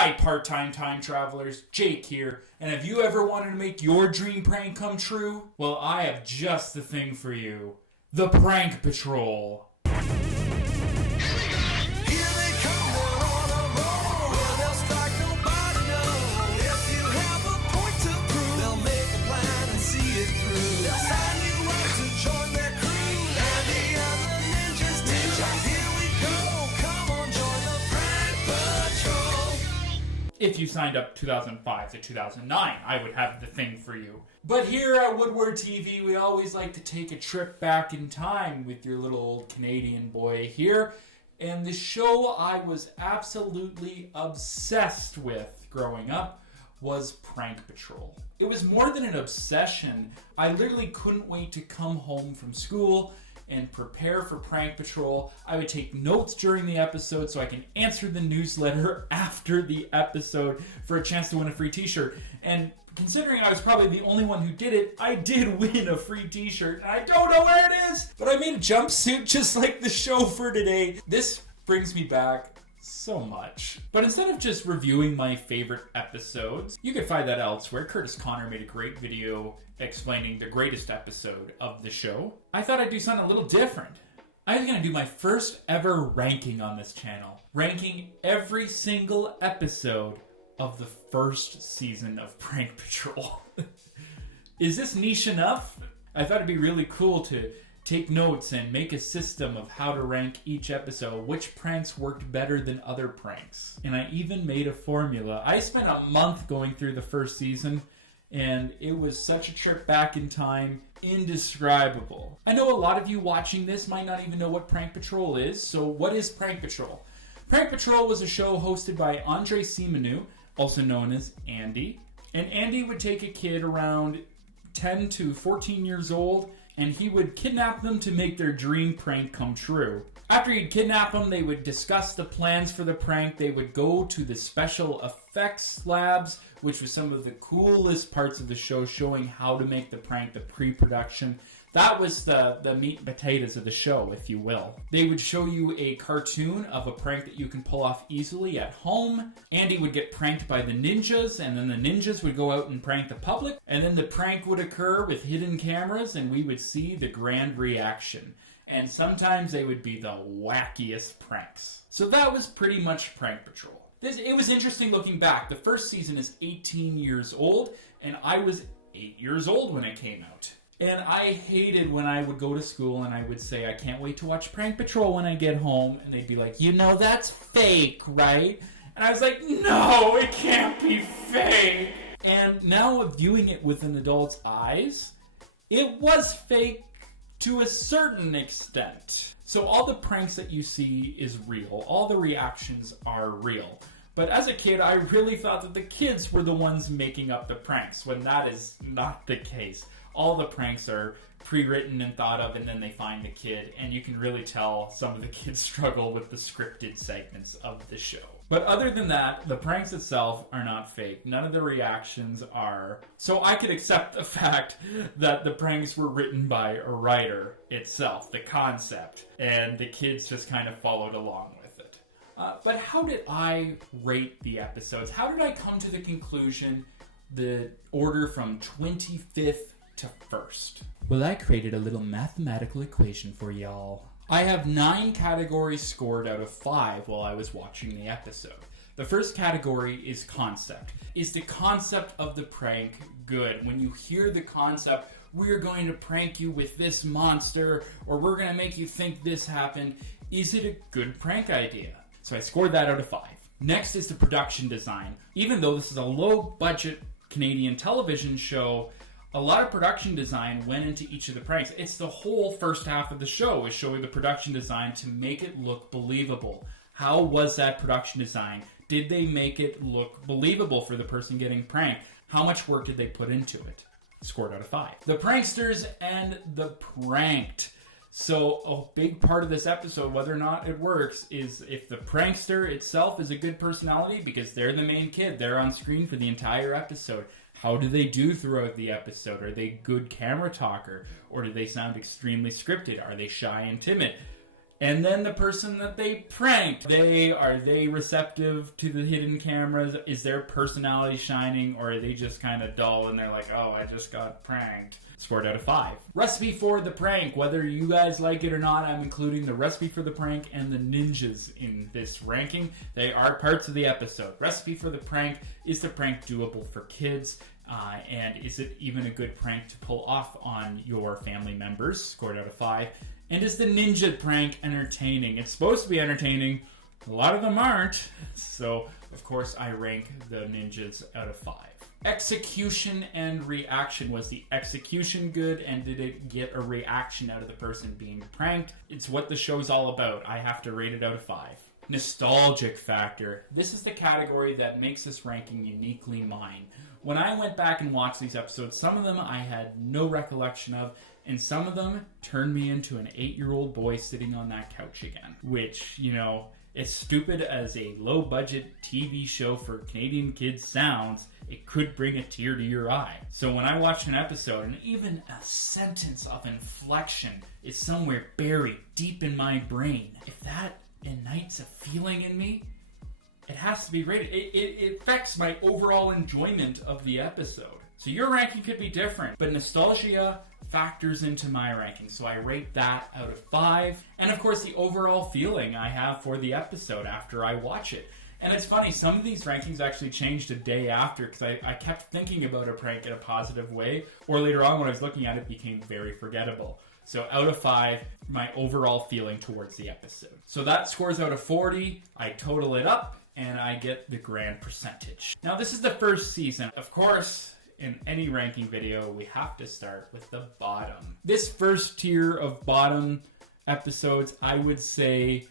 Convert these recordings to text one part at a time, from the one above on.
Hi, part-time time travelers, Jake here, and have you ever wanted to make your dream prank come true? Well, I have just the thing for you. The Prank Patrol. If you signed up 2005 to 2009, I would have the thing for you. But here at Woodward TV, we always like to take a trip back in time with your little old Canadian boy here. And the show I was absolutely obsessed with growing up was Prank Patrol. It was more than an obsession. I literally couldn't wait to come home from school and prepare for Prank Patrol. I would take notes during the episode so I can answer the newsletter after the episode for a chance to win a free t-shirt. And considering I was probably the only one who did it, I did win a free t-shirt. And I don't know where it is, but I made a jumpsuit just like the show for today. This brings me back so much. But instead of just reviewing my favorite episodes, you could find that elsewhere. Curtis Connor made a great video explaining the greatest episode of the show. I thought I'd do something a little different. I was going to do my first ever ranking on this channel, ranking every single episode of the first season of Prank Patrol. Is this niche enough? I thought it'd be really cool to take notes and make a system of how to rank each episode, which pranks worked better than other pranks. And I even made a formula. I spent a month going through the first season, and it was such a trip back in time, indescribable. I know a lot of you watching this might not even know what Prank Patrol is, so what is Prank Patrol? Prank Patrol was a show hosted by Andre Simonu, also known as Andy. And Andy would take a kid around 10 to 14 years old, and he would kidnap them to make their dream prank come true. After he'd kidnap them, they would discuss the plans for the prank. They would go to the special effects labs, which was some of the coolest parts of the show, showing how to make the prank, the pre-production. That was the meat and potatoes of the show, if you will. They would show you a cartoon of a prank that you can pull off easily at home. Andy would get pranked by the ninjas, and then the ninjas would go out and prank the public. And then the prank would occur with hidden cameras, and we would see the grand reaction. And sometimes they would be the wackiest pranks. So that was pretty much Prank Patrol. It was interesting looking back. The first season is 18 years old, and I was 8 years old when it came out. And I hated when I would go to school and I would say, I can't wait to watch Prank Patrol when I get home. And they'd be like, you know, that's fake, right? And I was like, no, it can't be fake. And now viewing it with an adult's eyes, it was fake to a certain extent. So all the pranks that you see is real. All the reactions are real. But as a kid, I really thought that the kids were the ones making up the pranks, when that is not the case. All the pranks are pre-written and thought of, and then they find the kid, and you can really tell some of the kids struggle with the scripted segments of the show. But other than that, the pranks itself are not fake. None of the reactions are. So I could accept the fact that the pranks were written by a writer itself, the concept, and the kids just kind of followed along with it. But how did I rate the episodes? How did I come to the conclusion, the order from 25th to first? Well, I created a little mathematical equation for y'all. I have 9 categories scored out of 5 while I was watching the episode. The first category is concept. Is the concept of the prank good? When you hear the concept, we're going to prank you with this monster, or we're going to make you think this happened, is it a good prank idea? So I scored that out of 5. Next is the production design. Even though this is a low-budget Canadian television show, a lot of production design went into each of the pranks. It's the whole first half of the show is showing the production design to make it look believable. How was that production design? Did they make it look believable for the person getting pranked? How much work did they put into it? Scored out of 5. The pranksters and the pranked. So a big part of this episode, whether or not it works, is if the prankster itself is a good personality, because they're the main kid. They're on screen for the entire episode. How do they do throughout the episode? Are they good camera talker? Or do they sound extremely scripted? Are they shy and timid? And then the person that they pranked, are they receptive to the hidden cameras? Is their personality shining, or are they just kind of dull and they're like, oh, I just got pranked? It's 4 out of 5. Recipe for the prank. Whether you guys like it or not, I'm including the recipe for the prank and the ninjas in this ranking. They are parts of the episode. Recipe for the prank. Is the prank doable for kids? And is it even a good prank to pull off on your family members? Scored out of 5. And is the ninja prank entertaining? It's supposed to be entertaining. A lot of them aren't. So, of course, I rank the ninjas out of 5. Execution and reaction. Was the execution good, and did it get a reaction out of the person being pranked? It's what the show's all about. I have to rate it out of 5. Nostalgic factor. This is the category that makes this ranking uniquely mine. When I went back and watched these episodes, some of them I had no recollection of, and some of them turned me into an 8-year-old boy sitting on that couch again. Which, as stupid as a low-budget TV show for Canadian kids sounds, it could bring a tear to your eye. So when I watch an episode, and even a sentence of inflection is somewhere buried deep in my brain, if that ignites a feeling in me, it has to be rated. It affects my overall enjoyment of the episode. So your ranking could be different, but nostalgia factors into my ranking. So I rate that out of 5. And of course, the overall feeling I have for the episode after I watch it. And it's funny, some of these rankings actually changed a day after, because I kept thinking about a prank in a positive way, or later on when I was looking at it, became very forgettable. So out of 5, my overall feeling towards the episode. So that scores out of 40. I total it up, and I get the grand percentage. Now, this is the first season. Of course, in any ranking video, we have to start with the bottom. This first tier of bottom episodes, I would say,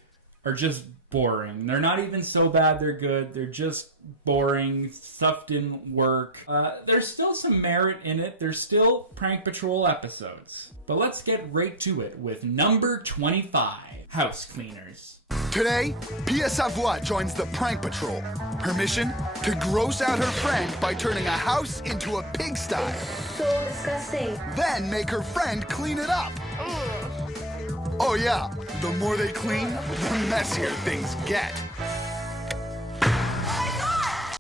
are just boring. They're not even so bad they're good. They're just boring. Stuff didn't work. There's still some merit in it. There's still Prank Patrol episodes. But let's get right to it with number 25, House Cleaners. Today, Pia Savoie joins the Prank Patrol. Her mission? To gross out her friend by turning a house into a pigsty. So disgusting. Then make her friend clean it up. Oh yeah, the more they clean, the messier things get.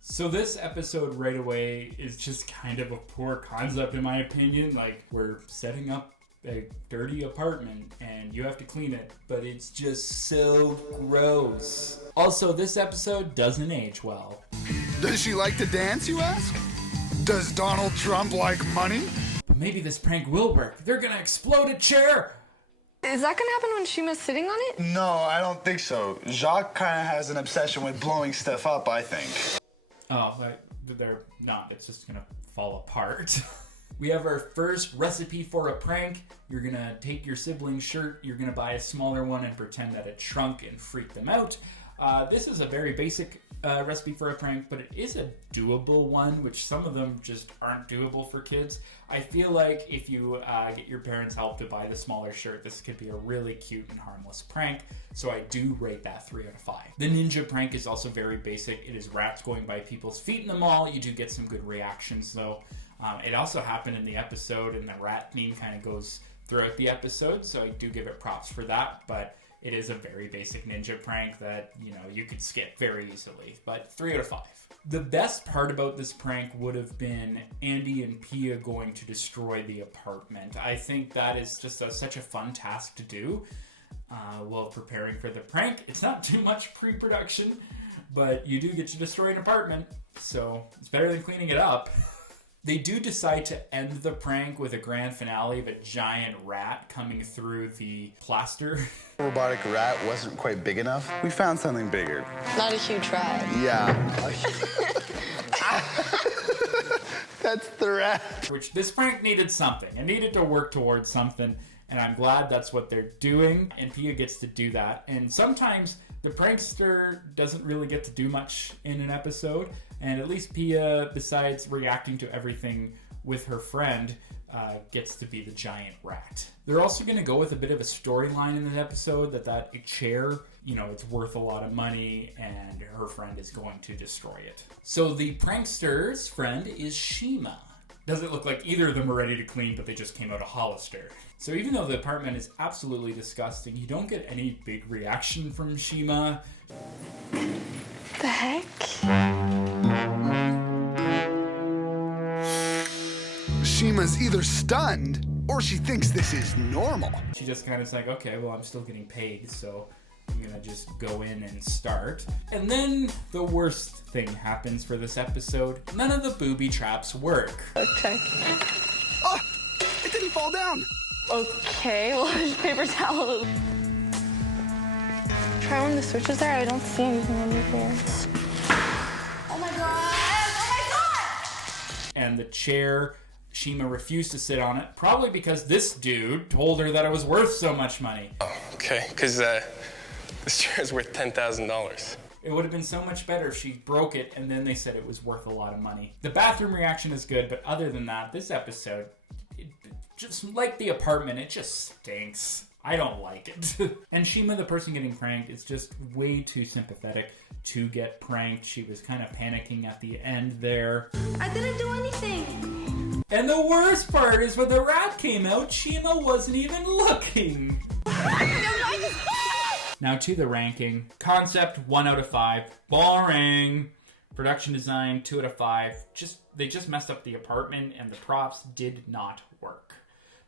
So this episode right away is just kind of a poor concept in my opinion. Like, we're setting up a dirty apartment and you have to clean it, but it's just so gross. Also, this episode doesn't age well. Does she like to dance, you ask? Does Donald Trump like money? But maybe this prank will work. They're gonna explode a chair! Is that gonna happen when Shima's sitting on it? No, I don't think so. Jacques kind of has an obsession with blowing stuff up, I think. Oh, they're not. It's just gonna fall apart. We have our first recipe for a prank. You're gonna take your sibling's shirt, you're gonna buy a smaller one and pretend that it shrunk and freak them out. This is a very basic recipe for a prank, but it is a doable one, which some of them just aren't doable for kids. I feel like if you get your parents' help to buy the smaller shirt, this could be a really cute and harmless prank, so I do rate that 3 out of 5. The ninja prank is also very basic. It is rats going by people's feet in the mall. You do get some good reactions, though. It also happened in the episode, and the rat theme kind of goes throughout the episode, so I do give it props for that, but it is a very basic ninja prank that, you could skip very easily, but 3 out of 5. The best part about this prank would have been Andy and Pia going to destroy the apartment. I think that is just such a fun task to do while preparing for the prank. It's not too much pre-production, but you do get to destroy an apartment, so it's better than cleaning it up. They do decide to end the prank with a grand finale of a giant rat coming through the plaster. Robotic rat wasn't quite big enough. We found something bigger. Not a huge rat. Yeah. That's the rat. Which this prank needed something. It needed to work towards something, and I'm glad that's what they're doing, and Pia gets to do that. And sometimes the prankster doesn't really get to do much in an episode, and at least Pia, besides reacting to everything with her friend, gets to be the giant rat. They're also going to go with a bit of a storyline in the episode that a chair, it's worth a lot of money, and her friend is going to destroy it. So the prankster's friend is Shima. Doesn't look like either of them are ready to clean, but they just came out of Hollister. So even though the apartment is absolutely disgusting, you don't get any big reaction from Shima. The heck? Shima's either stunned or she thinks this is normal. She just kind of is like, okay, well, I'm still getting paid, so I'm gonna just go in and start. And then the worst thing happens for this episode. None of the booby traps work. Okay. Oh, it didn't fall down. Okay, well, there's paper towel. Try one of the switches there. I don't see anything under here. Oh my god! Oh my god! And the chair, Shima refused to sit on it, probably because this dude told her that it was worth so much money. Oh, okay, because this chair is worth $10,000. It would have been so much better if she broke it and then they said it was worth a lot of money. The bathroom reaction is good, but other than that, this episode, just like the apartment, it just stinks. I don't like it. And Shima, the person getting pranked, is just way too sympathetic to get pranked. She was kind of panicking at the end there. I didn't do anything. And the worst part is when the rat came out, Shima wasn't even looking. Now to the ranking. Concept, 1 out of 5. Boring. Production design, 2 out of 5. They just messed up the apartment and the props did not work.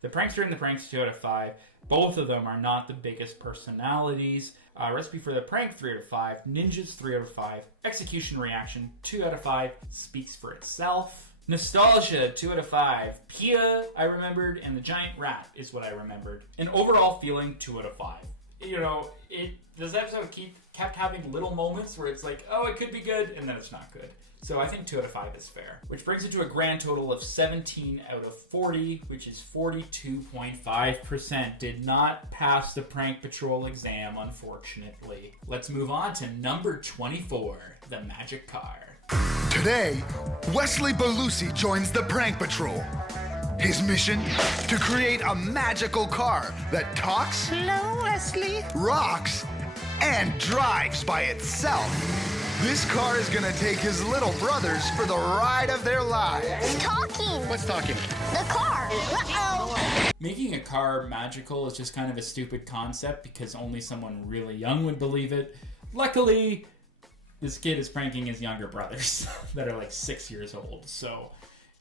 The prankster and the pranks, 2 out of 5. Both of them are not the biggest personalities. Recipe for the prank, 3 out of 5. Ninjas, 3 out of 5. Execution reaction, 2 out of 5. Speaks for itself. Nostalgia, 2 out of 5. Pia, I remembered, and the giant rat is what I remembered. And overall feeling, 2 out of 5. You know, this episode kept having little moments where it's like, oh, it could be good, and then it's not good. So I think 2 out of 5 is fair. Which brings it to a grand total of 17 out of 40, which is 42.5%. Did not pass the Prank Patrol exam, unfortunately. Let's move on to number 24, the magic car. Today, Wesley Belusi joins the Prank Patrol. His mission? To create a magical car that talks, Hello, Wesley. rocks, and drives by itself. This car is gonna take his little brothers for the ride of their lives. It's talking. What's talking? The car. Uh-oh. Making a car magical is just kind of a stupid concept because only someone really young would believe it. Luckily, this kid is pranking his younger brothers that are like 6 years old, so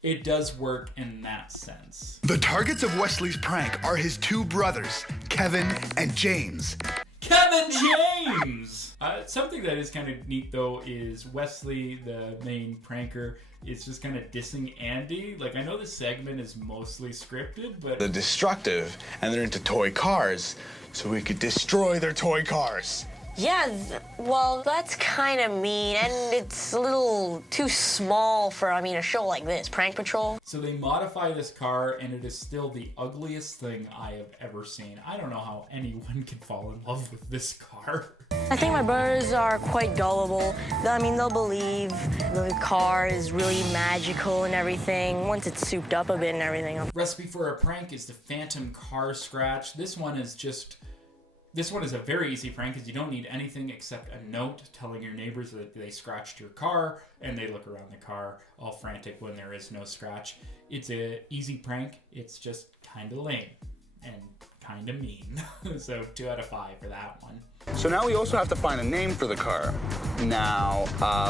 it does work in that sense. The targets of Wesley's prank are his 2 brothers, Kevin and James. Kevin James! Something that is kind of neat, though, is Wesley, the main pranker, is just kind of dissing Andy. Like, I know this segment is mostly scripted, but They're destructive, and they're into toy cars, so we could destroy their toy cars. Yeah, well, that's kind of mean, and it's a little too small for, a show like this, Prank Patrol. So they modify this car, and it is still the ugliest thing I have ever seen. I don't know how anyone can fall in love with this car. I think my brothers are quite gullible. They'll believe the car is really magical and everything, once it's souped up a bit and everything. Recipe for a prank is the phantom car scratch. This one is a very easy prank because you don't need anything except a note telling your neighbors that they scratched your car, and they look around the car all frantic when there is no scratch. It's a easy prank. It's just kind of lame and kind of mean. So 2 out of 5 for that one. So now we also have to find a name for the car. Now,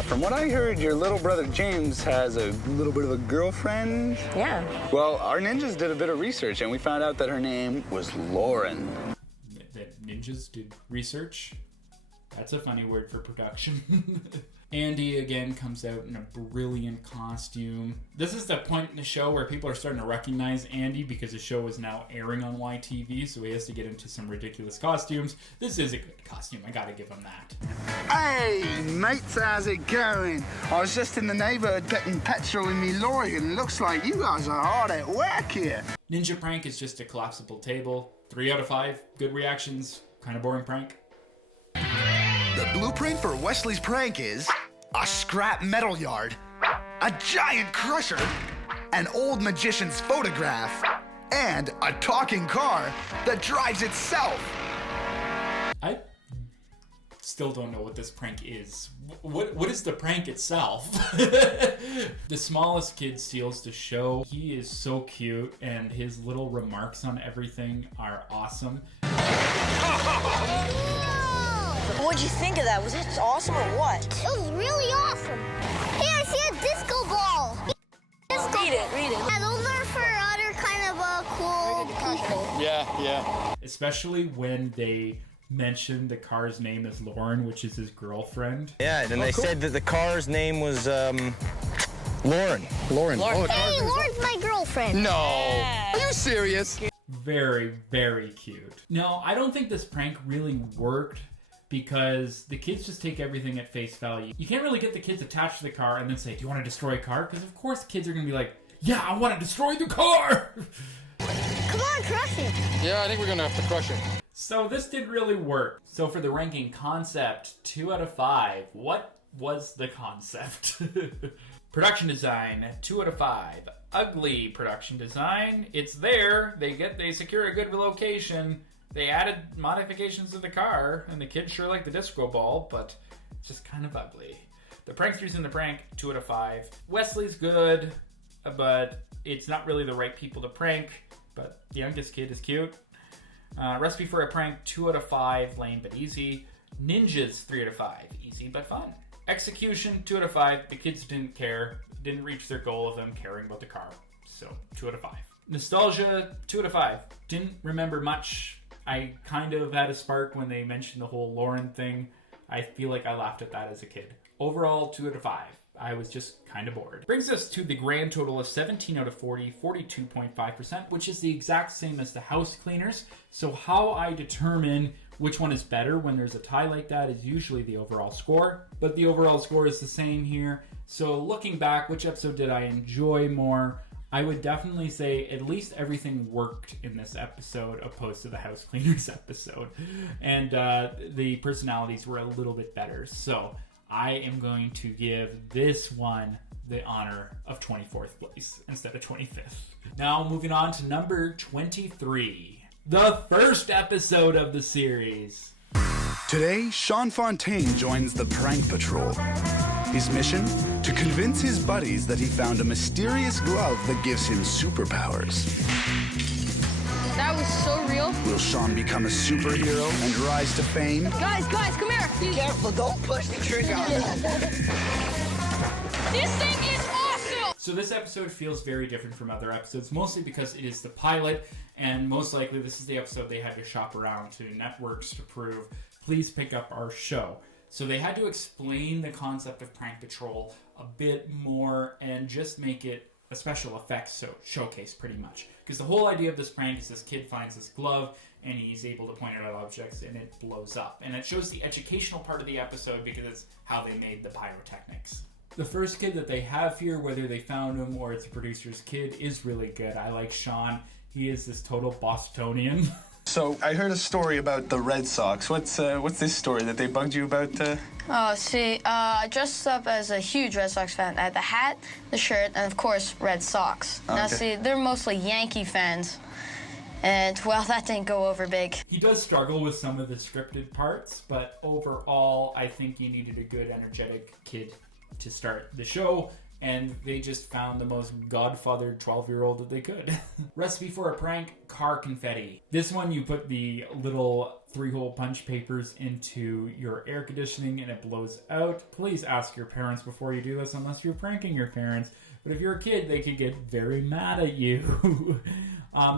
from what I heard, your little brother James has a little bit of a girlfriend. Yeah. Well, our ninjas did a bit of research, and we found out that her name was Lauren. That ninjas did research. That's a funny word for production. Andy again comes out in a brilliant costume. This is the point in the show where people are starting to recognize Andy because the show is now airing on YTV, so he has to get into some ridiculous costumes. This is a good costume, I gotta give him that. Hey, mates, how's it going? I was just in the neighborhood getting petrol in me lorry, and it looks like you guys are hard at work here. Ninja prank is just a collapsible table. 3 out of 5, good reactions, kind of boring prank. The blueprint for Wesley's prank is a scrap metal yard, a giant crusher, an old magician's photograph, and a talking car that drives itself. still don't know what this prank is. What is the prank itself? The smallest kid steals the show. He is so cute, and his little remarks on everything are awesome. What'd you think of that? Was it awesome or what? It was really awesome. Hey, I see a disco ball. Read it. Yeah, those are for other kind of cool people. Yeah. Especially when they mentioned the car's name is Lauren, which is his girlfriend. Yeah, and they said that the car's name was Lauren. Lauren. Oh, Hey, Lauren's my girlfriend. no. Are you serious? Very, very cute. No, I don't think this prank really worked because the kids just take everything at face value. You can't really get the kids attached to the car and then say, do you want to destroy a car? Because of course kids are going to be like, yeah, I want to destroy the car! Come on, crush it. Yeah, I think we're gonna have to crush it. So this did really work. So for the ranking concept, 2 out of 5. What was the concept? Production design, 2 out of 5. Ugly production design. It's there. They secure a good location. They added modifications to the car, and the kids sure like the disco ball, but it's just kind of ugly. The pranksters in the prank, 2 out of 5. Wesley's good, but it's not really the right people to prank, but the youngest kid is cute. Recipe for a prank, 2 out of 5, lame but easy. Ninjas, 3 out of 5, easy but fun. Execution, 2 out of 5, the kids didn't care, didn't reach their goal of them caring about the car, so 2 out of 5. Nostalgia, 2 out of 5, didn't remember much. I kind of had a spark when they mentioned the whole Lauren thing. I feel like I laughed at that as a kid. Overall, 2 out of 5. I was just kind of bored. Brings us to the grand total of 17 out of 40, 42.5%, which is the exact same as the house cleaners. So how I determine which one is better when there's a tie like that is usually the overall score. But the overall score is the same here. So looking back, which episode did I enjoy more? I would definitely say at least everything worked in this episode opposed to the house cleaners episode. And the personalities were a little bit better. So I am going to give this one the honor of 24th place instead of 25th. Now moving on to number 23. The first episode of the series. Today, Sean Fontaine joins the Prank Patrol. His mission? To convince his buddies that he found a mysterious glove that gives him superpowers. That was so real. Will Sean become a superhero and rise to fame? Guys, come here. Be careful, don't push the trigger. This thing is awesome. So this episode feels very different from other episodes, mostly because it is the pilot, and most likely this is the episode they had to shop around to networks to prove, please pick up our show. So they had to explain the concept of Prank Patrol a bit more and just make it a special effects showcase pretty much. Because the whole idea of this prank is this kid finds this glove and he's able to point it at objects and it blows up. And it shows the educational part of the episode because it's how they made the pyrotechnics. The first kid that they have here, whether they found him or it's a producer's kid, is really good. I like Sean. He is this total Bostonian. So I heard a story about the Red Sox. What's this story that they bugged you about? Oh, see, I dressed up as a huge Red Sox fan. I had the hat, the shirt, and of course, Red Sox. Okay. Now, see, they're mostly Yankee fans. And, well, that didn't go over big. He does struggle with some of the scripted parts, but overall, I think you needed a good, energetic kid to start the show, and they just found the most godfathered 12-year-old that they could. Recipe for a prank, car confetti. This one, you put the little 3-hole punch papers into your air conditioning and it blows out. Please ask your parents before you do this, unless you're pranking your parents. But if you're a kid, they could get very mad at you.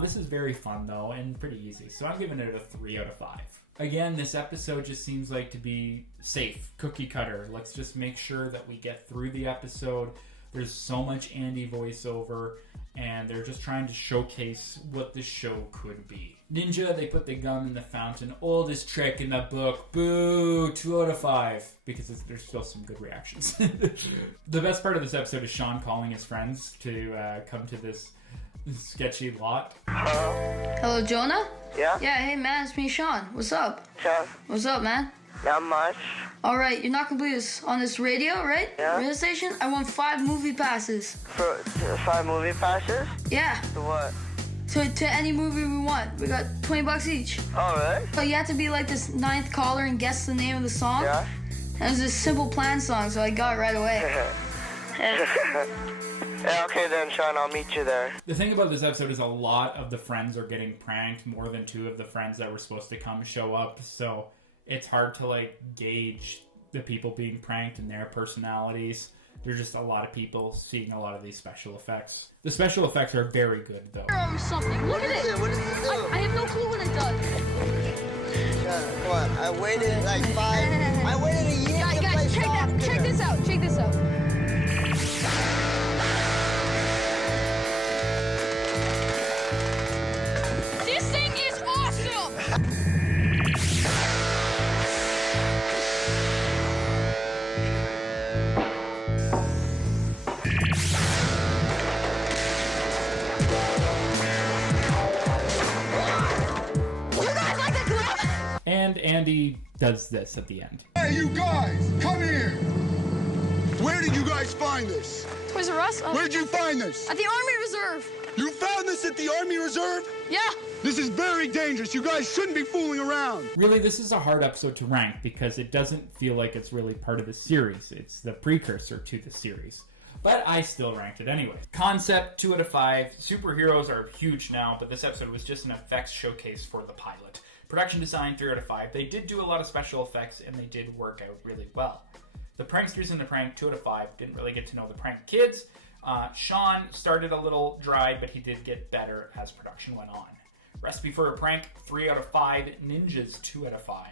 This is very fun, though, and pretty easy. So I'm giving it a 3 out of 5. Again, this episode just seems like to be safe, cookie cutter. Let's just make sure that we get through the episode. There's so much Andy voiceover, and they're just trying to showcase what this show could be. Ninja, they put the gum in the fountain. Oldest trick in the book. Boo! 2 out of 5. Because there's still some good reactions. The best part of this episode is Sean calling his friends to come to this sketchy lot. Hello, Jonah? Yeah? Yeah, hey, man, it's me, Sean. What's up? Sean? What's up, man? Not much. All right, you're not gonna believe this. On this radio, right? Yeah. Radio station, I won 5 movie passes. For 5 movie passes? Yeah. To what? to any movie we want. We got $20 each. All right. So you have to be like this 9th caller and guess the name of the song. Yeah. And it was a Simple Plan song, so I got it right away. Yeah, okay then, Sean, I'll meet you there. The thing about this episode is a lot of the friends are getting pranked. More than 2 of the friends that were supposed to come show up. So it's hard to, like, gauge the people being pranked and their personalities. There's just a lot of people seeing a lot of these special effects. The special effects are very good, though. Something. Look at it. What does it do? I have no clue what it does. Come on, I waited like 5. I waited a year to play Guys, check this out. Check this out. This thing is awesome. And Andy does this at the end. Hey, you guys, come here. Where did you guys find this? Toys R Us? Where did you find this? At the Army Reserve. You found this at the Army Reserve? Yeah. This is very dangerous. You guys shouldn't be fooling around. Really, this is a hard episode to rank because it doesn't feel like it's really part of the series. It's the precursor to the series. But I still ranked it anyway. Concept, 2 out of 5. Superheroes are huge now, but this episode was just an effects showcase for the pilot. Production design, 3 out of 5. They did do a lot of special effects, and they did work out really well. The pranksters in the prank, 2 out of 5. Didn't really get to know the prank kids. Sean started a little dry, but he did get better as production went on. Recipe for a prank, 3 out of 5. Ninjas, 2 out of 5.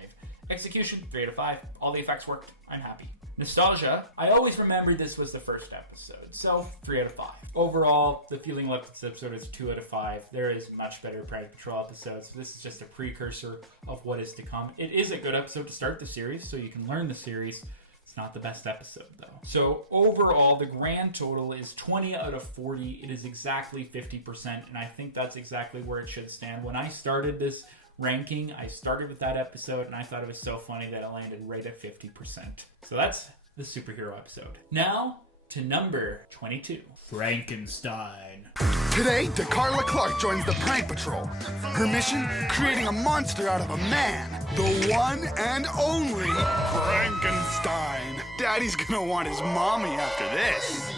Execution, 3 out of 5. All the effects worked. I'm happy. Nostalgia, I always remembered this was the first episode, so 3 out of 5. Overall, the feeling left with this episode is 2 out of 5. There is much better Prank Patrol episodes. This is just a precursor of what is to come. It is a good episode to start the series, so you can learn the series. It's not the best episode, though. So overall, the grand total is 20 out of 40. It is exactly 50%, and I think that's exactly where it should stand. When I started this ranking, I started with that episode, and I thought it was so funny that it landed right at 50%. So that's the superhero episode. Now to number 22, Frankenstein. Today, DeCarla Clark joins the Prank Patrol. Her mission, creating a monster out of a man. The one and only Frankenstein. Daddy's gonna want his mommy after this.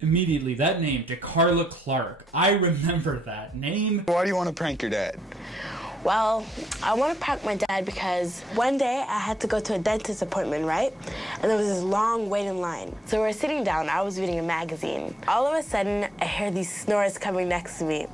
Immediately, that name, DeCarla Clark. I remember that name. Why do you want to prank your dad? Well, I want to prank my dad because one day I had to go to a dentist appointment, right? And there was this long waiting line. So we were sitting down, I was reading a magazine. All of a sudden, I hear these snores coming next to me.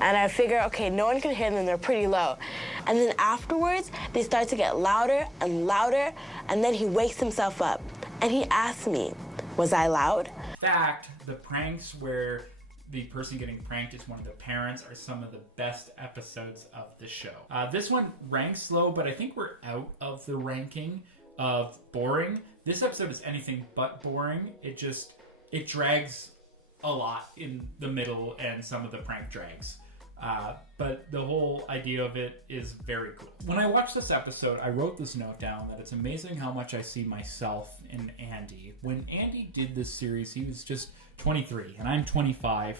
And I figure, okay, no one can hear them, they're pretty low. And then afterwards, they start to get louder and louder, and then he wakes himself up. And he asks me, was I loud? Fact, the pranks where the person getting pranked is one of the parents are some of the best episodes of the show. This one ranks low, but I think we're out of the ranking of boring. This episode is anything but boring. It drags a lot in the middle, and some of the prank drags. But the whole idea of it is very cool. When I watched this episode, I wrote this note down that it's amazing how much I see myself in Andy. When Andy did this series, he was just 23, and I'm 25,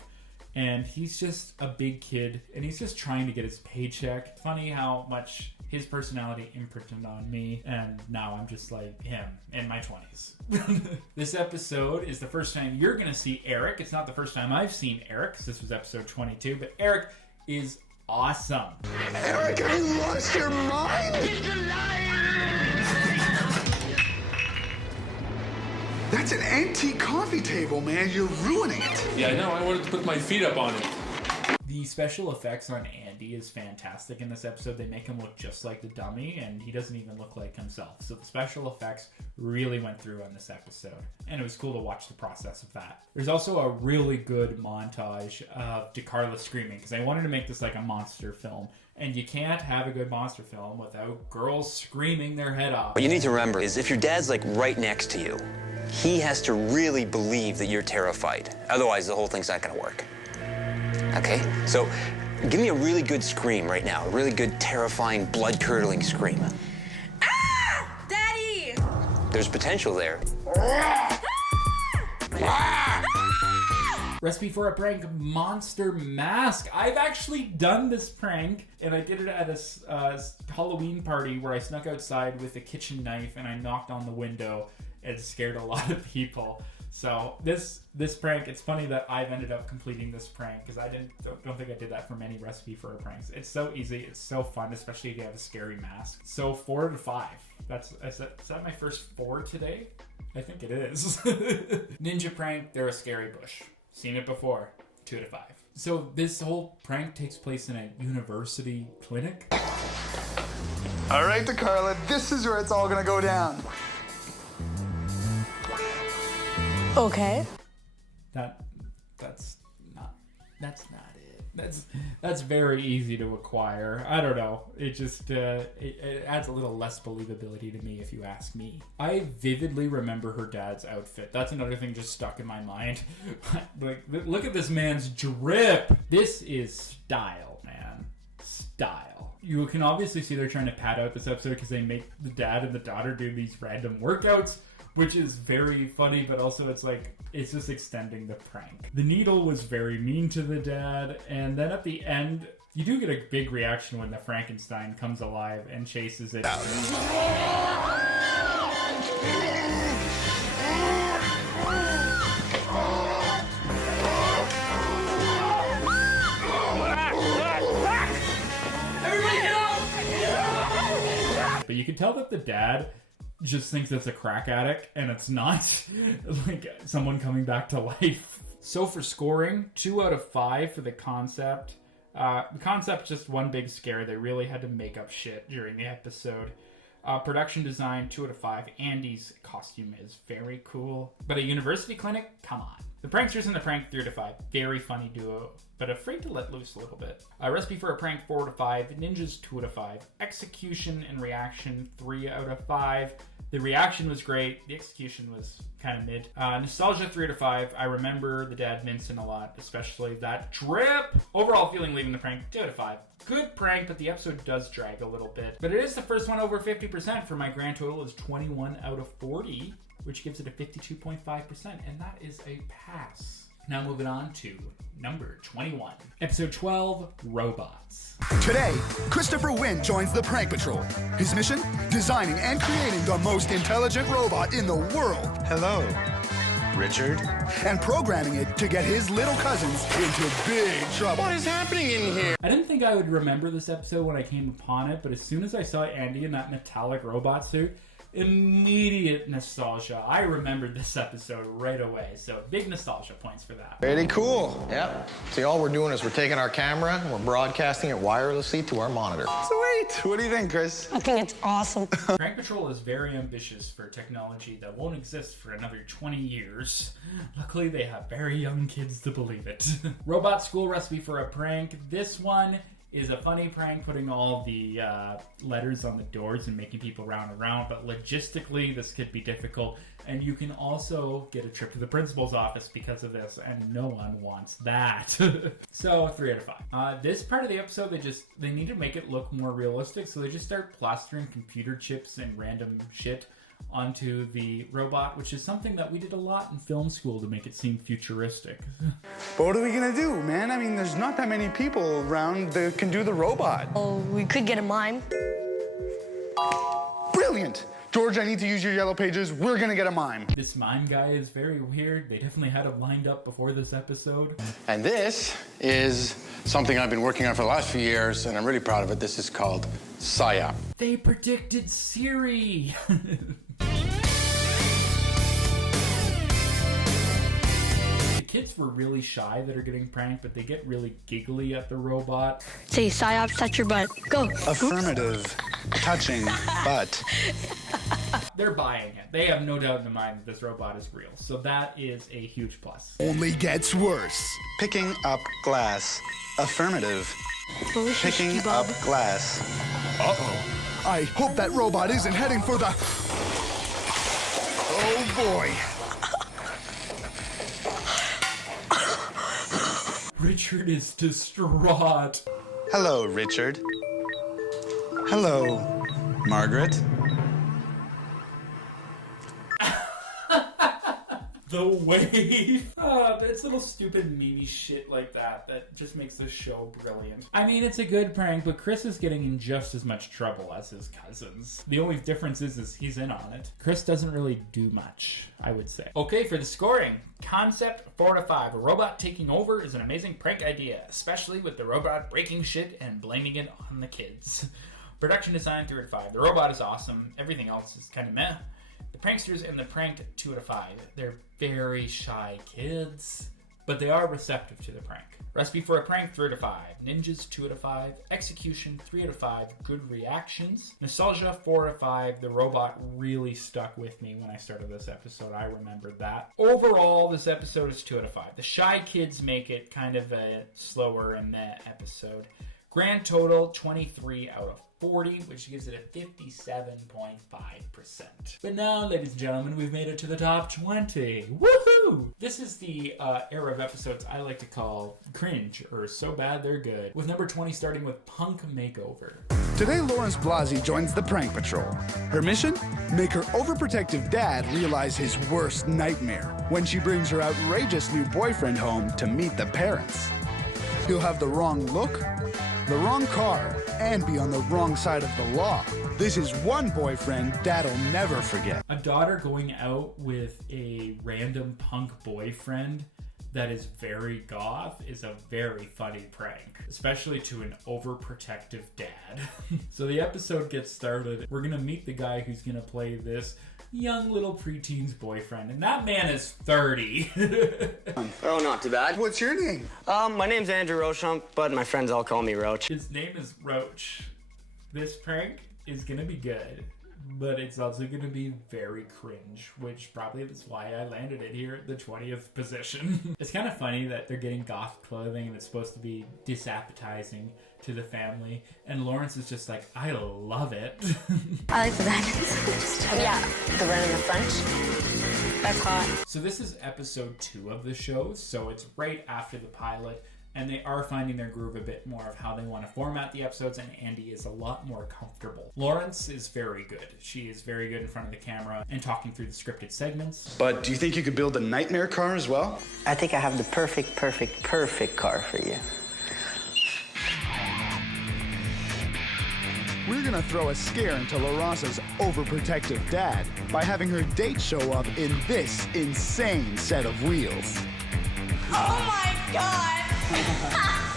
and he's just a big kid, and he's just trying to get his paycheck. Funny how much his personality imprinted on me, and now I'm just like him in my 20s. This episode is the first time you're going to see Eric. It's not the first time I've seen Eric, because this was episode 22, but Eric is awesome. Eric, have you lost your mind? That's an antique coffee table, man. You're ruining it. Yeah, I know. I wanted to put my feet up on it. The special effects on Andy is fantastic in this episode. They make him look just like the dummy, and he doesn't even look like himself. So the special effects really went through on this episode, and it was cool to watch the process of that. There's also a really good montage of DeCarla screaming, because I wanted to make this like a monster film, and you can't have a good monster film without girls screaming their head off. What you need to remember is if your dad's like right next to you, he has to really believe that you're terrified. Otherwise, the whole thing's not gonna work. Okay? So, give me a really good scream right now. A really good, terrifying, blood-curdling scream. Ah! Daddy! There's potential there. Recipe for a prank, monster mask. I've actually done this prank, and I did it at a Halloween party where I snuck outside with a kitchen knife and I knocked on the window and scared a lot of people. So this prank, it's funny that I've ended up completing this prank because I don't think I did that for many Recipe for a Pranks. It's so easy, it's so fun, especially if you have a scary mask. So 4 out of 5. Is that my first 4 today? I think it is. Ninja prank, they're a scary bush. Seen it before. 2 out of 5. So this whole prank takes place in a university clinic. All right, DeCarla, this is where it's all gonna go down. Okay. That's not it. That's very easy to acquire. I don't know. It just it adds a little less believability to me if you ask me. I vividly remember her dad's outfit. That's another thing just stuck in my mind. Like, look at this man's drip. This is style, man. Style. You can obviously see they're trying to pad out this episode because they make the dad and the daughter do these random workouts, which is very funny, but also it's just extending the prank. The needle was very mean to the dad, and then at the end, you do get a big reaction when the Frankenstein comes alive and chases it out. Everybody get up! But you can tell that the dad just thinks it's a crack addict, and it's not like someone coming back to life. So for scoring, 2 out of 5 for the concept. The concept's just one big scare. They really had to make up shit during the episode. Production design, 2 out of 5. Andy's costume is very cool. But a university clinic? Come on. The pranksters in the prank, 3 out of 5. Very funny duo, but afraid to let loose a little bit. Recipe for a prank, 4 out of 5. Ninjas, 2 out of 5. Execution and reaction, 3 out of 5. The reaction was great. The execution was kind of mid. Nostalgia, 3 out of 5. I remember the dad mincing a lot, especially that drip. Overall feeling leaving the prank, 2 out of 5. Good prank, but the episode does drag a little bit. But it is the first one over 50%, for my grand total is 21 out of 40, which gives it a 52.5%, and that is a pass. Now moving on to number 21. Episode 12, Robots. Today, Christopher Wynn joins the Prank Patrol. His mission? Designing and creating the most intelligent robot in the world. Hello, Richard. And programming it to get his little cousins into big trouble. What is happening in here? I didn't think I would remember this episode when I came upon it, but as soon as I saw Andy in that metallic robot suit, immediate nostalgia. I remembered this episode right away, so big nostalgia points for that. Pretty cool. Yep. See, all we're doing is we're taking our camera and we're broadcasting it wirelessly to our monitor. Sweet. What do you think, Chris? I think it's awesome. Prank Patrol is very ambitious for technology that won't exist for another 20 years. Luckily, they have very young kids to believe it. Robot School Recipe for a Prank. This one is a funny prank, putting all the letters on the doors and making people round and round, but logistically this could be difficult, and you can also get a trip to the principal's office because of this, and no one wants that. So 3 out of 5. This part of the episode, they need to make it look more realistic, so they just start plastering computer chips and random shit onto the robot, which is something that we did a lot in film school to make it seem futuristic. But what are we gonna do, man? I mean, there's not that many people around that can do the robot. Oh, we could get a mime. Brilliant! George, I need to use your yellow pages. We're gonna get a mime. This mime guy is very weird. They definitely had him lined up before this episode. And this is something I've been working on for the last few years, and I'm really proud of it. This is called PSYOP. They predicted Siri! Kids were really shy that are getting pranked, but they get really giggly at the robot. Say, psyops, touch your butt. Go. Affirmative. Touching butt. They're buying it. They have no doubt in their mind that this robot is real. So that is a huge plus. Only gets worse. Picking up glass. Affirmative. Picking up glass. Uh-oh. I hope that robot isn't heading for the... Oh, boy. Richard is distraught. Hello, Richard. Hello, Margaret. the wave. It's little stupid meme shit like that just makes this show brilliant. I mean, it's a good prank, but Chris is getting in just as much trouble as his cousins. The only difference is he's in on it. Chris doesn't really do much, I would say. Okay, for the scoring. Concept 4 out of 5. A robot taking over is an amazing prank idea, especially with the robot breaking shit and blaming it on the kids. Production design 3 out of 5. The robot is awesome. Everything else is kind of meh. The pranksters and the pranked 2 out of 5. They're very shy kids, but they are receptive to the prank. Recipe for a prank 3 out of 5. Ninjas 2 out of 5. Execution 3 out of 5. Good reactions. Nostalgia 4 out of 5. The robot really stuck with me when I started this episode. I remembered that. Overall, this episode is 2 out of 5. The shy kids make it kind of a slower and meh episode. Grand total 23 out of 40, which gives it a 57.5%. But now, ladies and gentlemen, we've made it to the top 20. Woohoo! This is the era of episodes I like to call cringe, or so bad they're good, with number 20 starting with Punk Makeover. Today, Lawrence Blasey joins the prank patrol. Her mission? Make her overprotective dad realize his worst nightmare when she brings her outrageous new boyfriend home to meet the parents. He'll have the wrong look, the wrong car, and be on the wrong side of the law. This is one boyfriend Dad'll never forget. A daughter going out with a random punk boyfriend that is very goth is a very funny prank, especially to an overprotective dad. So the episode gets started. We're gonna meet the guy who's gonna play this young little preteen's boyfriend, and that man is 30. Oh, not too bad. What's your name? My name's Andrew Rochump, but my friends all call me Roach. His name is Roach. This prank is gonna be good, but it's also gonna be very cringe, which probably is why I landed it here at the 20th position. It's kind of funny that they're getting goth clothing and it's supposed to be disappetizing to the family, and Lawrence is just like, I love it. I like the diamonds. Yeah, the red in the front. That's hot. So this is episode 2 of the show, so it's right after the pilot, and they are finding their groove a bit more of how they want to format the episodes, and Andy is a lot more comfortable. Lawrence is very good. She is very good in front of the camera and talking through the scripted segments. But do you think you could build a nightmare car as well? I think I have the perfect car for you. We're gonna throw a scare into LaRasa's overprotective dad by having her date show up in this insane set of wheels. Oh my god!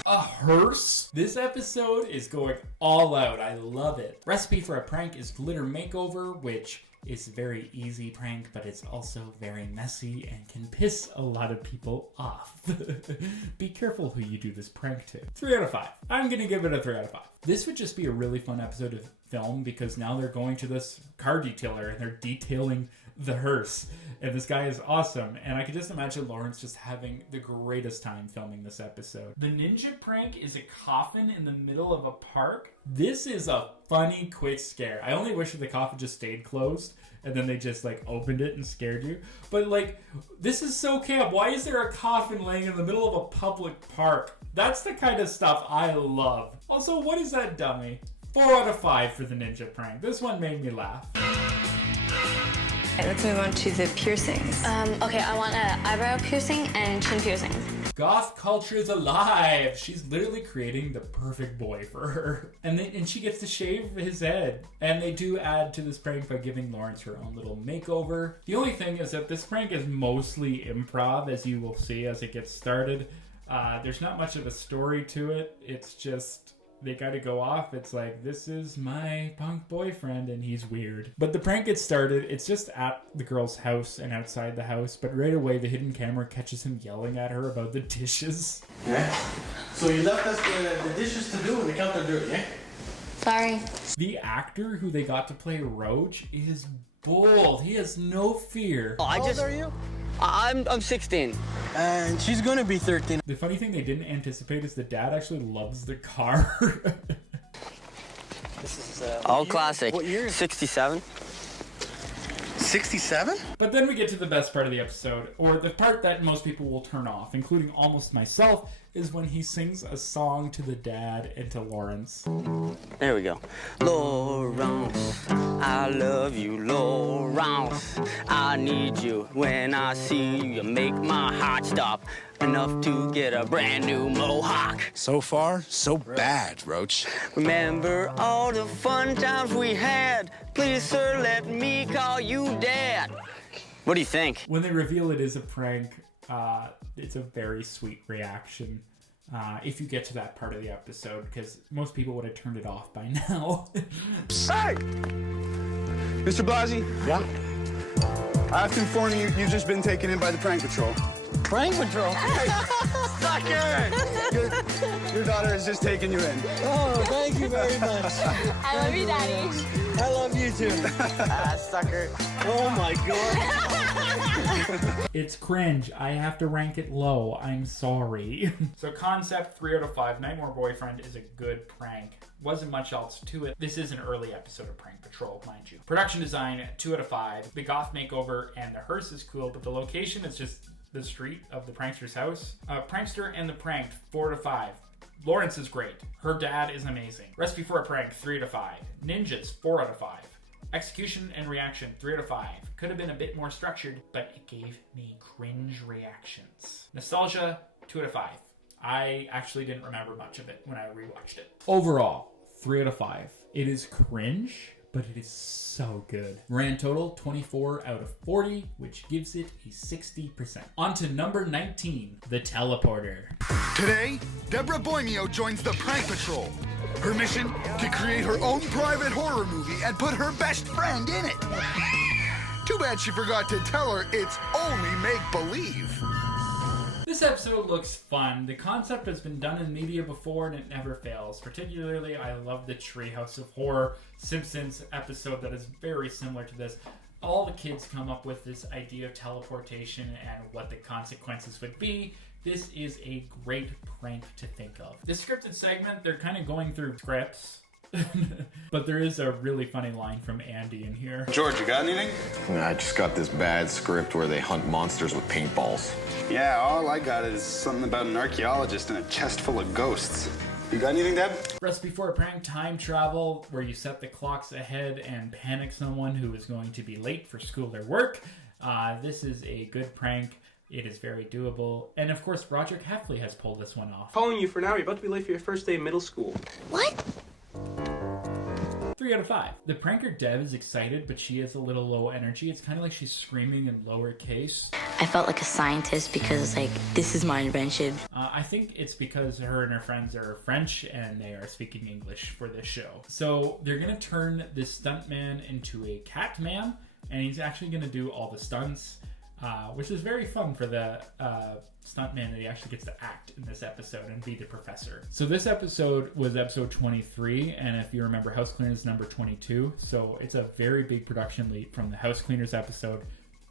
A hearse? This episode is going all out. I love it. Recipe for a prank is glitter makeover, which is a very easy prank, but it's also very messy and can piss a lot of people off. Be careful who you do this prank to. 3 out of 5. I'm gonna give it a 3 out of 5. This would just be a really fun episode of film because now they're going to this car detailer and they're detailing the hearse, and this guy is awesome, and I can just imagine Lawrence just having the greatest time filming this episode. The ninja prank is a coffin in the middle of a park. This is a funny quick scare. I only wish that the coffin just stayed closed and then they just like opened it and scared you, but like, this is so camp. Why is there a coffin laying in the middle of a public park? That's the kind of stuff I love. Also, what is that dummy? 4 out of 5 for the ninja prank. This one made me laugh. Let's move on to the piercings. Okay, I want an eyebrow piercing and chin piercing. Goth culture is alive. She's literally creating the perfect boy for her. And she gets to shave his head. And they do add to this prank by giving Lawrence her own little makeover. The only thing is that this prank is mostly improv, as you will see as it gets started. There's not much of a story to it. It's just they gotta go off. It's like, this is my punk boyfriend and he's weird. But the prank gets started. It's just at the girl's house and outside the house. But right away, the hidden camera catches him yelling at her about the dishes. Yeah. So you left us the dishes to do and we can't do it, yeah? Sorry. The actor who they got to play Roach is bold. He has no fear. Oh, How old are you? I'm 16. And she's gonna be 13. The funny thing they didn't anticipate is the dad actually loves the car. This is All classic. What year? 67. 67? But then we get to the best part of the episode, or the part that most people will turn off, including almost myself, is when he sings a song to the dad and to Lawrence. There we go. Lawrence, I love you, Lawrence. I need you when I see you. You make my heart stop enough to get a brand new mohawk. So far, so bad, Roach. Remember all the fun times we had. Please, sir, let me call you Dad. What do you think? When they reveal it is a prank, it's a very sweet reaction. If you get to that part of the episode, because most people would have turned it off by now. Hey! Mr. Blasey? Yeah? I have to inform you, you've just been taken in by the prank patrol. Prank patrol? Sucker! Your daughter has just taken you in. Oh, thank you very much. I love you, Daddy. I love you too. Sucker. Oh my God. It's cringe. I have to rank it low. I'm sorry. So concept 3 out of 5. Night More Boyfriend is a good prank. Wasn't much else to it. This is an early episode of Prank Patrol, mind you. Production design 2 out of 5. The goth makeover and the hearse is cool, but the location is just the street of the prankster's house. Prankster and the Pranked 4 out of 5. Lawrence is great. Her dad is amazing. Recipe for a Prank 3 out of 5. Ninjas 4 out of 5. Execution and reaction 3 out of 5. Could have been a bit more structured, but it gave me cringe reactions. Nostalgia 2 out of 5. I actually didn't remember much of it when I rewatched it. Overall, 3 out of 5. It is cringe, but it is so good. Grand total 24 out of 40, which gives it a 60%. On to number 19, The Teleporter. Today, Deborah Boimio joins the Prank Patrol. Her mission, to create her own private horror movie and put her best friend in it. Too bad she forgot to tell her it's only make-believe. This episode looks fun. The concept has been done in media before and it never fails. Particularly, I love the Treehouse of Horror Simpsons episode that is very similar to this. All the kids come up with this idea of teleportation and what the consequences would be. This is a great prank to think of. This scripted segment, they're kind of going through scripts. But there is a really funny line from Andy in here. George, you got anything? I just got this bad script where they hunt monsters with paintballs. Yeah, all I got is something about an archaeologist and a chest full of ghosts. You got anything, Deb? Recipe for a Prank time travel, where you set the clocks ahead and panic someone who is going to be late for school or work. This is a good prank. It is very doable. And of course, Roger Heffley has pulled this one off. Calling you for now. You're about to be late for your first day of middle school. What? 3 out of 5. The pranker Deb is excited, but she has a little low energy. It's kind of like she's screaming in lowercase. I felt like a scientist because, like, this is my invention. I think it's because her and her friends are French and they are speaking English for this show. So they're going to turn this stuntman into a cat man, and he's actually going to do all the stunts, which is very fun for the stuntman that he actually gets to act in this episode and be the professor. So this episode was episode 23, and if you remember, House Cleaners number 22. So it's a very big production leap from the House Cleaners episode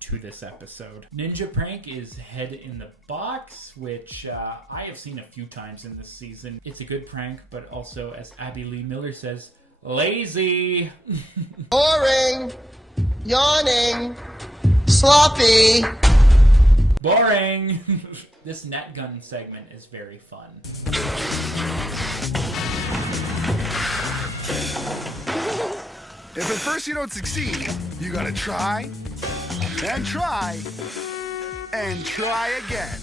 to this episode. Ninja Prank is Head in the Box, which I have seen a few times in this season. It's a good prank, but also, as Abby Lee Miller says, lazy. Boring. Yawning. Sloppy. Boring. This net gun segment is very fun. If at first you don't succeed, you gotta try, and try, and try again.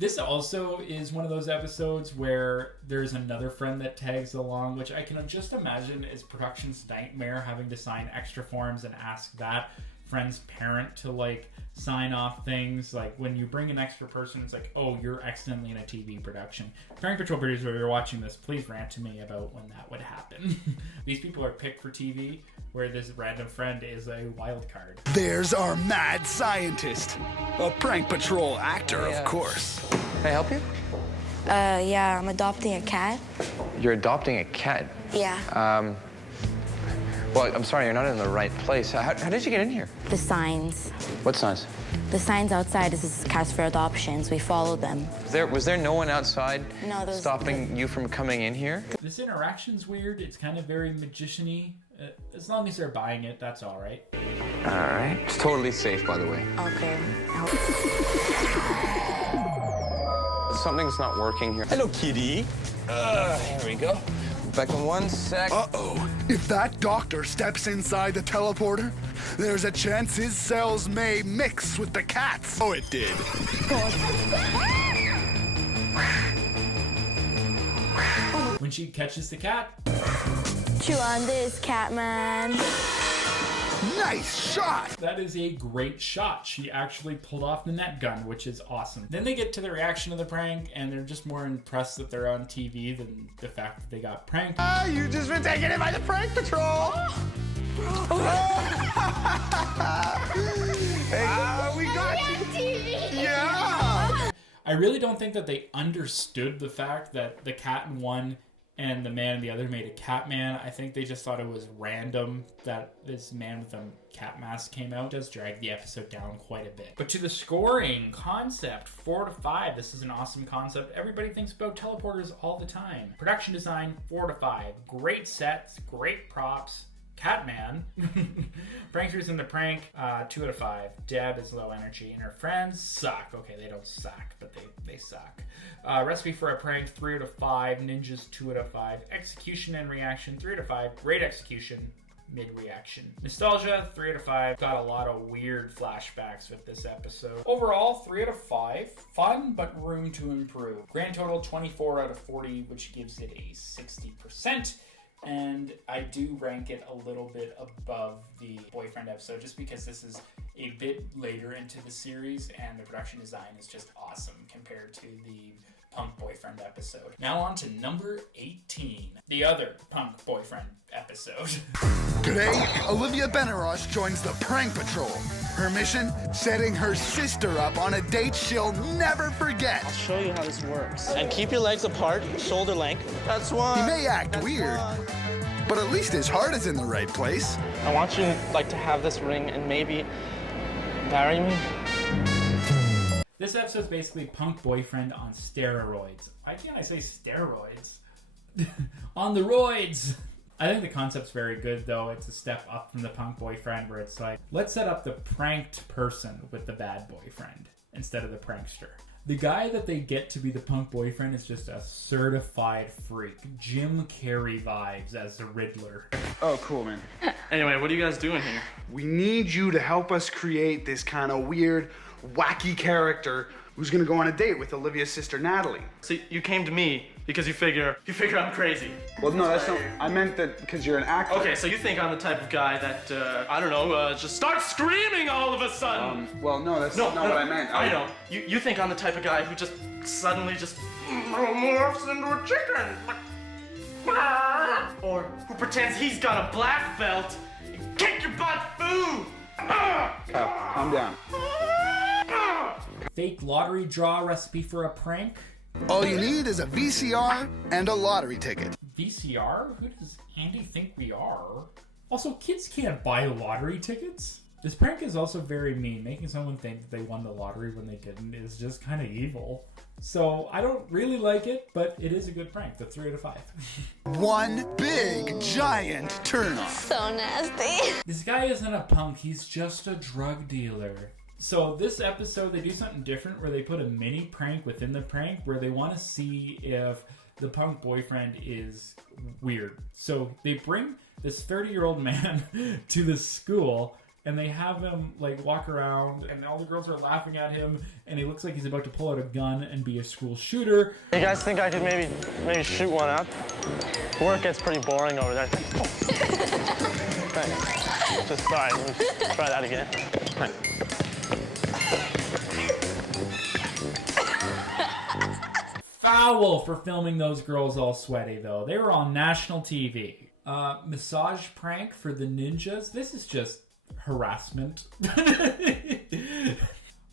This also is one of those episodes where there's another friend that tags along, which I can just imagine is production's nightmare, having to sign extra forms and ask that friend's parent to, like, sign off things. Like, when you bring an extra person, it's like, oh, you're accidentally in a TV production. Prank Patrol producer, if you're watching this, please rant to me about when that would happen. These people are picked for TV, where this random friend is a wild card. There's our mad scientist. A Prank Patrol actor, of course. Can I help you? Yeah, I'm adopting a cat. You're adopting a cat? Yeah. Well, I'm sorry, you're not in the right place. How did you get in here? The signs. What signs? The signs outside is cats for adoptions. We followed them. Was there no one outside stopping you from coming in here? This interaction's weird. It's kind of very magician-y. As long as they're buying it, that's all right. All right. It's totally safe, by the way. Okay. something's not working here. Hello, kitty. Here we go. Back in 1 sec. Uh-oh. If that doctor steps inside the teleporter, there's a chance his cells may mix with the cat's. Oh, it did. When she catches the cat. Chew on this, Catman. Nice shot! That is a great shot. She actually pulled off the net gun, which is awesome. Then they get to the reaction of the prank, and they're just more impressed that they're on TV than the fact that they got pranked. You just been taken in by the prank patrol! We got you! Yeah! I really don't think that they understood the fact that the cat in one and the man in the other made a cat man. I think they just thought it was random that this man with a cat mask came out. It does drag the episode down quite a bit. But to the scoring concept, 4 to 5. This is an awesome concept. Everybody thinks about teleporters all the time. Production design, 4 to 5. Great sets, great props. Catman. Pranksters in the prank, 2 out of 5. Deb is low energy, and her friends suck. Okay, they don't suck, but they suck. Recipe for a prank, 3 out of 5. Ninjas, 2 out of 5. Execution and reaction, 3 out of 5. Great execution, mid-reaction. Nostalgia, 3 out of 5. Got a lot of weird flashbacks with this episode. Overall, 3 out of 5. Fun, but room to improve. Grand total, 24 out of 40, which gives it a 60%. And I do rank it a little bit above the boyfriend episode just because this is a bit later into the series and the production design is just awesome compared to the punk boyfriend episode. Now on to number 18, the other punk boyfriend episode. Today, Olivia Benarosh joins the prank patrol. Her mission, setting her sister up on a date she'll never forget. I'll show you how this works. And keep your legs apart, shoulder length. That's one. He may act weird, but at least his heart is in the right place. I want you to have this ring and maybe marry me. This episode's basically punk boyfriend on steroids. Why can't I say steroids? On the roids! I think the concept's very good, though. It's a step up from the punk boyfriend where it's like, let's set up the pranked person with the bad boyfriend instead of the prankster. The guy that they get to be the punk boyfriend is just a certified freak. Jim Carrey vibes as the Riddler. Oh, cool, man. Anyway, what are you guys doing here? We need you to help us create this kind of weird, wacky character who's gonna go on a date with Olivia's sister, Natalie. So you came to me because you figure I'm crazy. Well, no, that's not, I meant that because you're an actor. Okay, so you think I'm the type of guy that, I don't know, just starts screaming all of a sudden. Well, no, that's not what I meant. I know. You think I'm the type of guy who just suddenly just morphs into a chicken. Or who pretends he's got a black belt and kick your butt food. Kyle, calm down. Fake lottery draw recipe for a prank. All you need is a VCR and a lottery ticket. VCR? Who does Andy think we are? Also, kids can't buy lottery tickets. This prank is also very mean. Making someone think that they won the lottery when they didn't is just kind of evil. So I don't really like it, but it is a good prank. The 3 out of 5. One big, giant turnoff. So nasty. This guy isn't a punk. He's just a drug dealer. So this episode, they do something different where they put a mini prank within the prank where they want to see if the punk boyfriend is weird. So they bring this 30-year-old man to the school and they have him like walk around and all the girls are laughing at him and he looks like he's about to pull out a gun and be a school shooter. You guys think I could maybe shoot one up? Work gets pretty boring over there. Thanks. Just sorry, let's try that again. Thanks. Foul for filming those girls all sweaty, though. They were on national TV. Massage prank for the ninjas. This is just harassment.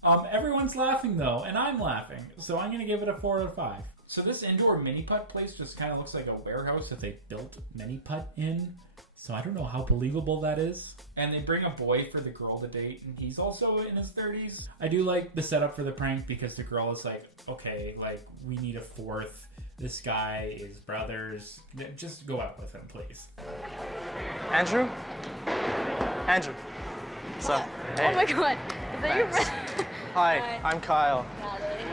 Everyone's laughing, though, and I'm laughing. So I'm going to give it a 4 out of 5. So this indoor mini-putt place just kind of looks like a warehouse that they built mini-putt in. So I don't know how believable that is. And they bring a boy for the girl to date, and he's also in his 30s. I do like the setup for the prank because the girl is like, okay, like, we need a fourth. This guy is brothers. Just go out with him, please. Andrew? Andrew. What's up? Hey. Oh my god. Is that your friend? Hi, I'm Kyle.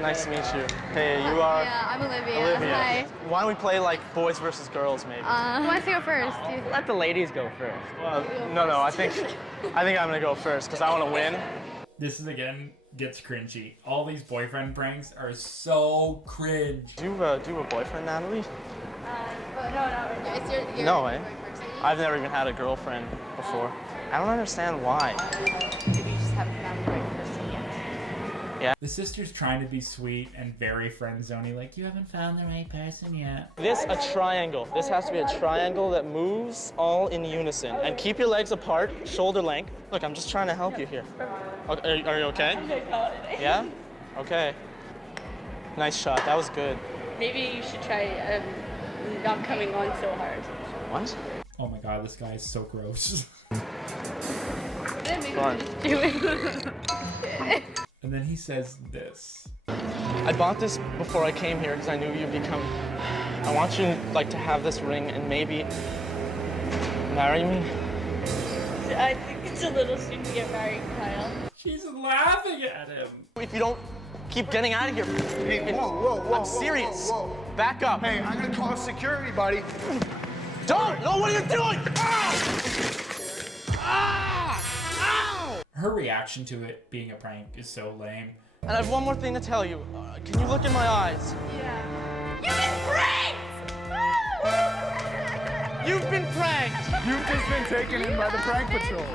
Nice to meet you. Hey, you are? Yeah, I'm Olivia. Olivia. Hi. Why don't we play like boys versus girls, maybe? Who wants to go first? Let the ladies go first. No. I think I'm gonna go first because I want to win. This is again gets cringy. All these boyfriend pranks are so cringe. Do you have a boyfriend, Natalie? No. It's your No way. I've never even had a girlfriend before. I don't understand why. Maybe you just haven't found the right person yet. Yeah. The sister's trying to be sweet and very friend-zoney, like, you haven't found the right person yet. This a triangle. This has to be a triangle that moves all in unison. And keep your legs apart, shoulder length. Look, I'm just trying to help you here. Okay, are you okay? Yeah? Okay. Nice shot. That was good. Maybe you should try not coming on so hard. What? Oh my god, this guy is so gross. Fun. And then he says this. I bought this before I came here because I knew you'd become. I want you like to have this ring and maybe marry me. I think it's a little soon to get married, Kyle. She's laughing at him. If you don't keep getting out of here. Hey, whoa. I'm serious. Back up. Hey, I'm gonna call security, buddy. Don't! No, what are you doing? Ah! Ow! Her reaction to it being a prank is so lame. And I have one more thing to tell you. Can you look in my eyes? Yeah. You've been pranked! You've been pranked! You've just been taken in by the prank patrol.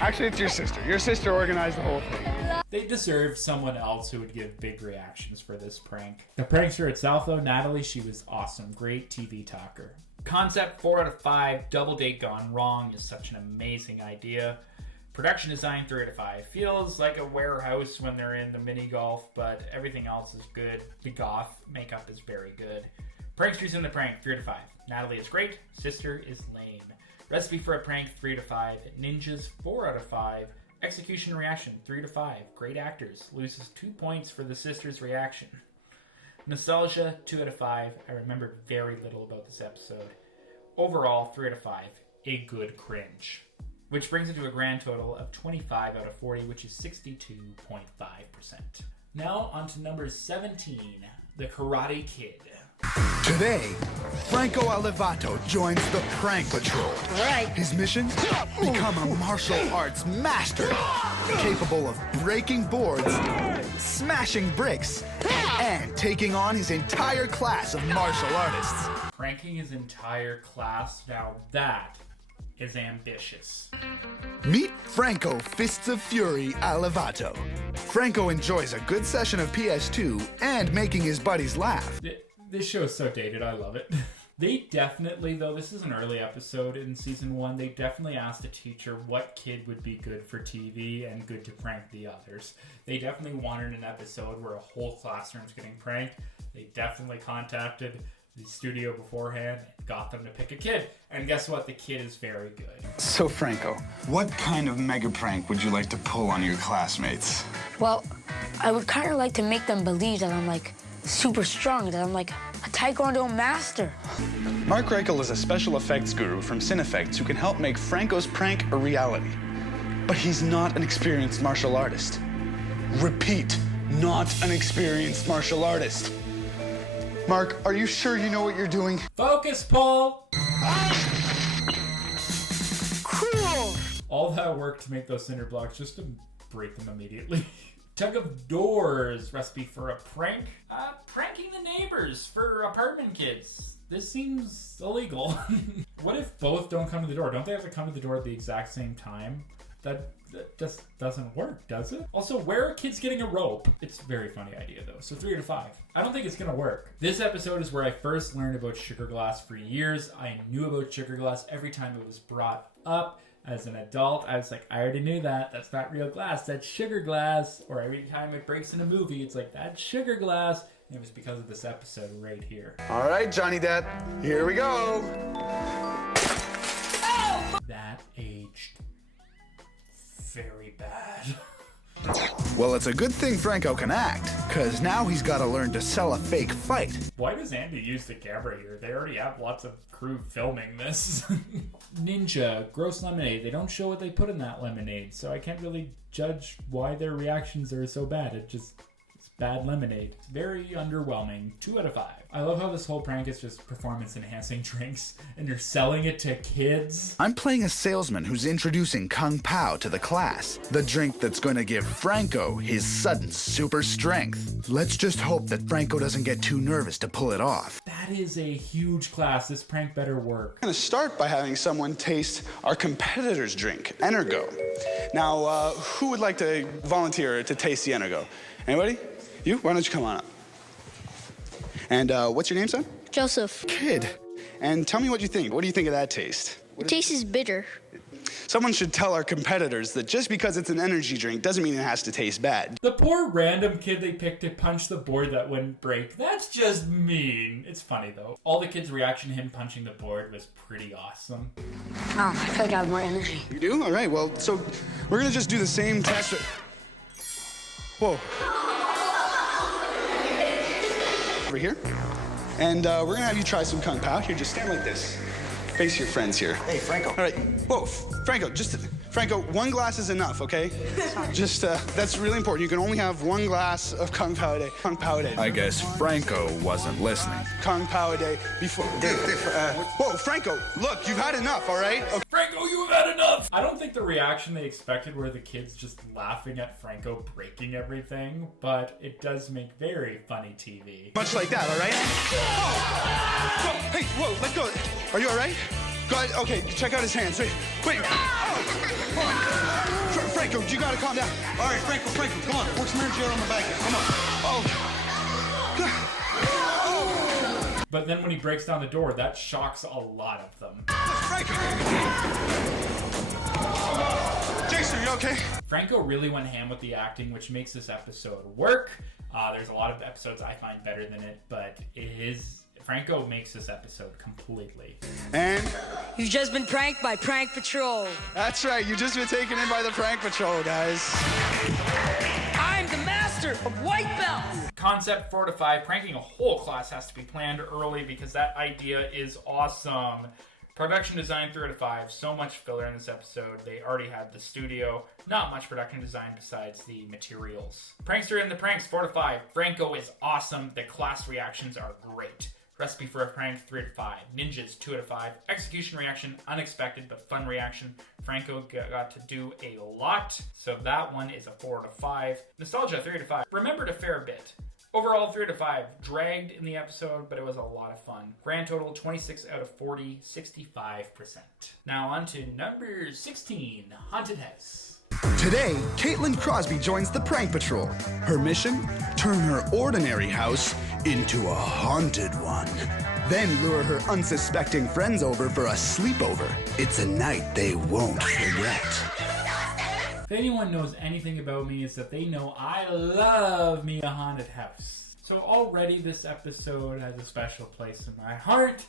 Actually, it's your sister. Your sister organized the whole thing. They deserve someone else who would give big reactions for this prank. The prankster itself, though, Natalie, she was awesome. Great TV talker. Concept 4 out of 5. Double date gone wrong is such an amazing idea. Production design 3 out of 5. Feels like a warehouse when they're in the mini golf, but everything else is good. The goth makeup is very good. Pranksters in the prank 3 out of 5. Natalie is great. Sister is lame. Recipe for a prank 3 out of 5. Ninjas 4 out of 5. Execution reaction 3 out of 5. Great actors. Loses 2 points for the sister's reaction. Nostalgia 2 out of 5. I remember very little about this episode. Overall 3 out of 5. A good cringe. Which brings it to a grand total of 25 out of 40, which is 62.5%. Now on to number 17, The Karate Kid. Today, Franco Alivato joins the Prank Patrol. All right. His mission? Become a martial arts master, capable of breaking boards, smashing bricks, and taking on his entire class of martial artists. Pranking his entire class, now that is ambitious. Meet Franco Fists of Fury Alivato. Franco enjoys a good session of PS2 and making his buddies laugh. This show is so dated, I love it. They definitely, though this is an early episode in season 1, they definitely asked the teacher what kid would be good for TV and good to prank the others. They definitely wanted an episode where a whole classroom's getting pranked. They definitely contacted the studio beforehand and got them to pick a kid. And guess what? The kid is very good. So, Franco, what kind of mega prank would you like to pull on your classmates? Well, I would kind of like to make them believe that I'm like super strong, that I'm like a taekwondo master. Mark Reichel is a special effects guru from Cinefects who can help make Franco's prank a reality. But he's not an experienced martial artist. Repeat, not an experienced martial artist. Mark, are you sure you know what you're doing? Focus, Paul! Cruel! All that work to make those cinder blocks just to break them immediately. Tug of Doors, recipe for a prank. Pranking the neighbors for apartment kids. This seems illegal. What if both don't come to the door? Don't they have to come to the door at the exact same time? That just doesn't work, does it? Also, where are kids getting a rope? It's a very funny idea, though. So 3 out of 5. I don't think it's gonna work. This episode is where I first learned about sugar glass. For years, I knew about sugar glass every time it was brought up. As an adult, I was like, I already knew that. That's not real glass. That's sugar glass. Or every time it breaks in a movie, it's like, that's sugar glass. And it was because of this episode right here. All right, Johnny Depp, here we go. That aged very bad. Well, it's a good thing Franco can act, because now he's got to learn to sell a fake fight. Why does Andy use the camera here? They already have lots of crew filming this. Ninja, gross lemonade. They don't show what they put in that lemonade, so I can't really judge why their reactions are so bad. It's Bad lemonade. Very underwhelming. 2 out of 5. I love how this whole prank is just performance-enhancing drinks, and you're selling it to kids. I'm playing a salesman who's introducing Kung Pao to the class, the drink that's going to give Franco his sudden super strength. Let's just hope that Franco doesn't get too nervous to pull it off. That is a huge class. This prank better work. I'm going to start by having someone taste our competitor's drink, Energo. Now, who would like to volunteer to taste the Energo? Anybody? You? Why don't you come on up? And what's your name, son? Joseph. Kid. And tell me what you think. What do you think of that taste? It tastes bitter. Someone should tell our competitors that just because it's an energy drink doesn't mean it has to taste bad. The poor random kid they picked to punch the board that wouldn't break. That's just mean. It's funny, though. All the kids' reaction to him punching the board was pretty awesome. Oh, I feel like I have more energy. You do? All right, well, so we're going to just do the same test. Whoa. Over here. And we're going to have you try some Kung Pao. Here, just stand like this. Face your friends here. Hey, Franco. All right. Whoa, Franco, Franco, 1 glass is enough, okay? Just, that's really important. You can only have 1 glass of Kung Pao a day. Kung Pao a day. I guess Franco wasn't listening. Kung Pao a day before... Whoa, Franco, look, you've had enough, all right? Okay. Franco, you've had enough! I don't think the reaction they expected were the kids just laughing at Franco breaking everything, but it does make very funny TV. Much like that, all right? Whoa! Hey, whoa, let go. Are you all right? Go ahead. Okay, check out his hands. Wait. Franco, you gotta calm down. All right, Franco, come on. Work some energy out on the back here. Come on. Oh. But then when he breaks down the door, that shocks a lot of them. Franco! Jason, are you okay? Franco really went ham with the acting, which makes this episode work. There's a lot of episodes I find better than it, but Franco makes this episode completely. And you've just been pranked by Prank Patrol. That's right, you've just been taken in by the Prank Patrol, guys. I'm the master of white belts. Concept 4 to 5, pranking a whole class has to be planned early because that idea is awesome. Production design 3 out of 5. So much filler in this episode. They already had the studio. Not much production design besides the materials. Prankster in the pranks 4 to 5. Franco is awesome. The class reactions are great. Recipe for a prank 3 out of 5. Ninjas 2 out of 5. Execution reaction unexpected but fun reaction. Franco got to do a lot, so that one is a 4 out of 5. Nostalgia 3 out of 5. Remembered a fair bit. Overall, 3 out of 5. Dragged in the episode, but it was a lot of fun. Grand total, 26 out of 40, 65%. Now on to number 16, Haunted House. Today, Caitlin Crosby joins the Prank Patrol. Her mission? Turn her ordinary house into a haunted one. Then lure her unsuspecting friends over for a sleepover. It's a night they won't forget. If anyone knows anything about me, it's that they know I love me a haunted house. So already this episode has a special place in my heart,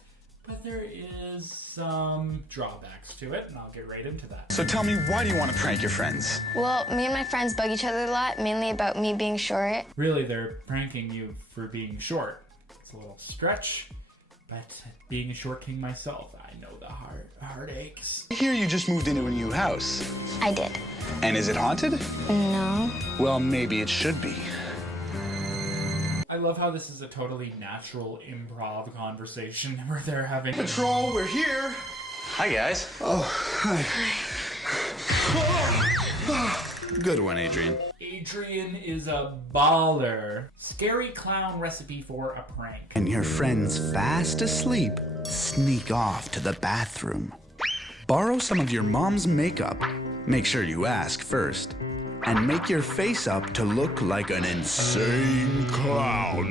but there is some drawbacks to it, and I'll get right into that. So tell me, why do you want to prank your friends? Well, me and my friends bug each other a lot, mainly about me being short. Really, they're pranking you for being short. It's a little stretch, but being a short king myself, I know the heartaches. I hear you just moved into a new house. I did. And is it haunted? No. Well, maybe it should be. I love how this is a totally natural improv conversation where they're having... Patrol, we're here. Hi, guys. Oh, hi. Good one, Adrian. Adrian is a baller. Scary clown recipe for a prank. And your friend's fast asleep, sneak off to the bathroom. Borrow some of your mom's makeup. Make sure you ask first. And make your face up to look like an insane clown.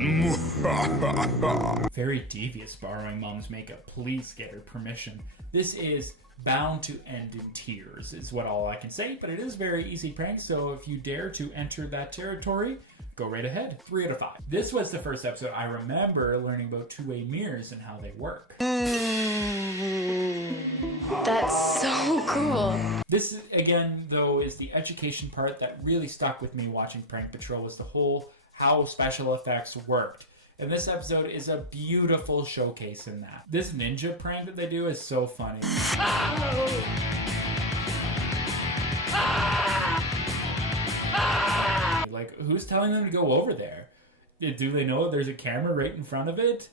Very devious borrowing mom's makeup. Please get her permission. This is bound to end in tears, is what all I can say, but it is very easy prank, so if you dare to enter that territory, go right ahead. 3 out of 5. This was the first episode I remember learning about two-way mirrors and how they work. That's so cool. This, again, though, is the education part that really stuck with me watching Prank Patrol, was the whole how special effects worked. And this episode is a beautiful showcase in that. This ninja prank that they do is so funny. Like, who's telling them to go over there? Do they know there's a camera right in front of it?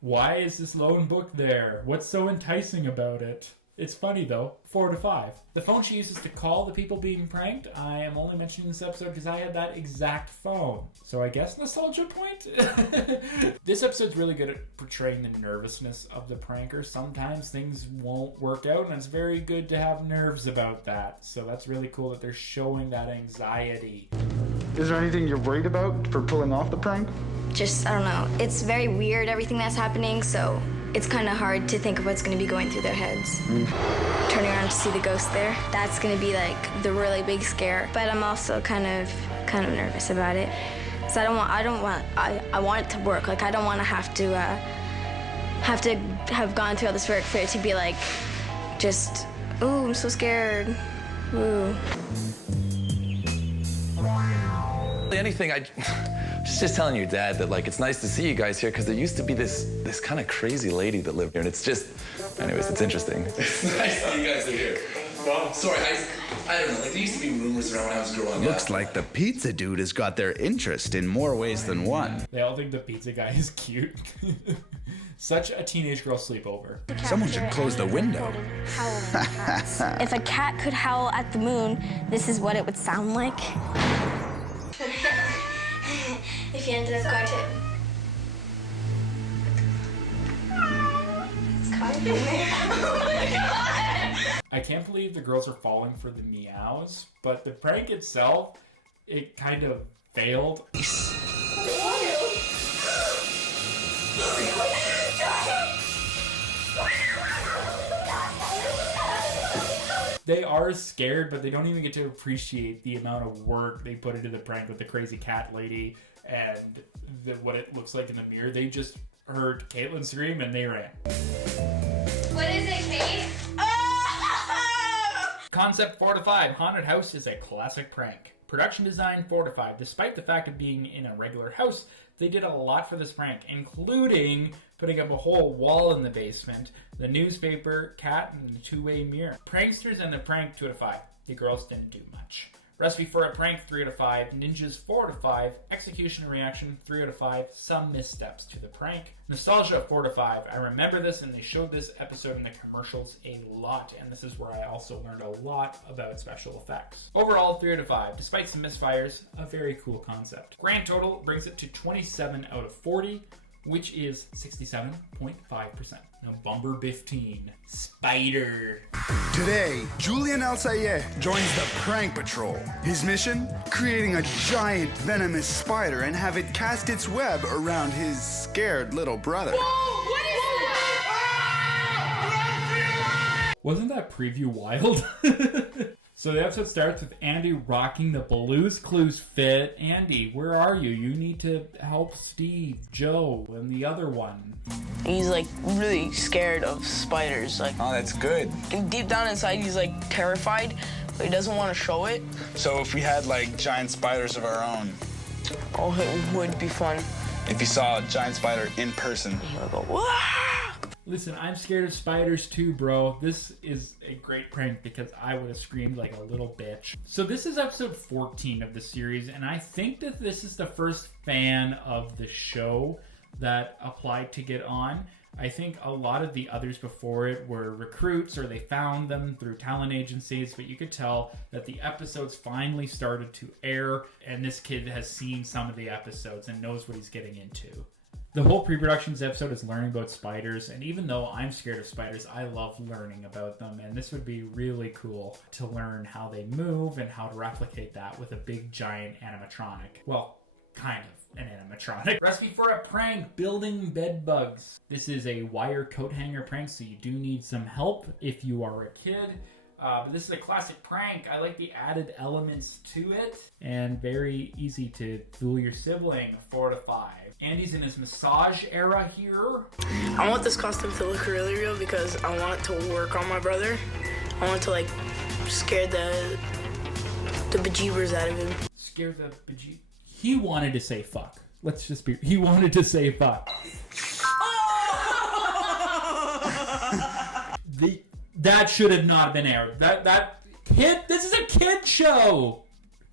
Why is this lone book there? What's so enticing about it? It's funny, though. 4 out of 5. The phone she uses to call the people being pranked, I am only mentioning this episode because I had that exact phone. So I guess nostalgia point? This episode's really good at portraying the nervousness of the pranker. Sometimes things won't work out, and it's very good to have nerves about that. So that's really cool that they're showing that anxiety. Is there anything you're worried about for pulling off the prank? Just, I don't know. It's very weird, everything that's happening, so it's kind of hard to think of what's going to be going through their heads. Turning around to see the ghost there, that's going to be like the really big scare. But I'm also kind of nervous about it. So I want it to work. Like, I don't want to have gone through all this work for it to be like, just, ooh, I'm so scared. Ooh. Anything, I just telling your dad that, like, it's nice to see you guys here because there used to be this kind of crazy lady that lived here, and it's just, anyways, it's interesting. It's nice that you guys are here. Well, sorry, I don't know, like, there used to be rumors around when I was growing up. Looks like the pizza dude has got their interest in more ways than one. They all think the pizza guy is cute. Such a teenage girl sleepover. Someone should close the window. If a cat could howl at the moon, this is what it would sound like. If you ended up going to... It's caught in there. Oh my god! I can't believe the girls are falling for the meows, but the prank itself, it kind of failed. They are scared, but they don't even get to appreciate the amount of work they put into the prank with the crazy cat lady and what it looks like in the mirror. They just heard Caitlin scream and they ran. What is it, Kate? Concept 4 to 5. Haunted house is a classic prank. Production design 4 to 5. Despite the fact of being in a regular house, they did a lot for this prank, including putting up a whole wall in the basement, the newspaper, cat, and the two-way mirror. Pranksters and the prank 2 out of 5. The girls didn't do much. Recipe for a prank 3 out of 5. Ninjas 4 out of 5. Execution and reaction 3 out of 5. Some missteps to the prank. Nostalgia 4 out of 5. I remember this, and they showed this episode in the commercials a lot, and this is where I also learned a lot about special effects. Overall 3 out of 5. Despite some misfires, a very cool concept. Grand total brings it to 27 out of 40, which is 67.5%. Now, Bumber 15. Spider. Today, Julian Alsayer joins the Prank Patrol. His mission? Creating a giant venomous spider and have it cast its web around his scared little brother. Whoa, what is that? Wasn't that preview wild? So the episode starts with Andy rocking the Blue's Clues fit. Andy, where are you? You need to help Steve, Joe, and the other one. He's like really scared of spiders. Like, oh, that's good. Deep down inside, he's like terrified, but he doesn't want to show it. So if we had like giant spiders of our own. Oh, it would be fun. If you saw a giant spider in person. He would go, wah! Listen, I'm scared of spiders too, bro. This is a great prank because I would have screamed like a little bitch. So this is episode 14 of the series, and I think that this is the first fan of the show that applied to get on. I think a lot of the others before it were recruits, or they found them through talent agencies, but you could tell that the episodes finally started to air, and this kid has seen some of the episodes and knows what he's getting into. The whole pre-productions episode is learning about spiders, and even though I'm scared of spiders, I love learning about them, and this would be really cool to learn how they move and how to replicate that with a big giant animatronic. Well, kind of an animatronic. Recipe for a prank, building bed bugs. This is a wire coat hanger prank, so you do need some help if you are a kid. But this is a classic prank. I like the added elements to it, and very easy to fool your sibling. 4 to 5. Andy's in his massage era here. I want this costume to look really real because I want it to work on my brother. I want to like scare the bejeebers out of him. Scare the bejeebers. He wanted to say fuck. Let's just be. He wanted to say fuck. That should have not been aired. That kid. This is a kid show.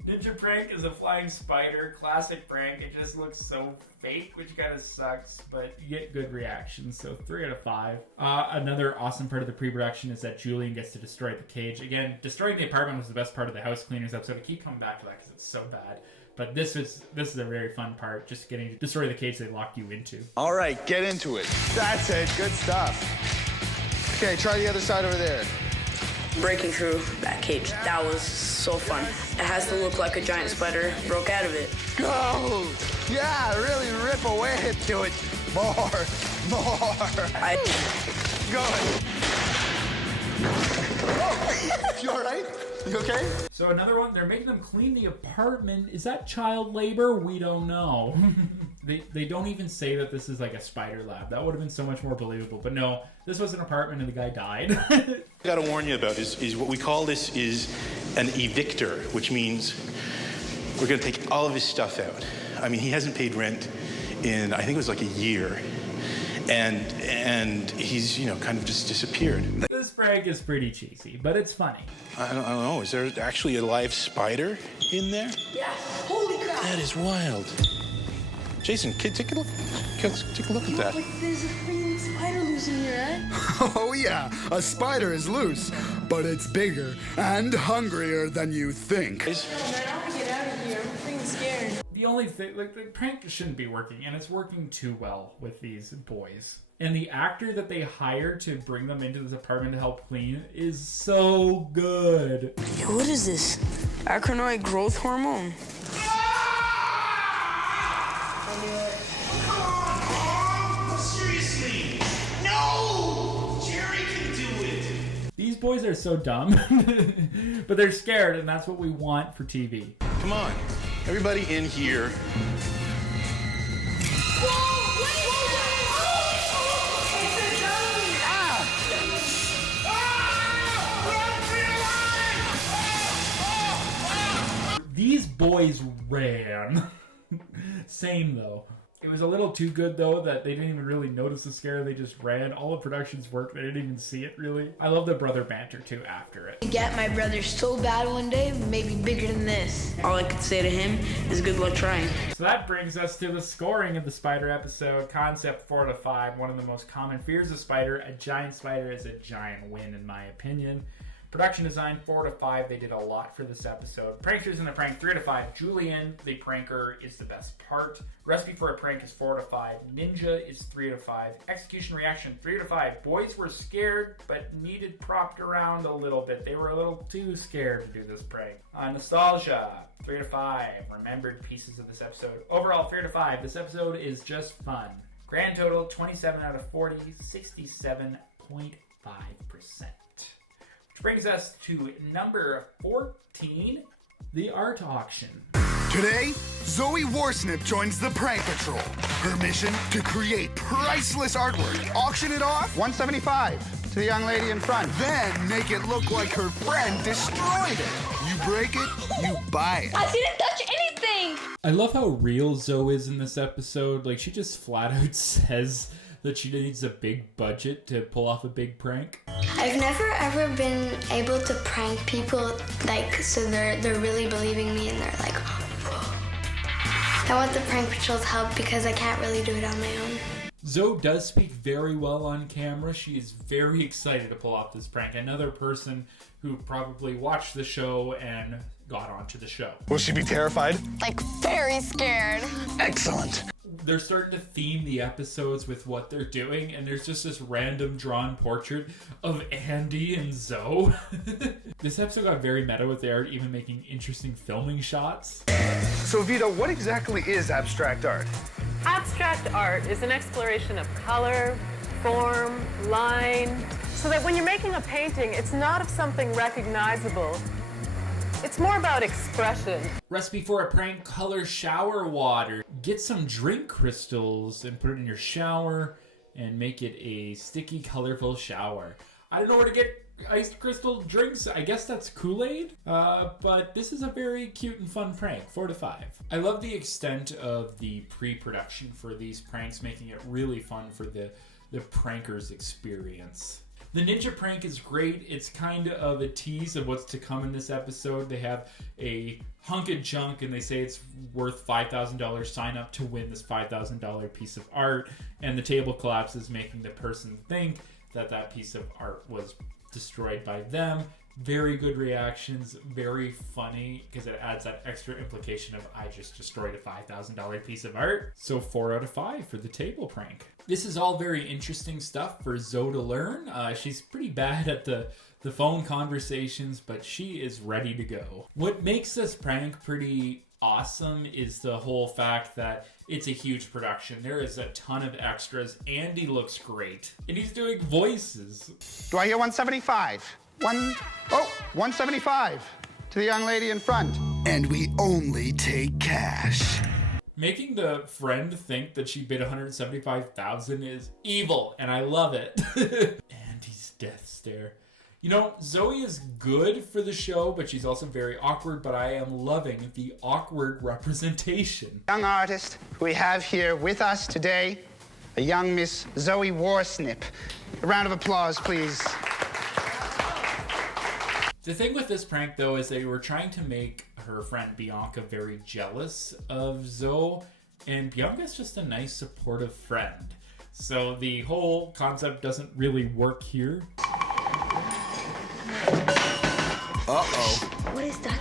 Ninja prank is a flying spider. Classic prank. It just looks so fake, which kind of sucks, but you get good reactions, so 3 out of 5. Another awesome part of the pre-production is that Julian gets to destroy the cage. Again, destroying the apartment was the best part of the house cleaners episode. I keep coming back to that because it's so bad. But this is a very fun part, just getting to destroy the cage they locked you into. All right, get into it. That's it. Good stuff. Okay, try the other side over there. Breaking through that cage, that was so fun. It has to look like a giant spider broke out of it. Go! Yeah, really rip away into it. More. Go. Oh, you all right? You okay? So another one, they're making them clean the apartment. Is that child labor? We don't know. They don't even say that this is like a spider lab. That would have been so much more believable. But no, this was an apartment and the guy died. I gotta warn you about is what we call this is an evictor, which means we're gonna take all of his stuff out. I mean, he hasn't paid rent in, I think it was like a year. And he's, kind of just disappeared. This prank is pretty cheesy, but it's funny. I don't know, is there actually a live spider in there? Yeah, holy crap. That is wild. Jason, kid, take a look. Take a look at that. There's a freaking spider loose in here, eh? Oh yeah, a spider is loose, but it's bigger and hungrier than you think. Man, I want to get out of here. I'm freaking scared. The only thing, the prank shouldn't be working, and it's working too well with these boys. And the actor that they hired to bring them into this apartment to help clean is so good. Hey, what is this? Acronoid growth hormone? Seriously! No! Jerry can do it! These boys are so dumb, but they're scared, and that's what we want for TV. Come on, everybody in here. These boys ran. Same though. It was a little too good though that they didn't even really notice the scare. They just ran. All the production's work. They didn't even see it really. I love the brother banter too after it. To get my brother so bad one day, maybe bigger than this. All I could say to him is good luck trying. So that brings us to the scoring of the spider episode. Concept 4 out of 5. One of the most common fears of spider. A giant spider is a giant win in my opinion. Production design 4 out of 5. They did a lot for this episode. Pranksters in the prank 3 out of 5. Julian, the pranker, is the best part. Recipe for a prank is 4 out of 5. Ninja is 3 out of 5. Execution reaction 3 out of 5. Boys were scared but needed propped around a little bit. They were a little too scared to do this prank. Nostalgia 3 out of 5. Remembered pieces of this episode. Overall 3 out of 5. This episode is just fun. Grand total 27 out of 40. 67.5%. Which brings us to number 14, the art auction. Today, Zoe Warsnip joins the Prank Patrol. Her mission, to create priceless artwork. Auction it off. $175 to the young lady in front. Then make it look like her friend destroyed it. You break it, you buy it. I didn't touch anything! I love how real Zoe is in this episode. Like, she just flat out says that she needs a big budget to pull off a big prank. I've never ever been able to prank people, like, so they're really believing me and they're like, whoa. I want the Prank Patrol's help because I can't really do it on my own. Zoe does speak very well on camera. She is very excited to pull off this prank. Another person who probably watched the show and got onto the show. Will she be terrified? Like, very scared. Excellent. They're starting to theme the episodes with what they're doing, and there's just this random drawn portrait of Andy and Zoe. This episode got very meta with their even making interesting filming shots. So Vito, what exactly is abstract art? Abstract art is an exploration of color, form, line, so that when you're making a painting, it's not of something recognizable. It's more about expression. Recipe for a prank: color shower water. Get some drink crystals and put it in your shower and make it a sticky, colorful shower. I don't know where to get ice crystal drinks. I guess that's Kool-Aid. But this is a very cute and fun prank. 4 to 5. I love the extent of the pre-production for these pranks, making it really fun for the pranker's experience. The ninja prank is great. It's kind of a tease of what's to come in this episode. They have a hunk of junk and they say it's worth $5,000. Sign up to win this $5,000 piece of art. And the table collapses, making the person think that that piece of art was destroyed by them. Very good reactions, very funny, because it adds that extra implication of I just destroyed a $5,000 piece of art. So 4 out of 5 for the table prank. This is all very interesting stuff for Zoe to learn. She's pretty bad at the phone conversations, but she is ready to go. What makes this prank pretty awesome is the whole fact that it's a huge production. There is a ton of extras. Andy looks great, and he's doing voices. Do I hear 175? 175 to the young lady in front. And we only take cash. Making the friend think that she bid $175,000 is evil, and I love it. Andy's death stare. You know, Zoe is good for the show, but she's also very awkward, but I am loving the awkward representation. Young artist we have here with us today, a young Miss Zoe Warsnip. A round of applause, please. The thing with this prank, though, is they were trying to make her friend Bianca very jealous of Zoe, and Bianca's just a nice, supportive friend. So the whole concept doesn't really work here. Uh-oh. What is that?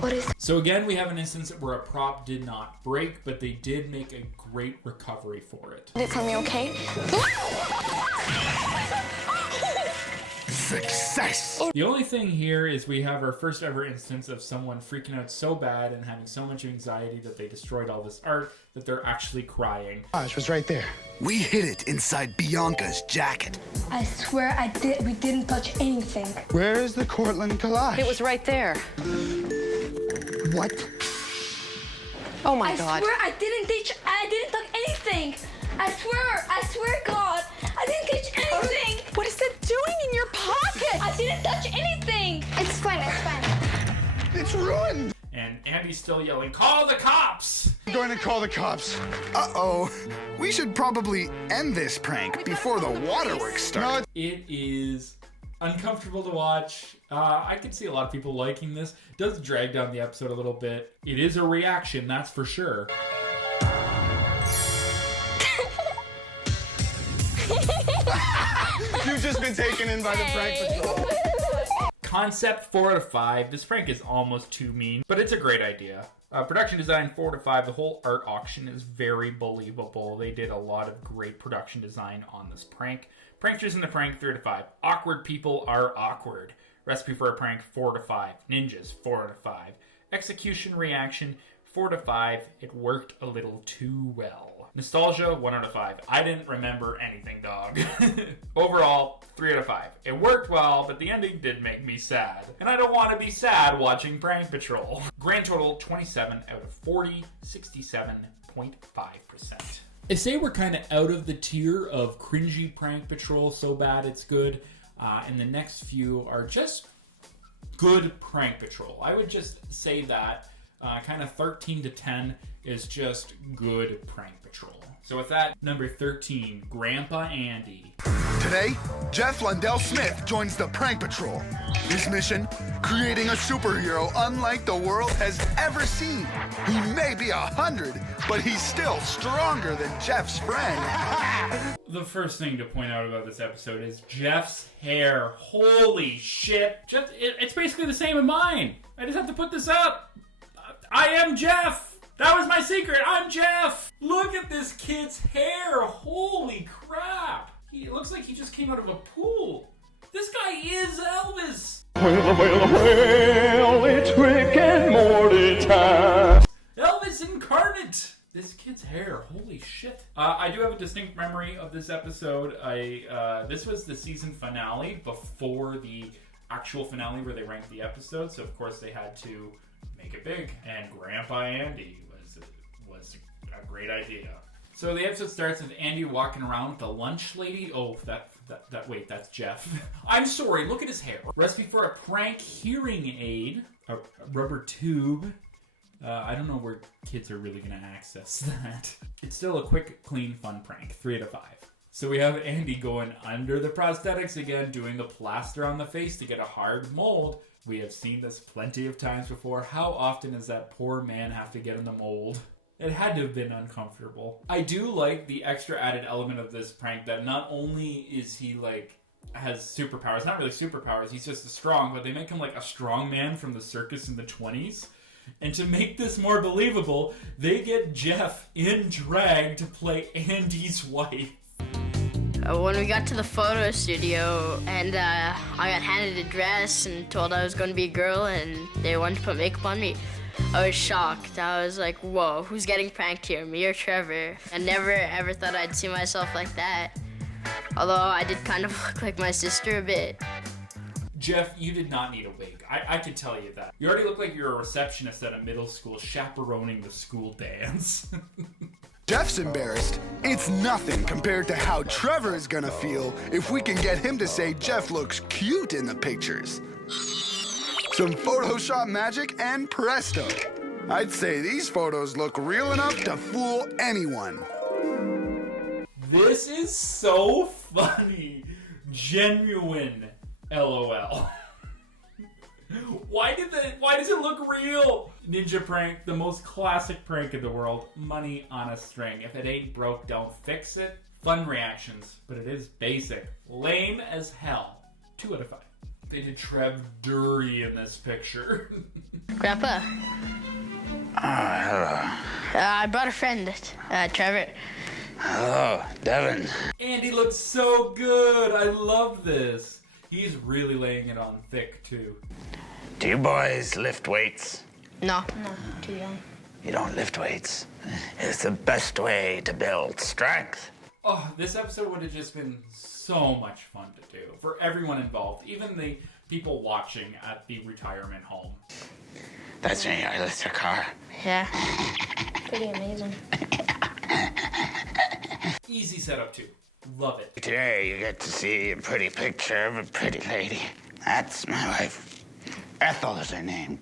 What is that? So again, we have an instance where a prop did not break, but they did make a great recovery for it. Did it tell me okay? Success! The only thing here is we have our first ever instance of someone freaking out so bad and having so much anxiety that they destroyed all this art that they're actually crying. It was right there. We hid it inside Bianca's jacket. I swear we didn't touch anything. Where is the Cortland collage? It was right there. What? Oh my I God. swear I didn't touch anything. I swear God, I didn't touch anything. What is it doing in your pocket? I didn't touch anything. It's fine, it's fine. It's ruined. And Andy's still yelling, "Call the cops!" I'm going to call the cops. Uh-oh. We should probably end this prank before the waterworks start. It is uncomfortable to watch. I could see a lot of people liking this. It does drag down the episode a little bit. It is a reaction, that's for sure. You've just been taken in by the prank patrol. Concept 4 out of 5. This prank is almost too mean, but it's a great idea. Production design 4 out of 5. The whole art auction is very believable. They did a lot of great production design on this prank. Pranksters in the prank 3 out of 5. Awkward people are awkward. Recipe for a prank 4 out of 5. Ninjas 4 out of 5. Execution reaction 4 out of 5. It worked a little too well. Nostalgia 1 out of 5. I didn't remember anything, dog. Overall 3 out of 5. It worked well, but the ending did make me sad. And I don't want to be sad watching Prank Patrol. Grand total 27 out of 40, 67.5%. I say we're kind of out of the tier of cringy Prank Patrol, so bad it's good. And the next few are just good Prank Patrol. I would just say that kind of 13 to 10 is just good Prank Patrol. So with that, number 13, Grandpa Andy. Today, Jeff Lundell Smith joins the Prank Patrol. His mission, creating a superhero unlike the world has ever seen. He may be 100, but he's still stronger than Jeff's friend. The first thing to point out about this episode is Jeff's hair. Holy shit. It's basically the same as mine. I just have to put this up. I am Jeff. That was my secret. I'm Jeff. Look at this kid's hair. Holy crap. It looks like he just came out of a pool. This guy is Elvis. Well, it's Rick and Morty time. Elvis incarnate. This kid's hair. Holy shit. I do have a distinct memory of this episode. This was the season finale before the actual finale where they ranked the episodes. So, of course, they had to make it big. And Grandpa Andy was a great idea. So the episode starts with Andy walking around with a lunch lady. Oh, wait, that's Jeff. I'm sorry, look at his hair. Recipe for a prank hearing aid. A rubber tube. I don't know where kids are really going to access that. It's still a quick, clean, fun prank. 3 out of 5. So we have Andy going under the prosthetics again, doing the plaster on the face to get a hard mold. We have seen this plenty of times before. How often does that poor man have to get in the mold? It had to have been uncomfortable. I do like the extra added element of this prank that not only is he like has superpowers, not really superpowers, he's just strong, but they make him like a strong man from the circus in the 20s. And to make this more believable, they get Jeff in drag to play Andy's wife. When we got to the photo studio and I got handed a dress and told I was going to be a girl and they wanted to put makeup on me, I was shocked. I was like, whoa, who's getting pranked here, me or Trevor? I never ever thought I'd see myself like that. Although I did kind of look like my sister a bit. Jeff, you did not need a wig. I could tell you that. You already look like you're a receptionist at a middle school chaperoning the school dance. Jeff's embarrassed. It's nothing compared to how Trevor is gonna feel if we can get him to say Jeff looks cute in the pictures. Some Photoshop magic and presto. I'd say these photos look real enough to fool anyone. This is so funny. Genuine LOL. Why does it look real? Ninja prank, the most classic prank in the world. Money on a string. If it ain't broke, don't fix it. Fun reactions, but it is basic. Lame as hell. 2 out of 5. They did Trev dirty in this picture. Grandpa. Hello. I brought a friend, Trevor. Hello, Devin. Andy looks so good. I love this. He's really laying it on thick, too. Do you boys lift weights? No. No, too young. You don't lift weights. It's the best way to build strength. Oh, this episode would have just been so much fun to do for everyone involved, even the people watching at the retirement home. That's me. I lift your car. Yeah. Pretty amazing. Easy setup, too. Love it. Today you get to see a pretty picture of a pretty lady. That's my wife. Ethel is her name.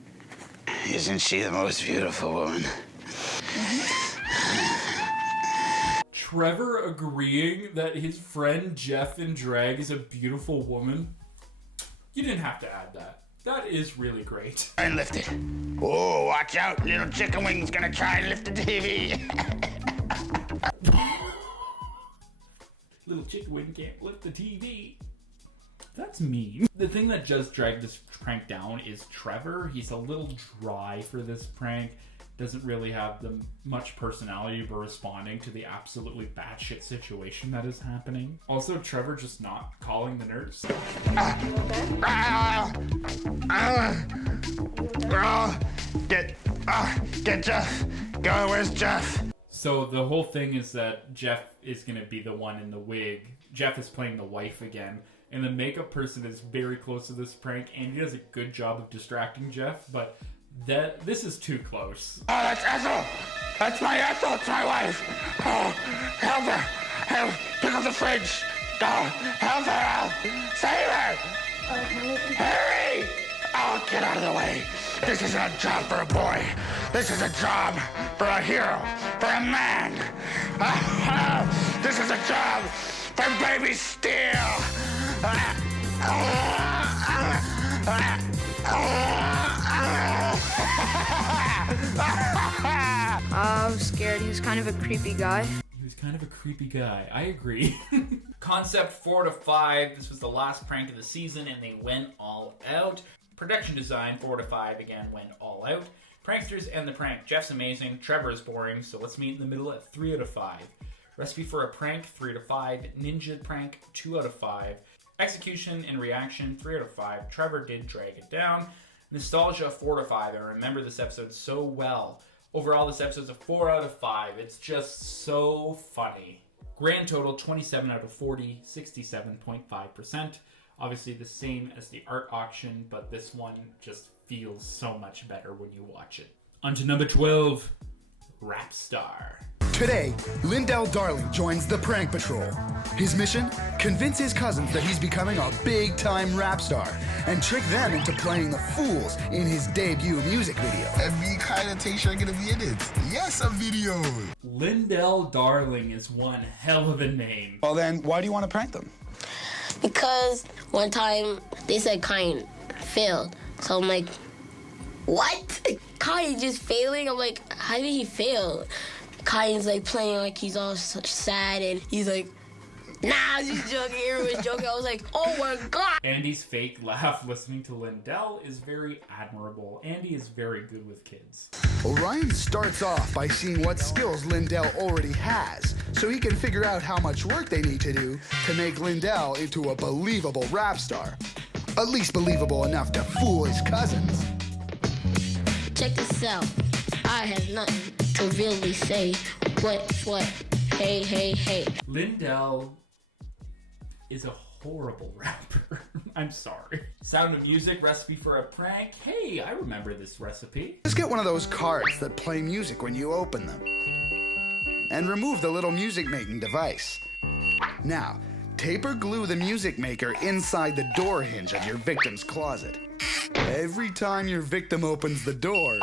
Isn't she the most beautiful woman? Trevor agreeing that his friend Jeff in drag is a beautiful woman. You didn't have to add that. That is really great. And lift it. Oh, watch out. Little chicken wing's gonna try and lift the TV. Little chicken wing can't lift the TV. That's mean. The thing that just dragged this prank down is Trevor. He's a little dry for this prank. Doesn't really have the much personality for responding to the absolutely batshit situation that is happening. Also, Trevor just not calling the nurse. Get Jeff. Go, where's Jeff? So the whole thing is that Jeff is going to be the one in the wig. Jeff is playing the wife again. And the makeup person is very close to this prank. And he does a good job of distracting Jeff. But this is too close. Oh, that's Ethel. That's my Ethel. It's my wife. Oh, help her. Help. Pick up the fridge. Go. Help her out. Save her. Hurry. Oh, get out of the way. This isn't a job for a boy. This is a job for a hero, for a man. This is a job for baby Steel. I was scared. He was kind of a creepy guy. He was kind of a creepy guy. I agree. Concept 4 to 5. This was the last prank of the season, and they went all out. Production design 4 to 5 again went all out. Pranksters and the prank. Jeff's amazing. Trevor is boring. So let's meet in the middle at 3 out of 5. Recipe for a prank 3 out of 5. Ninja prank 2 out of 5. Execution and reaction 3 out of 5. Trevor did drag it down. Nostalgia 4 to 5. I remember this episode so well. Overall, this episode's a 4 out of 5. It's just so funny. Grand total 27 out of 40, 67.5%. Obviously the same as the art auction, but this one just feels so much better when you watch it. On to number 12, Rap Star. Today, Lindell Darling joins the Prank Patrol. His mission? Convince his cousins that he's becoming a big-time rap star and trick them into playing the fools in his debut music video. Every kind of t-shirt gonna be in it. Yes, a video. Lindell Darling is one hell of a name. Well then, why do you want to prank them? Because one time they said Kyan failed. So I'm like, what? Kyan just failing? I'm like, how did he fail? Kyan's like playing like he's all sad and he's like, nah, I was just joking. Everyone's joking. I was like, oh my God. Andy's fake laugh listening to Lindell is very admirable. Andy is very good with kids. Orion starts off by seeing what skills Lindell already has, so he can figure out how much work they need to do to make Lindell into a believable rap star. At least believable enough to fool his cousins. Check this out. I have nothing to really say. What? Hey, hey, hey. Lindell is a horrible rapper. I'm sorry. Sound of Music, recipe for a prank. Hey, I remember this recipe. Just get one of those cards that play music when you open them. And remove the little music making device. Now, tape or glue the music maker inside the door hinge of your victim's closet. Every time your victim opens the door,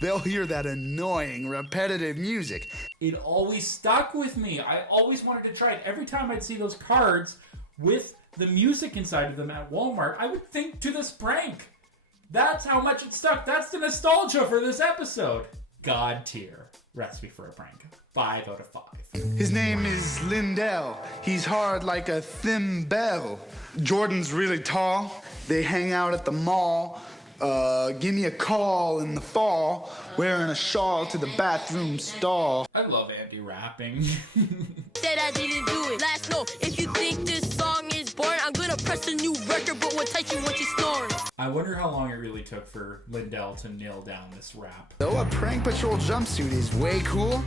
they'll hear that annoying, repetitive music. It always stuck with me. I always wanted to try it. Every time I'd see those cards with the music inside of them at Walmart, I would think to this prank. That's how much it stuck. That's the nostalgia for this episode. God tier recipe for a prank. 5 out of 5. His name is Lindell. He's hard like a thimble. Jordan's really tall. They hang out at the mall. Give me a call in the fall, wearing a shawl to the bathroom stall. I love Andy rapping. Said I didn't do it. Last note, if you think this song is boring, I'm gonna press a new record, but won't touch you once you snoring. I wonder how long it really took for Lindell to nail down this rap. Though a Prank Patrol jumpsuit is way cool,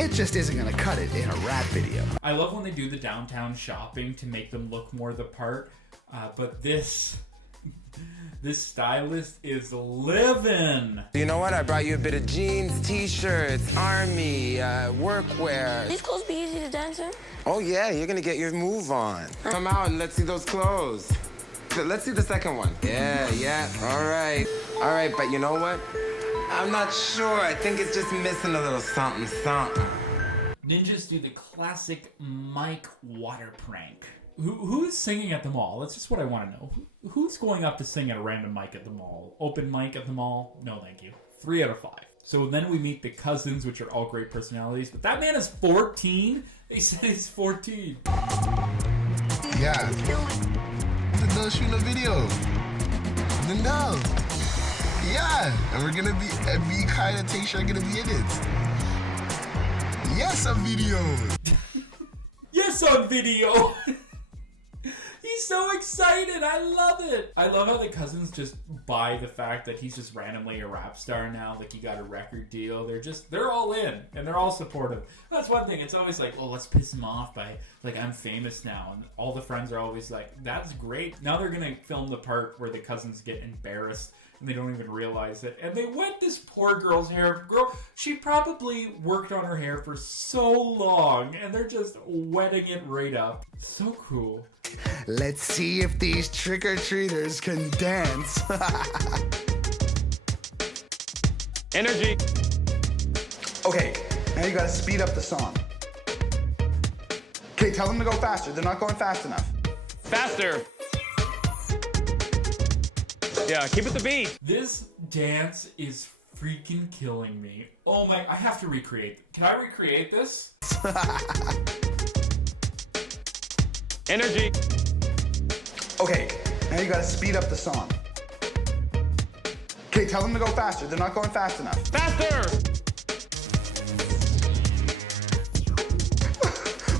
it just isn't gonna cut it in a rap video. I love when they do the downtown shopping to make them look more the part, but this stylist is living. You know what? I brought you a bit of jeans, t-shirts, army, workwear. These clothes be easy to dance in? Oh yeah, you're gonna get your move on. Come out and let's see those clothes. Let's see the second one. Yeah, all right, but you know what? I'm not sure. I think it's just missing a little something. Ninjas do the classic mic water prank. Who's singing at the mall? That's just what I want to know. Who's going up to sing at a random mic at the mall? Open mic at the mall? No, thank you. 3 out of 5. So then we meet the cousins, which are all great personalities. But that man is 14? They said he's 14. Yeah. Lindell shooting a video. Lindell. Yeah. And we're gonna be, every kind of t-shirt gonna be in it. Yes, a video. Yes, on video. He's so excited. I love it. I love how the cousins just buy the fact that he's just randomly a rap star now. Like, he got a record deal. They're all in and they're all supportive. That's one thing. It's always like, oh, let's piss him off by, like, I'm famous now. And all the friends are always like, that's great. Now they're going to film the part where the cousins get embarrassed and they don't even realize it. And they wet this poor girl's hair. Girl, she probably worked on her hair for so long and they're just wetting it right up. So cool. Let's see if these trick-or-treaters can dance. Energy. Okay, now you gotta speed up the song. Okay, tell them to go faster. They're not going fast enough. Faster. Yeah, keep it the beat. This dance is freaking killing me. Oh my, I have to recreate. Can I recreate this? Energy. Okay, now you gotta speed up the song. Okay, tell them to go faster. They're not going fast enough. Faster!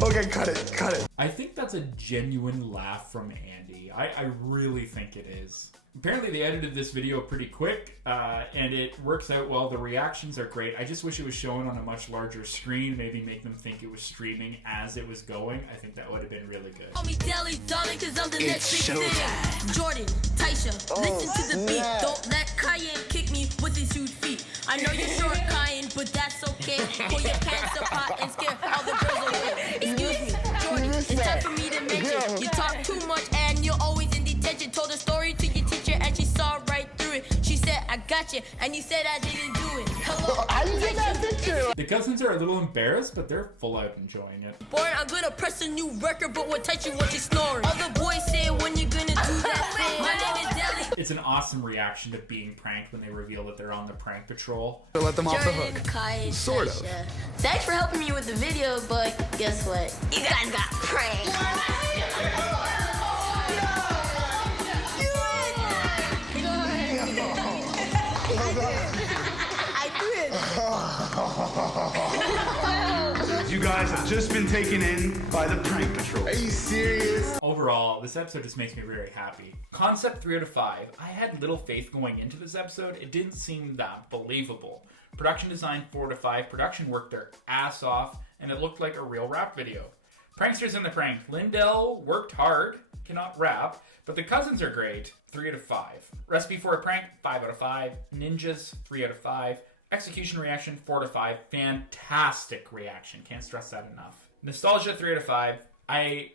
Okay, cut it. I think that's a genuine laugh from Andy. I really think it is. Apparently they edited this video pretty quick, and it works out well. The reactions are great. I just wish it was shown on a much larger screen, maybe make them think it was streaming as it was going. I think that would have been really good. It's showtime. Jordan, Taisha, listen to the beat. Don't let Cayenne kick me with his huge feet. I know you're short, Cayenne, but that's okay. Pull your pants apart and scare all the girls away. Excuse me, Jordan, it's time for me to mention. You talk too much and you're always in detention. Told a story to your teacher and she saw right through it. She said, I got you, and you said I didn't do it. Hello, How you get that picture? The cousins are a little embarrassed, but they're full out enjoying it. Born, I'm gonna press a new record, but we'll touch you what you snoring. All the boys say when you're gonna do that thing. My name is Deli. It's an awesome reaction to being pranked when they reveal that they're on the prank patrol. To let them off the Jordan, hook. Kai, Sort of. Sasha. Thanks for helping me with the video, but guess what? You guys got pranked. You guys have just been taken in by the prank patrol. Are you serious? Overall, this episode just makes me very happy. Concept 3 out of 5. I had little faith going into this episode. It didn't seem that believable. Production design 4 out of 5. Production worked their ass off, and it looked like a real rap video. Pranksters in the prank. Lindell worked hard, cannot rap, but the cousins are great. 3 out of 5. Recipe for a prank 5 out of 5. Ninjas 3 out of 5. Execution reaction 4 out of 5. Fantastic reaction. Can't stress that enough. Nostalgia 3 out of 5.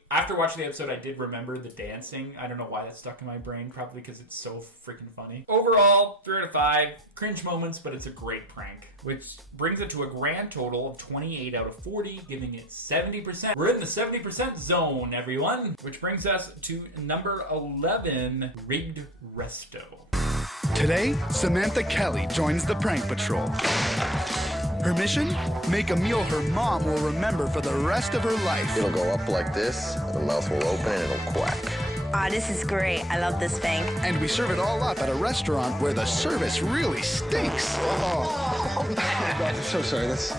After watching the episode, I did remember the dancing. I don't know why that stuck in my brain. Probably because it's so freaking funny. Overall, 3 out of 5. Cringe moments, but it's a great prank. Which brings it to a grand total of 28 out of 40, giving it 70%. We're in the 70% zone, everyone. Which brings us to number 11, Rigged Resto. Today, Samantha Kelly joins the prank patrol. Her mission? Make a meal her mom will remember for the rest of her life. It'll go up like this, the mouth will open, and it'll quack. Aw, this is great. I love this thing. And we serve it all up at a restaurant where the service really stinks. Oh God, I'm so sorry. That's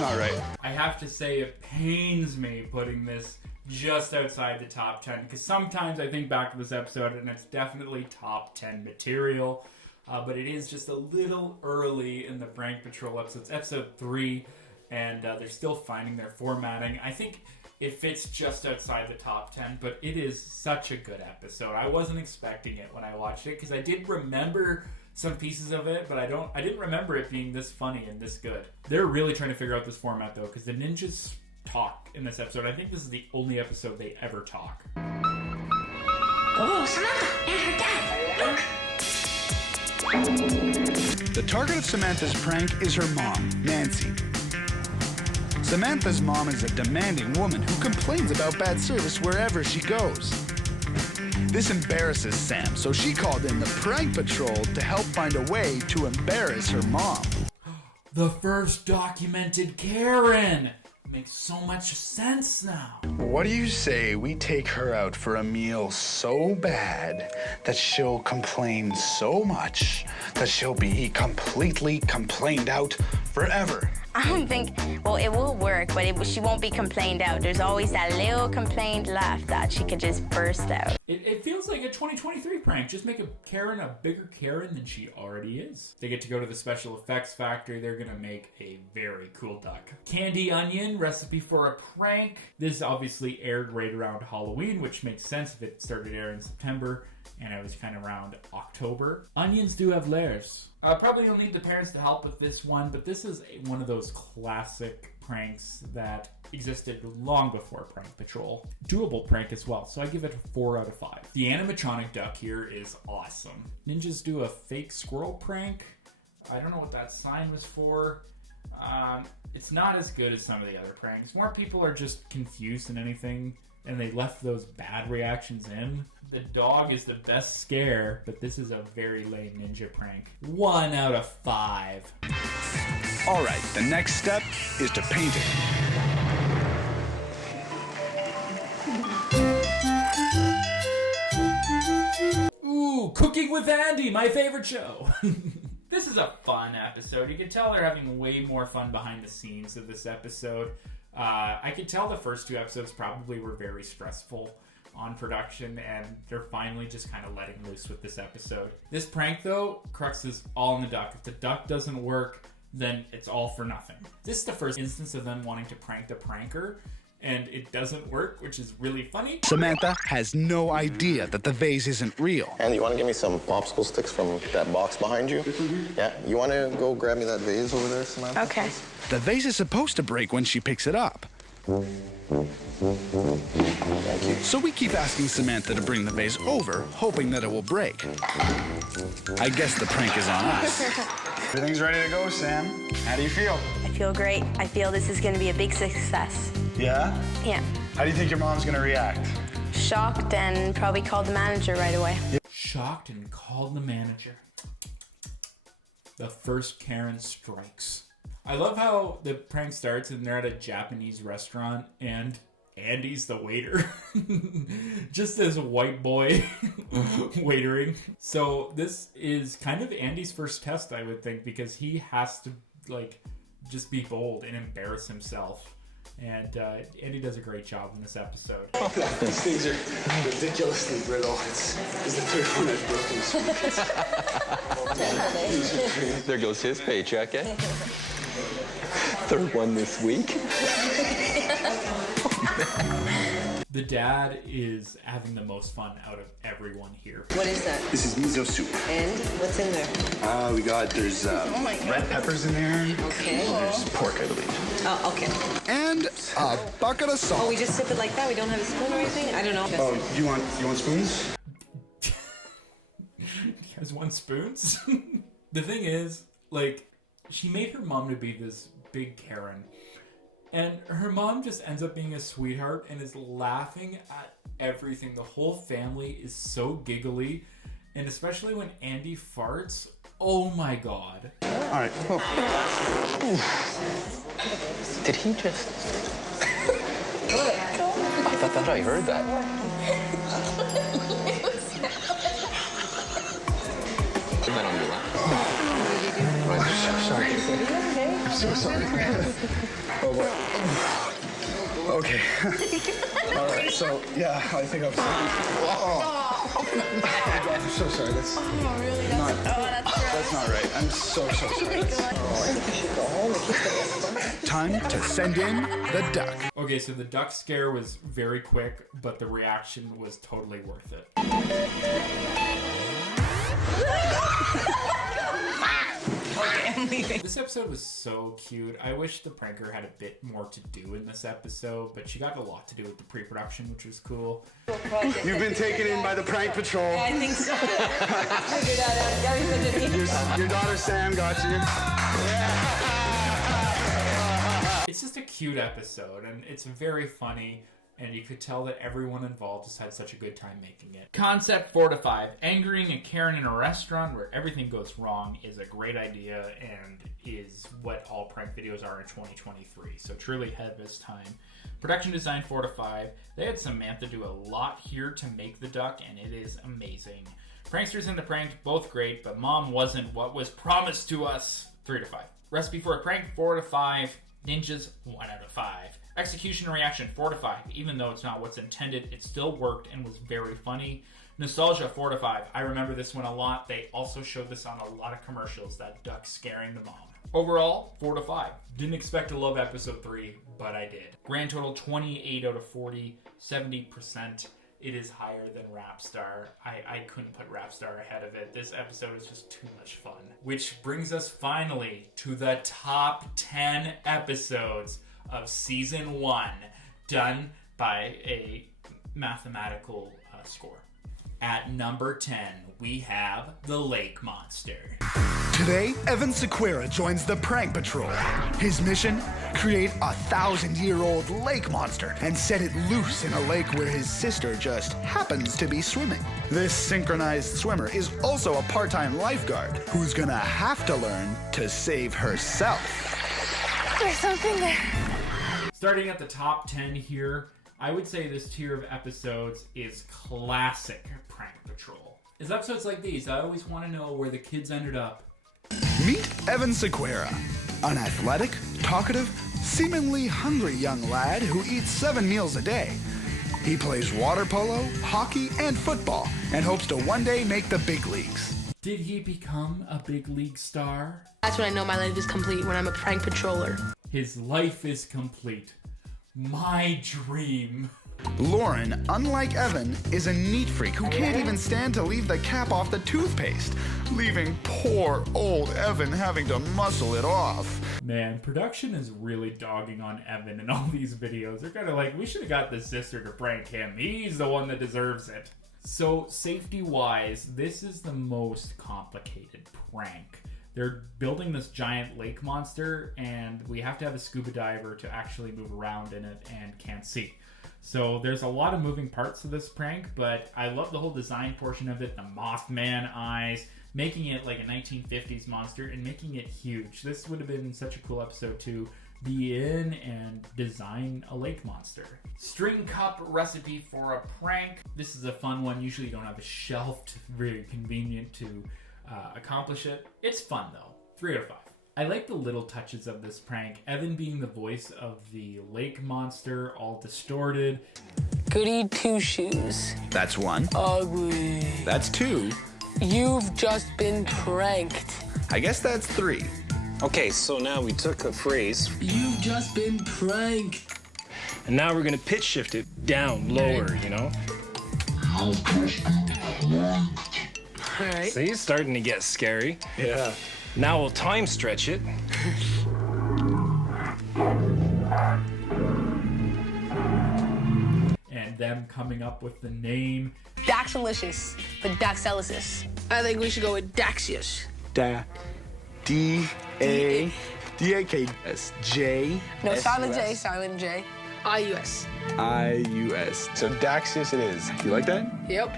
not right. I have to say, it pains me putting this just outside the top 10, because sometimes I think back to this episode and it's definitely top 10 material, but it is just a little early in the Prank Patrol episodes. Episode 3, and they're still finding their formatting. I think it fits just outside the top 10, but it is such a good episode. I wasn't expecting it when I watched it, because I did remember some pieces of it, but I didn't remember it being this funny and this good. They're really trying to figure out this format, though, because the ninjas talk in this episode. I think this is the only episode they ever talk. Oh, Samantha and her dad. Look. The target of Samantha's prank is her mom, Nancy. Samantha's mom is a demanding woman who complains about bad service wherever she goes. This embarrasses Sam, so she called in the prank patrol to help find a way to embarrass her mom. The first documented Karen! Makes so much sense now. What do you say we take her out for a meal so bad that she'll complain so much that she'll be completely complained out forever? I don't think, well, it will work, but she won't be complained out. There's always that little complained laugh that she could just burst out. It feels like a 2023 prank. Just make a Karen a bigger Karen than she already is. They get to go to the special effects factory. They're going to make a very cool duck. Candy onion, recipe for a prank. This obviously aired right around Halloween, which makes sense if it started airing in September and it was kind of around October. Onions do have layers. Probably you'll need the parents to help with this one, but this is one of those classic pranks that existed long before Prank Patrol. Doable prank as well, so I give it a 4 out of 5. The animatronic duck here is awesome. Ninjas do a fake squirrel prank. I don't know what that sign was for. It's not as good as some of the other pranks. More people are just confused than anything, and they left those bad reactions in. The dog is the best scare, but this is a very lame ninja prank. 1 out of 5. All right, the next step is to paint it. Ooh, Cooking with Andy, my favorite show. This is a fun episode. You can tell they're having way more fun behind the scenes of this episode. I could tell the first 2 episodes probably were very stressful on production, and they're finally just kind of letting loose with this episode. This prank, though, crux is all in the duck. If the duck doesn't work, then it's all for nothing. This is the first instance of them wanting to prank the pranker, and it doesn't work, which is really funny. Samantha has no idea that the vase isn't real. Andy, you want to give me some popsicle sticks from that box behind you? Yeah, you want to go grab me that vase over there, Samantha? Okay. The vase is supposed to break when she picks it up. Thank you. So we keep asking Samantha to bring the vase over, hoping that it will break. I guess the prank is on us. Everything's ready to go, Sam. How do you feel? I feel great. I feel this is going to be a big success. Yeah? Yeah. How do you think your mom's gonna react? Shocked and probably called the manager right away. Shocked and called the manager. The first Karen strikes. I love how the prank starts and they're at a Japanese restaurant and Andy's the waiter. Just this white boy waitering. So this is kind of Andy's first test, I would think, because he has to like just be bold and embarrass himself. And Andy does a great job in this episode. These things are ridiculously brittle. It's the third one I've broken. There goes his paycheck, eh? Third one this week. The dad is having the most fun out of everyone here. What is that? This is miso soup. And what's in there? There's red peppers in there. Okay. There's pork, I believe. Oh, okay. And a bucket of salt. Oh, we just sip it like that? We don't have a spoon or anything? I don't know. Oh, you want spoons? You guys want spoons? The thing is, like, she made her mom to be this big Karen. And her mom just ends up being a sweetheart and is laughing at everything. The whole family is so giggly. And especially when Andy farts, oh my god. All right. Oh. Did he just... I thought I heard that. Sorry. I'm so sorry. Oh, boy. Okay. All right, so, yeah, I think I'm sorry. Oh, God, I'm so sorry. That's not right. I'm so sorry. Time to send in the duck. Okay, so the duck scare was very quick, but the reaction was totally worth it. This episode was so cute. I wish the pranker had a bit more to do in this episode, but she got a lot to do with the pre-production, which was cool. You've been taken in by the prank patrol. Yeah, I think so. Your daughter Sam got you. It's just a cute episode, and it's very funny, and you could tell that everyone involved just had such a good time making it. Concept 4 to 5. Angering a Karen in a restaurant where everything goes wrong is a great idea and is what all prank videos are in 2023. So truly ahead of its time. Production design 4 to 5. They had Samantha do a lot here to make the duck, and it is amazing. Pranksters and the prank, both great, but Mom wasn't what was promised to us. 3 to 5. Recipe for a prank 4 to 5. Ninjas 1 out of 5. Execution and reaction 4 to 5. Even though it's not what's intended, it still worked and was very funny. Nostalgia 4 to 5. I remember this one a lot. They also showed this on a lot of commercials, that duck scaring the mom. Overall, 4 to 5. Didn't expect to love episode 3, but I did. Grand total 28 out of 40, 70%. It is higher than Rapstar. I couldn't put Rapstar ahead of it. This episode is just too much fun. Which brings us finally to the top 10 episodes of season 1, done by a mathematical score. At number 10, we have the Lake Monster. Today, Evan Sequeira joins the Prank Patrol. His mission? Create a 1,000-year-old lake monster and set it loose in a lake where his sister just happens to be swimming. This synchronized swimmer is also a part-time lifeguard who's gonna have to learn to save herself. There's something there. Starting at the top 10 here, I would say this tier of episodes is classic Prank Patrol. It's episodes like these. I always want to know where the kids ended up. Meet Evan Sequeira, an athletic, talkative, seemingly hungry young lad who eats 7 meals a day. He plays water polo, hockey, and football, and hopes to one day make the big leagues. Did he become a big league star? That's when I know my life is complete, when I'm a prank patroller. His life is complete My dream. Lauren, unlike Evan, is a neat freak who can't even stand to leave the cap off the toothpaste, leaving poor old Evan having to muscle it off. Man, production is really dogging on Evan in all these videos. They're kind of like, we should have got the sister to prank him. He's the one that deserves it. So, safety-wise, this is the most complicated prank. They're building this giant lake monster, and we have to have a scuba diver to actually move around in it and can't see. So there's a lot of moving parts to this prank, but I love the whole design portion of it, the Mothman eyes, making it like a 1950s monster and making it huge. This would have been such a cool episode to be in and design a lake monster. String cup recipe for a prank. This is a fun one. Usually you don't have a shelf, very convenient to accomplish it. It's fun though. 3 out of 5. I like the little touches of this prank. Evan being the voice of the lake monster, all distorted. Goody two shoes. That's 1. Ugly. That's 2. You've just been pranked. I guess that's 3. Okay, so now we took a phrase. You've just been pranked. And now we're gonna pitch shift it down, lower, you know? Alright. See, it's starting to get scary. Yeah. Now we'll time stretch it. And them coming up with the name. Daxalicious, but Daxelicis. I think we should go with Daxius. D-A-K-S-J. No, silent J, silent J. I-U-S. I-U-S. So Daxius it is. You like that? Yep.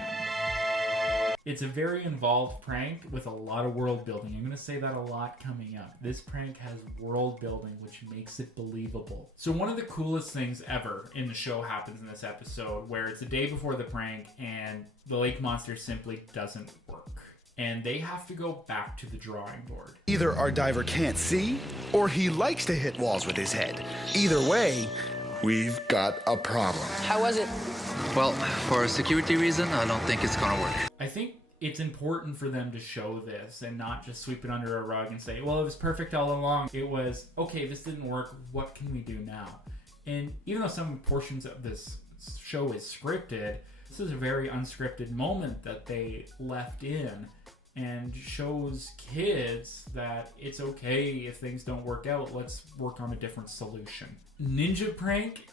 It's a very involved prank with a lot of world building. I'm going to say that a lot coming up. This prank has world building, which makes it believable. So one of the coolest things ever in the show happens in this episode, where it's the day before the prank and the lake monster simply doesn't work. And they have to go back to the drawing board. Either our diver can't see, or he likes to hit walls with his head. Either way, we've got a problem. How was it? Well, for a security reason, I don't think it's gonna work. I think it's important for them to show this and not just sweep it under a rug and say, well, it was perfect all along. It was, okay, this didn't work. What can we do now? And even though some portions of this show is scripted, this is a very unscripted moment that they left in and shows kids that it's okay if things don't work out. Let's work on a different solution. Ninja prank,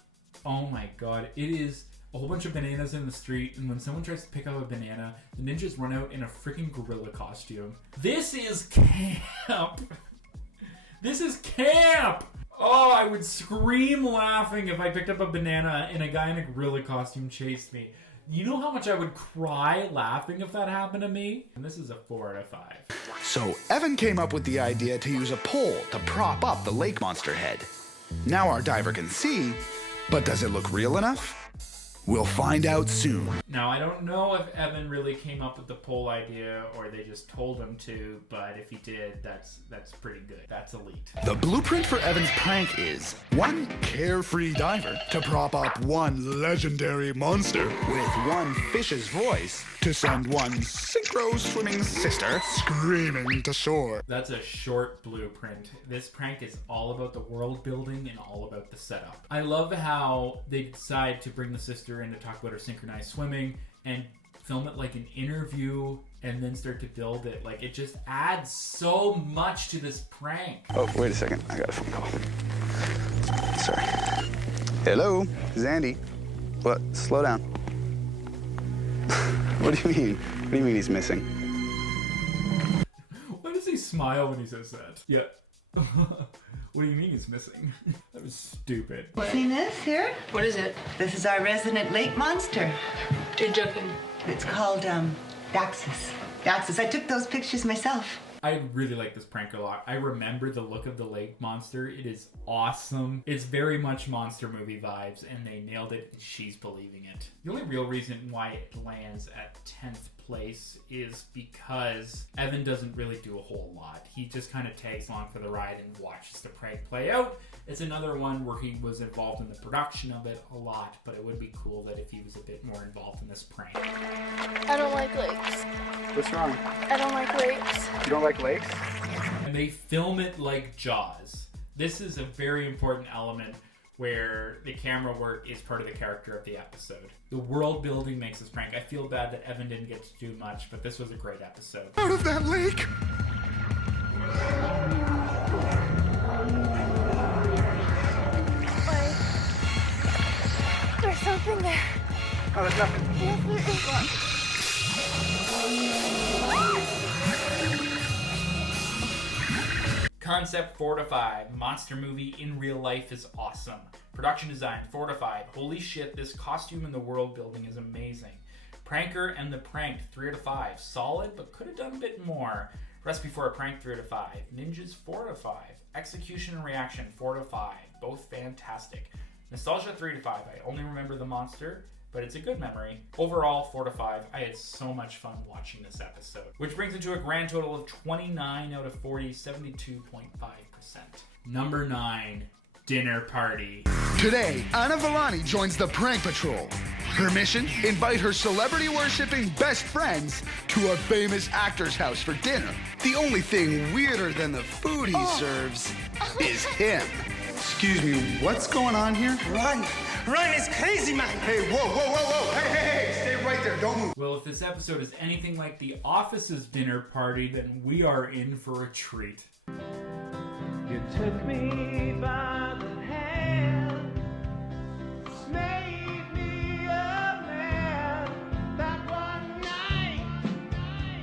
oh my god, it is a whole bunch of bananas in the street, and when someone tries to pick up a banana, the ninjas run out in a freaking gorilla costume. This is camp! This is camp! Oh, I would scream laughing if I picked up a banana and a guy in a gorilla costume chased me. You know how much I would cry laughing if that happened to me? And this is a 4 out of 5. So Evan came up with the idea to use a pole to prop up the lake monster head. Now our diver can see, but does it look real enough? We'll find out soon. Now, I don't know if Evan really came up with the poll idea or they just told him to, but if he did, that's pretty good. That's elite. The blueprint for Evan's prank is one carefree diver to prop up one legendary monster with one fish's voice to send one synchro swimming sister screaming to shore. That's a short blueprint. This prank is all about the world building and all about the setup. I love how they decide to bring the sister in to talk about her synchronized swimming and film it like an interview and then start to build it. Like, it just adds so much to this prank. Oh, wait a second. I got a phone call. Sorry. Hello, this is Andy. What? Slow down. What do you mean? What do you mean he's missing? Why does he smile when he says that? Yeah. What do you mean he's missing? That was stupid. Seen this here? What is it? This is our resident lake monster. You're joking. It's called Daxus. Daxus. I took those pictures myself. I really like this prank a lot. I remember the look of the lake monster. It is awesome. It's very much monster movie vibes, and they nailed it, and she's believing it. The only real reason why it lands at 10th place is because Evan doesn't really do a whole lot. He just kind of tags along for the ride and watches the prank play out. It's another one where he was involved in the production of it a lot, but it would be cool that if he was a bit more involved in this prank. I don't like lakes. What's wrong? I don't like lakes. You don't like lakes? And they film it like Jaws. This is a very important element where the camera work is part of the character of the episode. The world building makes this prank. I feel bad that Evan didn't get to do much, but this was a great episode. Out of that lake! Wait. There's something there. Oh, there's nothing. Yes, there is. Concept 4 to 5. Monster movie in real life is awesome. Production design 4 to 5. Holy shit, this costume and the world building is amazing. Pranker and the pranked 3 to 5. Solid, but could have done a bit more. Recipe for a prank 3 to 5. Ninjas 4 to 5. Execution and reaction 4 to 5. Both fantastic. Nostalgia 3 to 5. I only remember the monster, but it's a good memory. Overall, 4 to 5. I had so much fun watching this episode. Which brings it to a grand total of 29 out of 40, 72.5%. Number 9, Dinner Party. Today, Anna Villani joins the Prank Patrol. Her mission? Invite her celebrity-worshipping best friends to a famous actor's house for dinner. The only thing weirder than the food he serves is him. Excuse me, what's going on here? Run! Run, it's crazy, man! Hey, whoa, whoa, whoa, whoa! Hey, stay right there, don't move. Well, if this episode is anything like The Office's dinner party, then we are in for a treat. You took me by the hand, made me a man. That one night,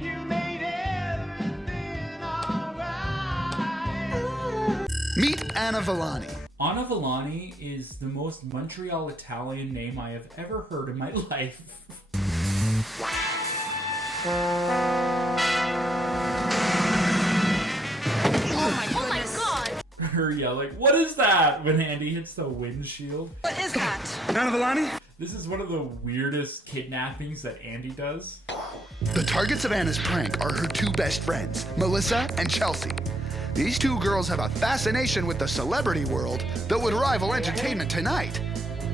you made everything alright. Meet Anna Villani. Anna Villani is the most Montreal Italian name I have ever heard in my life. Oh my god! Her yelling, "What is that?" when Andy hits the windshield. What is that? Anna Villani? This is one of the weirdest kidnappings that Andy does. The targets of Anna's prank are her two best friends, Melissa and Chelsea. These two girls have a fascination with the celebrity world that would rival Entertainment Tonight.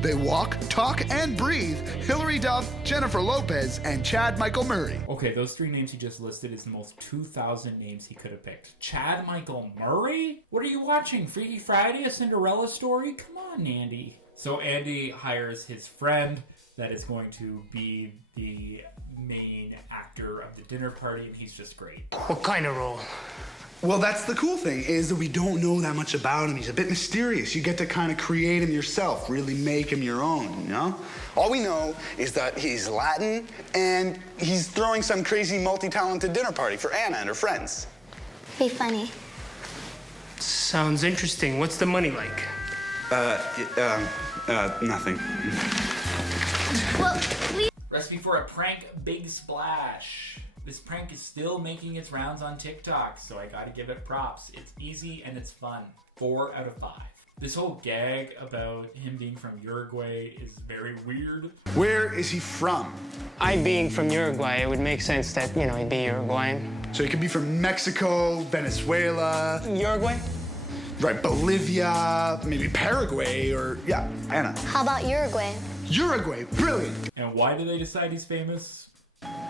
They walk, talk, and breathe Hilary Duff, Jennifer Lopez, and Chad Michael Murray. Okay, those three names he just listed is the most 2,000 names he could have picked. Chad Michael Murray? What are you watching? Freaky Friday, a Cinderella story? Come on, Andy. So Andy hires his friend that is going to be the main actor of the dinner party, and he's just great. What kind of role? Well, that's the cool thing, is that we don't know that much about him. He's a bit mysterious. You get to kind of create him yourself, really make him your own, you know? All we know is that he's Latin, and he's throwing some crazy multi-talented dinner party for Anna and her friends. Be funny. Sounds interesting. What's the money like? Nothing. Well, we... Recipe for a prank big splash. This prank is still making its rounds on TikTok, so I gotta give it props. It's easy and it's fun. 4 out of 5. This whole gag about him being from Uruguay is very weird. Where is he from? I being from Uruguay, it would make sense that, you know, he'd be Uruguayan. So he could be from Mexico, Venezuela. Uruguay? Right, Bolivia, maybe Paraguay, or, yeah, Anna. How about Uruguay? Uruguay, brilliant. And why do they decide he's famous?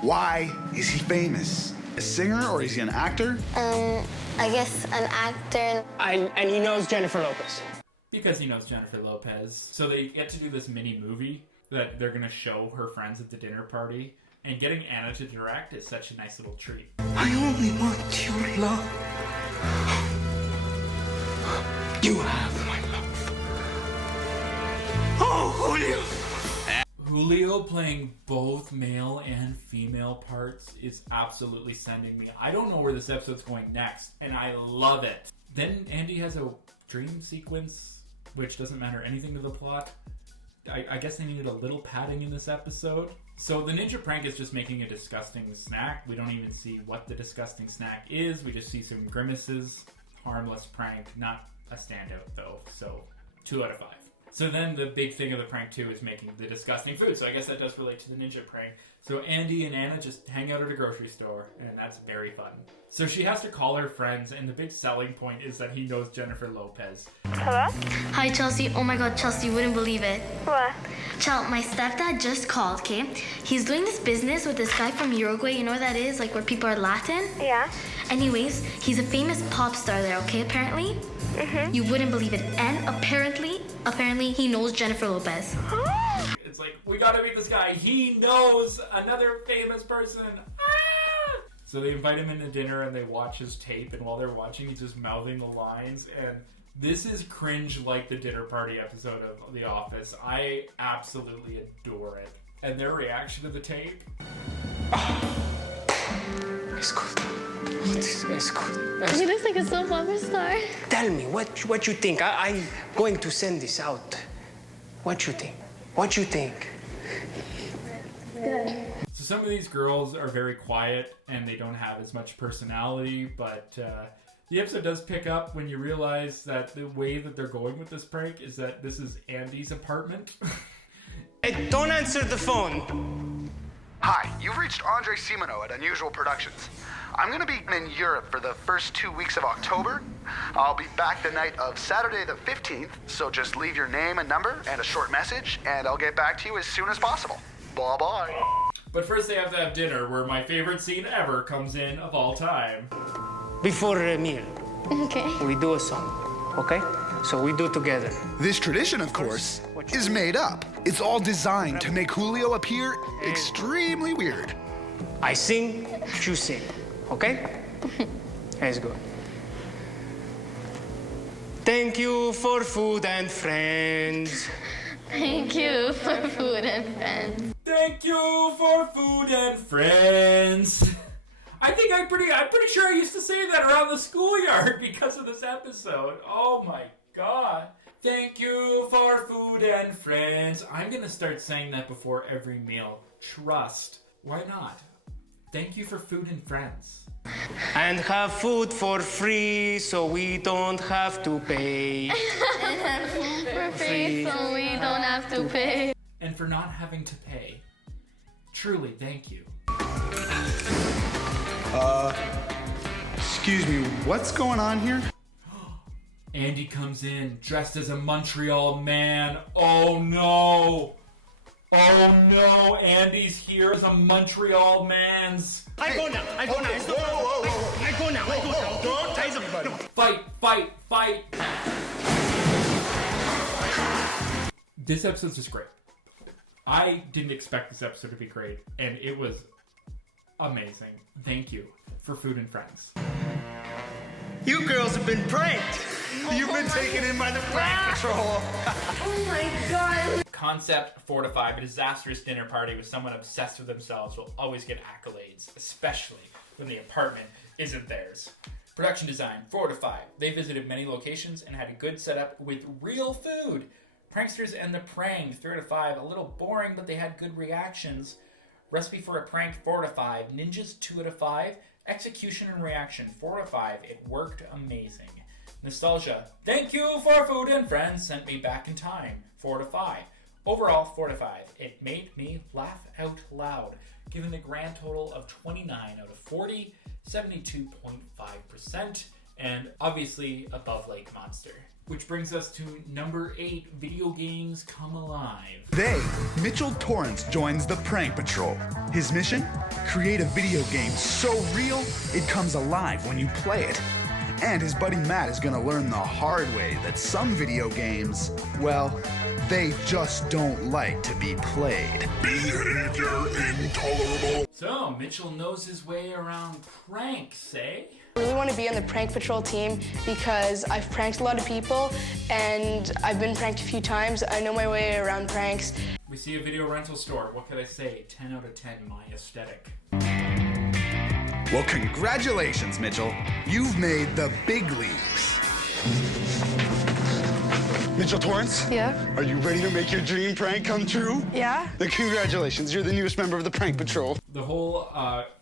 Why is he famous? A singer, or is he an actor? I guess an actor. And he knows Jennifer Lopez. Because he knows Jennifer Lopez. So they get to do this mini movie that they're gonna show her friends at the dinner party. And getting Anna to direct is such a nice little treat. I only want your love. You have my love. Oh, Julio! Julio playing both male and female parts is absolutely sending me. I don't know where this episode's going next, and I love it. Then Andy has a dream sequence, which doesn't matter anything to the plot. I guess they needed a little padding in this episode. So the ninja prank is just making a disgusting snack. We don't even see what the disgusting snack is. We just see some grimaces. Harmless prank, not a standout though. So 2 out of 5. So then the big thing of the prank too is making the disgusting food. So I guess that does relate to the ninja prank. So Andy and Anna just hang out at a grocery store, and that's very fun. So she has to call her friends, and the big selling point is that he knows Jennifer Lopez. Hello? Hi, Chelsea. Oh my god, Chelsea, you wouldn't believe it. What? Chel, my stepdad just called, okay? He's doing this business with this guy from Uruguay. You know where that is? Like where people are Latin? Yeah. Anyways, he's a famous pop star there, okay, apparently? Mm-hmm. You wouldn't believe it. And apparently he knows Jennifer Lopez. It's like, we gotta meet this guy. He knows another famous person. Ah! So they invite him into dinner and they watch his tape, and while they're watching, he's just mouthing the lines. And this is cringe like the dinner party episode of The Office. I absolutely adore it. And their reaction to the tape? It's good. It's good. He looks like a soap opera star. Tell me, what you think? I'm going to send this out. What you think? What you think? Good. So some of these girls are very quiet and they don't have as much personality, but the episode does pick up when you realize that the way that they're going with this prank is that this is Andy's apartment. Hey, don't answer the phone. Hi, you've reached Andre Simoneau at Unusual Productions. I'm going to be in Europe for the first 2 weeks of October. I'll be back the night of Saturday the 15th, so just leave your name and number and a short message, and I'll get back to you as soon as possible. Bye-bye. But first they have to have dinner, where my favorite scene ever comes in of all time. Before a meal, Okay. we do a song, okay? So we do together. This tradition, of course, is made up. It's all designed to make Julio appear extremely weird. I sing, you sing, okay? Let's go. Thank you for food and friends. Thank you for food and friends. Thank you for food and friends. I'm pretty sure I used to say that around the schoolyard because of this episode. Oh my god. Thank you for food and friends. I'm gonna start saying that before every meal. Trust. Why not? Thank you for food and friends. And have food for free so we don't have to pay. For free, so we don't have to pay. And for not having to pay. Truly, thank you. Excuse me, what's going on here? Andy comes in dressed as a Montreal man. Oh no! Oh no! Andy's here as a Montreal man's. I go now. I go now. I go now. Don't tase everybody. Fight! This episode's just great. I didn't expect this episode to be great, and it was amazing. Thank you for food and friends. You girls have been pranked. You've been taken in by the prank patrol. Oh my god. Concept 4 to 5. A disastrous dinner party with someone obsessed with themselves will always get accolades, especially when the apartment isn't theirs. Production design 4 to 5. They visited many locations and had a good setup with real food. Pranksters and the pranked 3 to 5. A little boring, but they had good reactions. Recipe for a prank 4 to 5. Ninjas 2 out of 5. Execution and reaction 4 to 5. It worked amazing. Nostalgia. Thank you for food and friends. Sent me back in time 4 to 5. Overall 4 to 5. It made me laugh out loud. Given a grand total of 29 out of 40, 72.5%, and obviously above Lake Monster. Which brings us to number 8, video games come alive. Mitchell Torrance joins the Prank Patrol. His mission? Create a video game so real, it comes alive when you play it. And his buddy Matt is gonna learn the hard way that some video games, well, they just don't like to be played. Behavior intolerable. So, Mitchell knows his way around pranks, eh? I really want to be on the prank patrol team because I've pranked a lot of people and I've been pranked a few times. I know my way around pranks. We see a video rental store. What could I say? 10 out of 10, my aesthetic. Well, congratulations, Mitchell. You've made the big leagues. Mitchell Torrance? Yeah? Are you ready to make your dream prank come true? Yeah? Then congratulations, you're the newest member of the Prank Patrol. The whole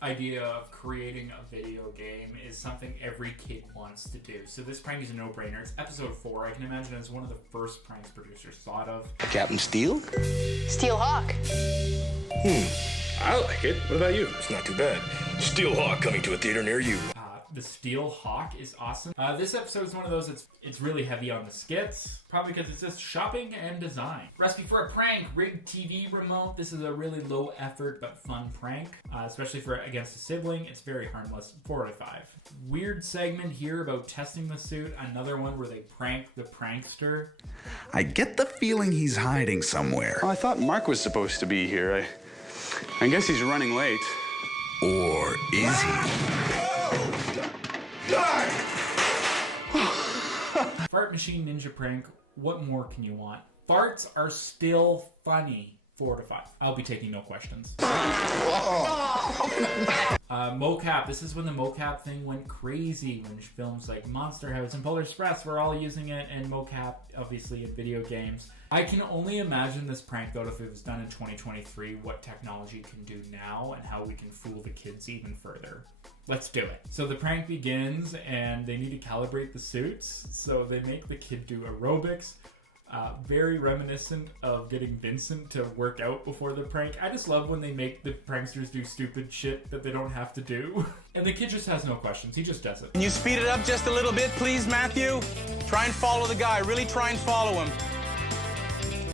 idea of creating a video game is something every kid wants to do. So this prank is a no-brainer. It's episode 4. I can imagine it's one of the first pranks producers thought of. Captain Steel? Steel Hawk. I like it. What about you? It's not too bad. Steel Hawk coming to a theater near you. The Steel Hawk is awesome. This episode is one of those it's really heavy on the skits, probably because it's just shopping and design. Recipe for a prank: rigged TV remote. This is a really low effort but fun prank, especially for against a sibling. It's very harmless. 4 out of 5. Weird segment here about testing the suit. Another one where they prank the prankster. I get the feeling he's hiding somewhere. Oh, I thought Mark was supposed to be here. I guess he's running late. Or is he? Fart machine ninja prank. What more can you want? Farts are still funny. 4 out of 5. I'll be taking no questions. Mocap. This is when the mocap thing went crazy. When films like Monster House and Polar Express were all using it, and mocap, obviously, in video games. I can only imagine this prank, though, if it was done in 2023, what technology can do now and how we can fool the kids even further. Let's do it. So the prank begins, and they need to calibrate the suits. So they make the kid do aerobics. Very reminiscent of getting Vincent to work out before the prank. I just love when they make the pranksters do stupid shit that they don't have to do. And the kid just has no questions. He just does it. Can you speed it up just a little bit, please, Matthew? Try and follow the guy. Really try and follow him.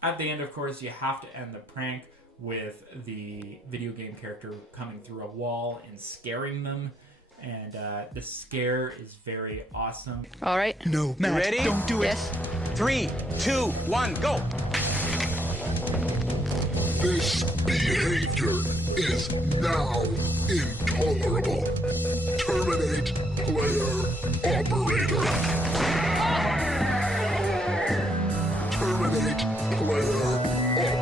At the end, of course, you have to end the prank with the video game character coming through a wall and scaring them. And the scare is very awesome. All right. No, Matt, you ready? don't do it. Yes. 3, 2, 1, go. This behavior is now intolerable. Terminate player operator. Terminate player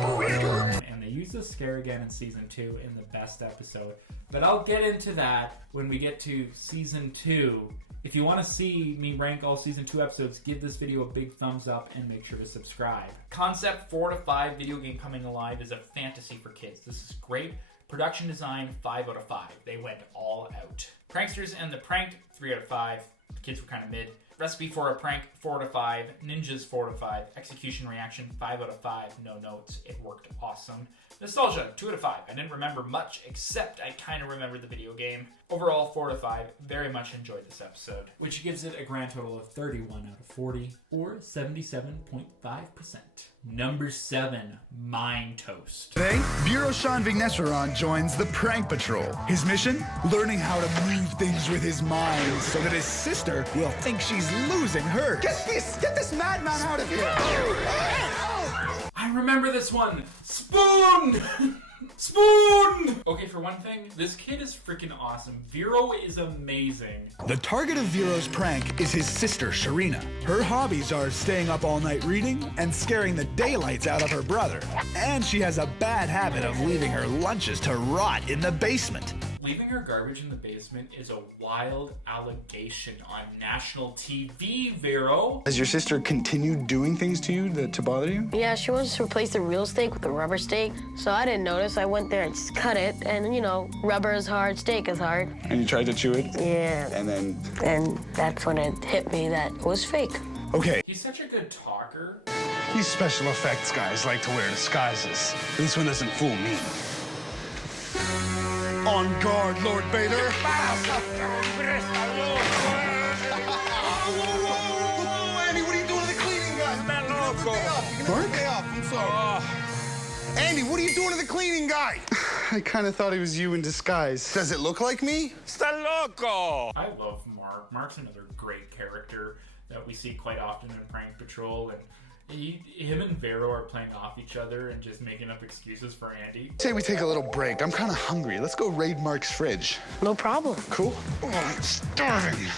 operator. And they use the scare again in season 2 in the best episode. But I'll get into that when we get to season 2. If you want to see me rank all season 2 episodes, give this video a big thumbs up and make sure to subscribe. Concept 4 to 5 video game coming alive is a fantasy for kids. This is great. Production design 5 out of 5. They went all out. Pranksters and the Pranked 3 out of 5. The kids were kind of mid. Recipe for a prank 4 out of 5. Ninjas 4 out of 5. Execution reaction 5 out of 5. No notes. It worked awesome. Nostalgia 2 out of 5. I didn't remember much except I kind of remember the video game. Overall 4 out of 5. Very much enjoyed this episode, which gives it a grand total of 31 out of 40 or 77.5%. Number 7, Mind Toast. Today, Bureau Sean Vignecheron joins the Prank Patrol. His mission? Learning how to move things with his mind so that his sister will think she's losing hers. Get this madman out of here! I remember this one. Spoon! Spoon! Okay, for one thing, this kid is freaking awesome. Vero is amazing. The target of Vero's prank is his sister, Sharina. Her hobbies are staying up all night reading and scaring the daylights out of her brother. And she has a bad habit of leaving her lunches to rot in the basement. Leaving her garbage in the basement is a wild allegation on national TV, Vero. Has your sister continued doing things to you to bother you? Yeah, she wants to replace the real steak with the rubber steak. So I didn't notice. I went there and just cut it. And, you know, rubber is hard, steak is hard. And you tried to chew it? Yeah. And then? And that's when it hit me that it was fake. Okay. He's such a good talker. These special effects guys like to wear disguises. This one doesn't fool me. On guard, Lord Vader. Andy, what are you doing to the cleaning guy? Mark? I'm sorry. Andy, what are you doing to the cleaning guy? I kind of thought it was you in disguise. Does it look like me? Está loco. I love Mark. Mark's another great character that we see quite often in Prank Patrol, and him and Vero are playing off each other and just making up excuses for Andy. Say we take a little break. I'm kind of hungry. Let's go raid Mark's fridge. No problem. Cool? Oh, I'm starving.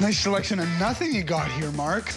Nice selection of nothing you got here, Mark.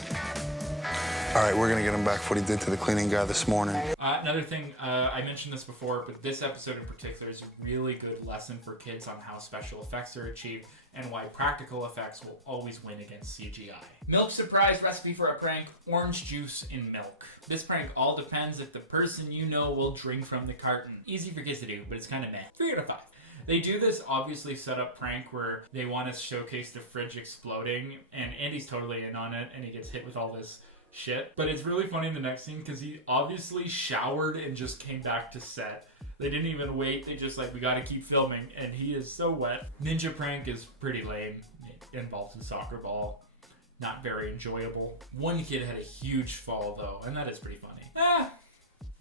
All right, we're gonna get him back for what he did to the cleaning guy this morning. Another thing, I mentioned this before, but this episode in particular is a really good lesson for kids on how special effects are achieved and why practical effects will always win against CGI. Milk surprise recipe for a prank: orange juice in milk. This prank all depends if the person you know will drink from the carton. Easy for kids to do, but it's kind of meh. 3 out of 5. They do this obviously set up prank where they want to showcase the fridge exploding, and Andy's totally in on it, and he gets hit with all this shit. But it's really funny in the next scene because he obviously showered and just came back to set. They didn't even wait. They just like, we gotta keep filming. And he is so wet. Ninja prank is pretty lame. It involves a soccer ball. Not very enjoyable. One kid had a huge fall though, and that is pretty funny.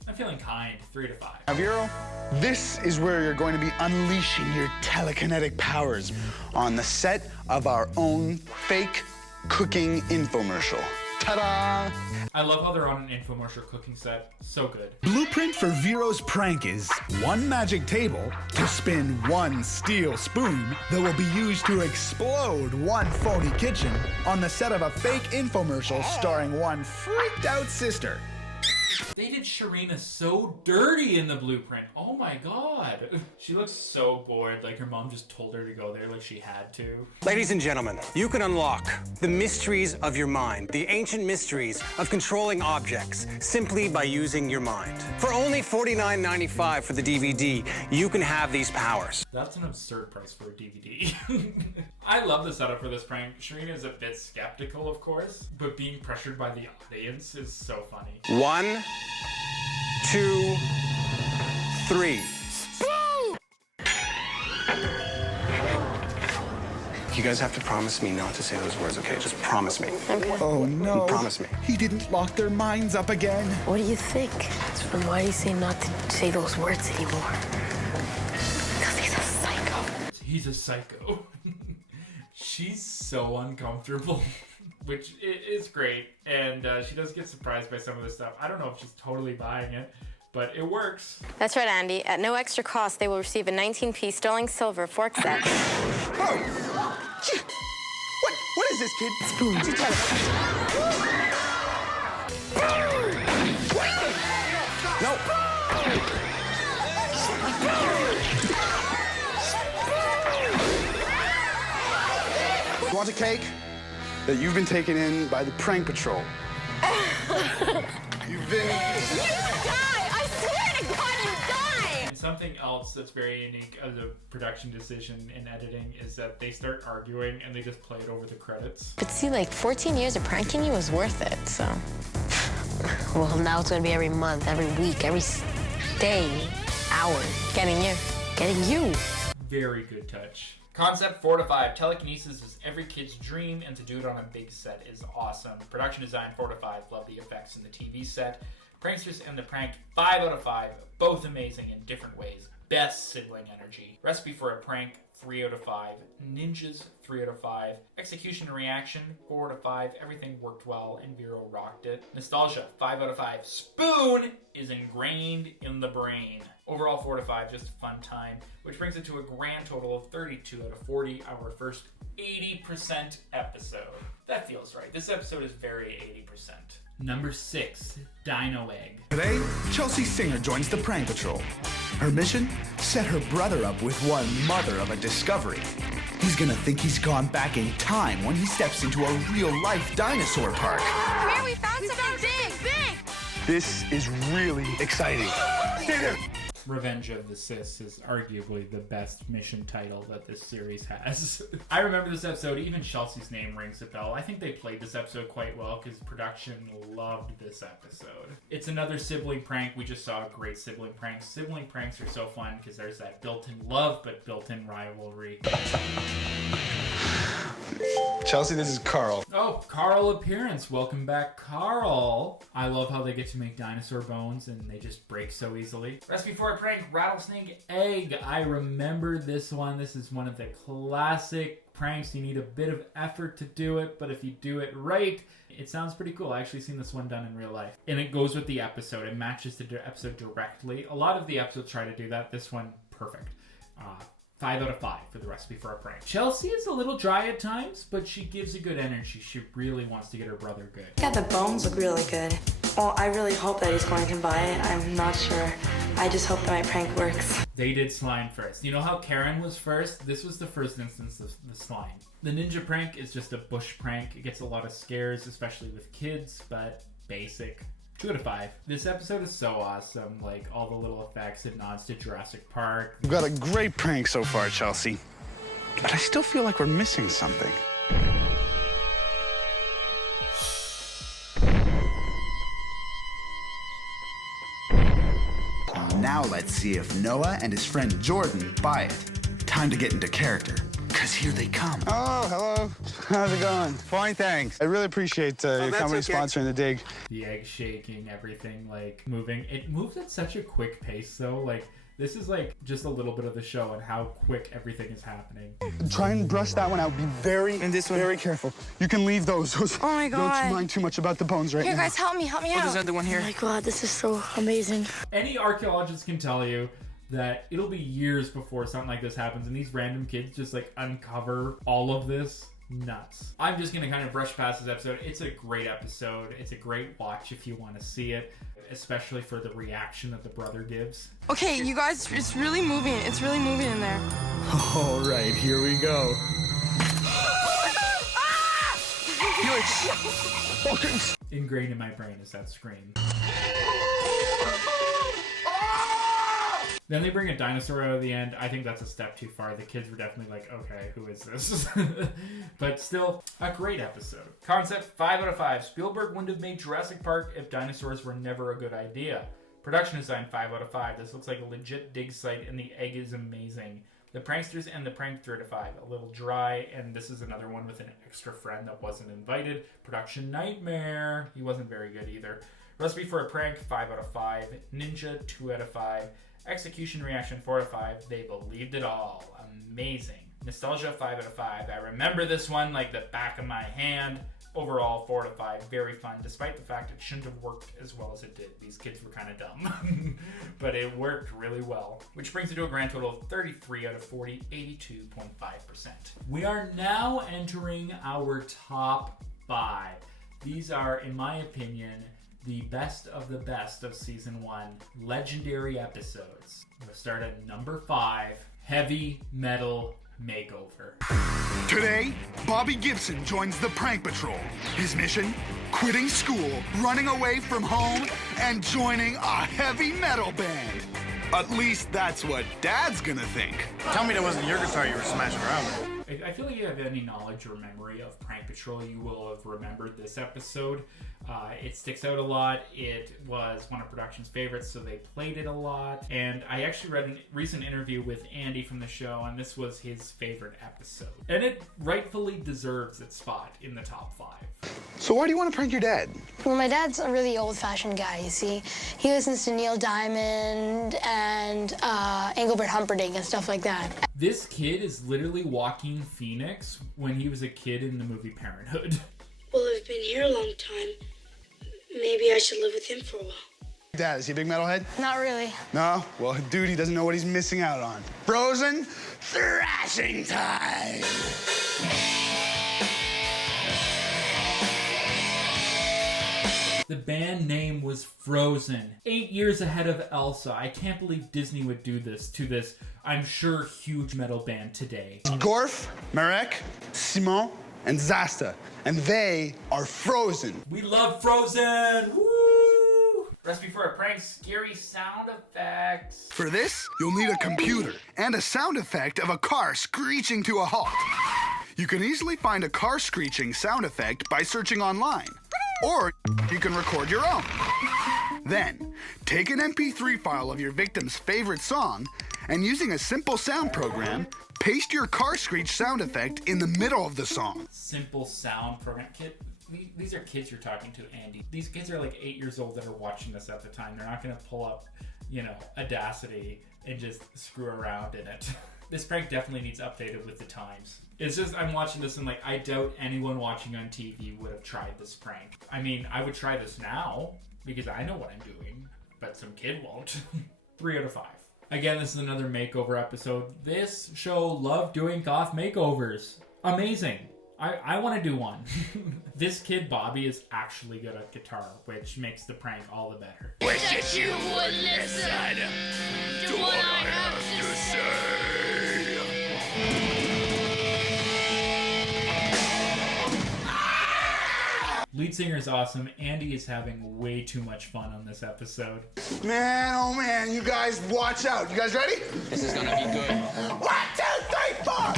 I'm feeling kind. 3 to 5. Vero, this is where you're going to be unleashing your telekinetic powers on the set of our own fake cooking infomercial. Ta-da! I love how they're on an infomercial cooking set. So good. Blueprint for Vero's prank is one magic table to spin one steel spoon that will be used to explode one phony kitchen on the set of a fake infomercial starring one freaked out sister. They did Sharina so dirty in the Blueprint. Oh my god. She looks so bored, like her mom just told her to go there like she had to. Ladies and gentlemen, you can unlock the mysteries of your mind, the ancient mysteries of controlling objects, simply by using your mind. For only $49.95 for the DVD, you can have these powers. That's an absurd price for a DVD. I love the setup for this prank. Sharina is a bit skeptical, of course, but being pressured by the audience is so funny. 1, 2, 3. You guys have to promise me not to say those words, okay? Just promise me. Okay. Oh no. Promise me. He didn't lock their minds up again. What do you think? And why do you say not to say those words anymore? Because he's a psycho. He's a psycho. She's so uncomfortable, which is great. And she does get surprised by some of this stuff. I don't know if she's totally buying it, but it works. That's right, Andy. At no extra cost, they will receive a 19-piece sterling silver fork set. What is this, kid? Spoon. No. Want a cake? That you've been taken in by the prank patrol. You've been... You die! I swear to God, you die! And something else that's very unique as a production decision in editing is that they start arguing and they just play it over the credits. But see, like, 14 years of pranking you was worth it, so... Well, now it's gonna be every month, every week, every day, hour. Getting you. Very good touch. Concept 4 to 5. Telekinesis is every kid's dream, and to do it on a big set is awesome. Production design 4 to 5. Love the effects in the TV set. Pranksters and the prank 5 out of 5. Both amazing in different ways. Best sibling energy. Recipe for a prank 3 out of 5. Ninjas 3 out of 5. Execution and reaction 4 out of 5. Everything worked well and Vero rocked it. Nostalgia 5 out of 5. Spoon is ingrained in the brain. Overall 4 to 5, just a fun time, which brings it to a grand total of 32 out of 40, our first 80% episode. That feels right. This episode is very 80%. Number 6, Dino Egg. Today, Chelsea Singer joins the prank patrol. Her mission? Set her brother up with one mother of a discovery. He's gonna think he's gone back in time when he steps into a real-life dinosaur park. Come here, we found something big! This is really exciting. Stay there. Revenge of the Sis is arguably the best mission title that this series has. I remember this episode, even Chelsea's name rings a bell. I think they played this episode quite well because production loved this episode. It's another sibling prank. We just saw a great sibling prank. Sibling pranks are so fun because there's that built-in love but built-in rivalry. Chelsea, this is Carl. Oh, Carl appearance. Welcome back, Carl. I love how they get to make dinosaur bones and they just break so easily. Recipe for a prank, rattlesnake egg. I remember this one. This is one of the classic pranks. You need a bit of effort to do it, but if you do it right, it sounds pretty cool. I actually seen this one done in real life. And it goes with the episode. It matches the episode directly. A lot of the episodes try to do that. This one, perfect. 5 out of 5 for the recipe for a prank. Chelsea is a little dry at times, but she gives a good energy. She really wants to get her brother good. Yeah, the bones look really good. Well, I really hope that he's going to buy it. I'm not sure. I just hope that my prank works. They did slime first. You know how Karen was first? This was the first instance of the slime. The ninja prank is just a bush prank. It gets a lot of scares, especially with kids, but basic. 2 out of 5. This episode is so awesome. Like, all the little effects and nods to Jurassic Park. We've got a great prank so far, Chelsea. But I still feel like we're missing something. Now let's see if Noah and his friend Jordan buy it. Time to get into character, because here they come. Oh, hello. How's it going? Fine, thanks. I really appreciate your company sponsoring the dig. The egg shaking, everything like moving. It moves at such a quick pace though. Like this is like just a little bit of the show and how quick everything is happening. Try and brush that one out. Be very, very careful. You can leave those. Oh my God. Don't mind too much about the bones right Here, now. guys, help me out. there's another one here. Oh my God, this is so amazing. Any archaeologist can tell you that it'll be years before something like this happens, and these random kids just like uncover all of this. Nuts. I'm just gonna kind of brush past this episode. It's a great episode. It's a great watch if you want to see it, especially for the reaction that the brother gives. Okay, you guys, it's really moving. It's really moving in there. All right, here we go. Ingrained in my brain is that scream. Then they bring a dinosaur out of the end. I think that's a step too far. The kids were definitely like, okay, who is this? But still, a great episode. Concept, 5 out of 5. Spielberg wouldn't have made Jurassic Park if dinosaurs were never a good idea. Production design, 5 out of 5. This looks like a legit dig site, and the egg is amazing. The pranksters and the prank, 3 out of 5. A little dry, and this is another one with an extra friend that wasn't invited. Production nightmare. He wasn't very good either. Recipe for a prank, 5 out of 5. Ninja, 2 out of 5. Execution reaction, 4 out of 5. They believed it all. Amazing. Nostalgia, 5 out of 5. I remember this one like the back of my hand. Overall, 4 out of 5. Very fun, despite the fact it shouldn't have worked as well as it did. These kids were kind of dumb. But it worked really well. Which brings it to a grand total of 33 out of 40, 82.5%. We are now entering our top 5. These are, in my opinion, the best of season 1. Legendary episodes. We'll start at number 5, Heavy Metal Makeover. Today, Bobby Gibson joins the Prank Patrol. His mission? Quitting school, running away from home, and joining a heavy metal band. At least that's what Dad's gonna think. Tell me that wasn't your guitar you were smashing around. I feel like if you have any knowledge or memory of Prank Patrol, you will have remembered this episode. It sticks out a lot. It was one of production's favorites, so they played it a lot. And I actually read a recent interview with Andy from the show, and this was his favorite episode. And it rightfully deserves its spot in the top 5. So why do you want to prank your dad? Well, my dad's a really old-fashioned guy, you see. He listens to Neil Diamond and Engelbert Humperdinck and stuff like that. This kid is literally Joaquin Phoenix when he was a kid in the movie Parenthood. Well, I've been here a long time. Maybe I should live with him for a while. Dad, is he a big metalhead? Not really. No? Well, dude, he doesn't know what he's missing out on. Frozen thrashing time! The band name was Frozen. 8 years ahead of Elsa. I can't believe Disney would do this to this, I'm sure, huge metal band today. Gorf, Marek, Simon, and Zasta. And they are Frozen. We love Frozen! Woo! Recipe for a prank, scary sound effects. For this, you'll need a computer and a sound effect of a car screeching to a halt. You can easily find a car screeching sound effect by searching online. Or you can record your own. Then, take an MP3 file of your victim's favorite song, and using a simple sound program, paste your car screech sound effect in the middle of the song. Simple sound program. These are kids you're talking to, Andy. These kids are like 8 years old that are watching this at the time. They're not going to pull up, Audacity and just screw around in it. This prank definitely needs updated with the times. It's just, I'm watching this and I doubt anyone watching on TV would have tried this prank. I mean, I would try this now because I know what I'm doing, but some kid won't. 3 out of 5. Again, this is another makeover episode. This show loved doing goth makeovers. Amazing. I want to do one. This kid, Bobby, is actually good at guitar, which makes the prank all the better. Wish that you would listen to what I have to say. Lead singer is awesome. Andy is having way too much fun on this episode. Man, oh man, you guys watch out. You guys ready? This is gonna be good. 1, 2, 3, 4!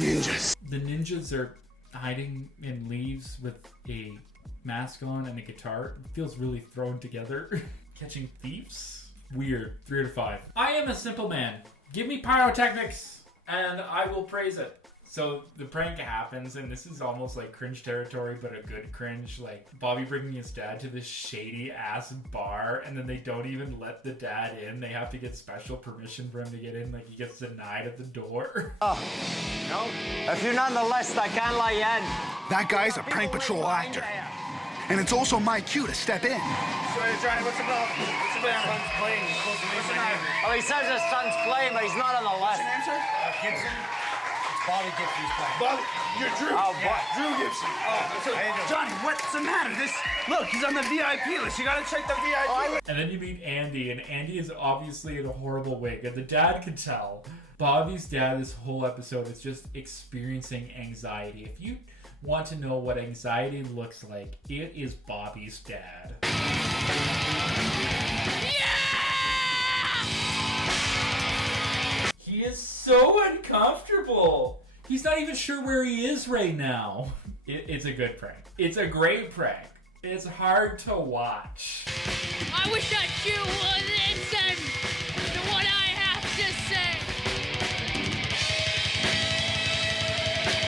Ninjas. The ninjas are hiding in leaves with a mask on and a guitar. It feels really thrown together. Catching thieves? Weird. 3 out of 5. I am a simple man. Give me pyrotechnics and I will praise it. So the prank happens, and this is almost like cringe territory, but a good cringe. Like Bobby bringing his dad to this shady ass bar, and then they don't even let the dad in. They have to get special permission for him to get in. Like he gets denied at the door. Oh, no. If you're not on the list, I can't let you in. That guy's a prank patrol actor. And it's also my cue to step in. Sorry, Johnny, what's the bill? What's the bill? Son's playing. He's supposed to be the name. Well, he says his son's playing, but he's not on the list. What's your name, sir? Gibson. Bobby Gibson's playing. Bobby, you're Drew. Oh, what? Drew Gibson. Oh, Johnny, what's the matter? Look, he's on the VIP list. You gotta check the VIP list. And then you meet Andy, and Andy is obviously in a horrible wig, and the dad can tell. Bobby's dad, this whole episode, is just experiencing anxiety. If you want to know what anxiety looks like, it is Bobby's dad. He is so uncomfortable. He's not even sure where he is right now. It's a good prank. It's a great prank. It's hard to watch. I wish that you would listen to what I have to say.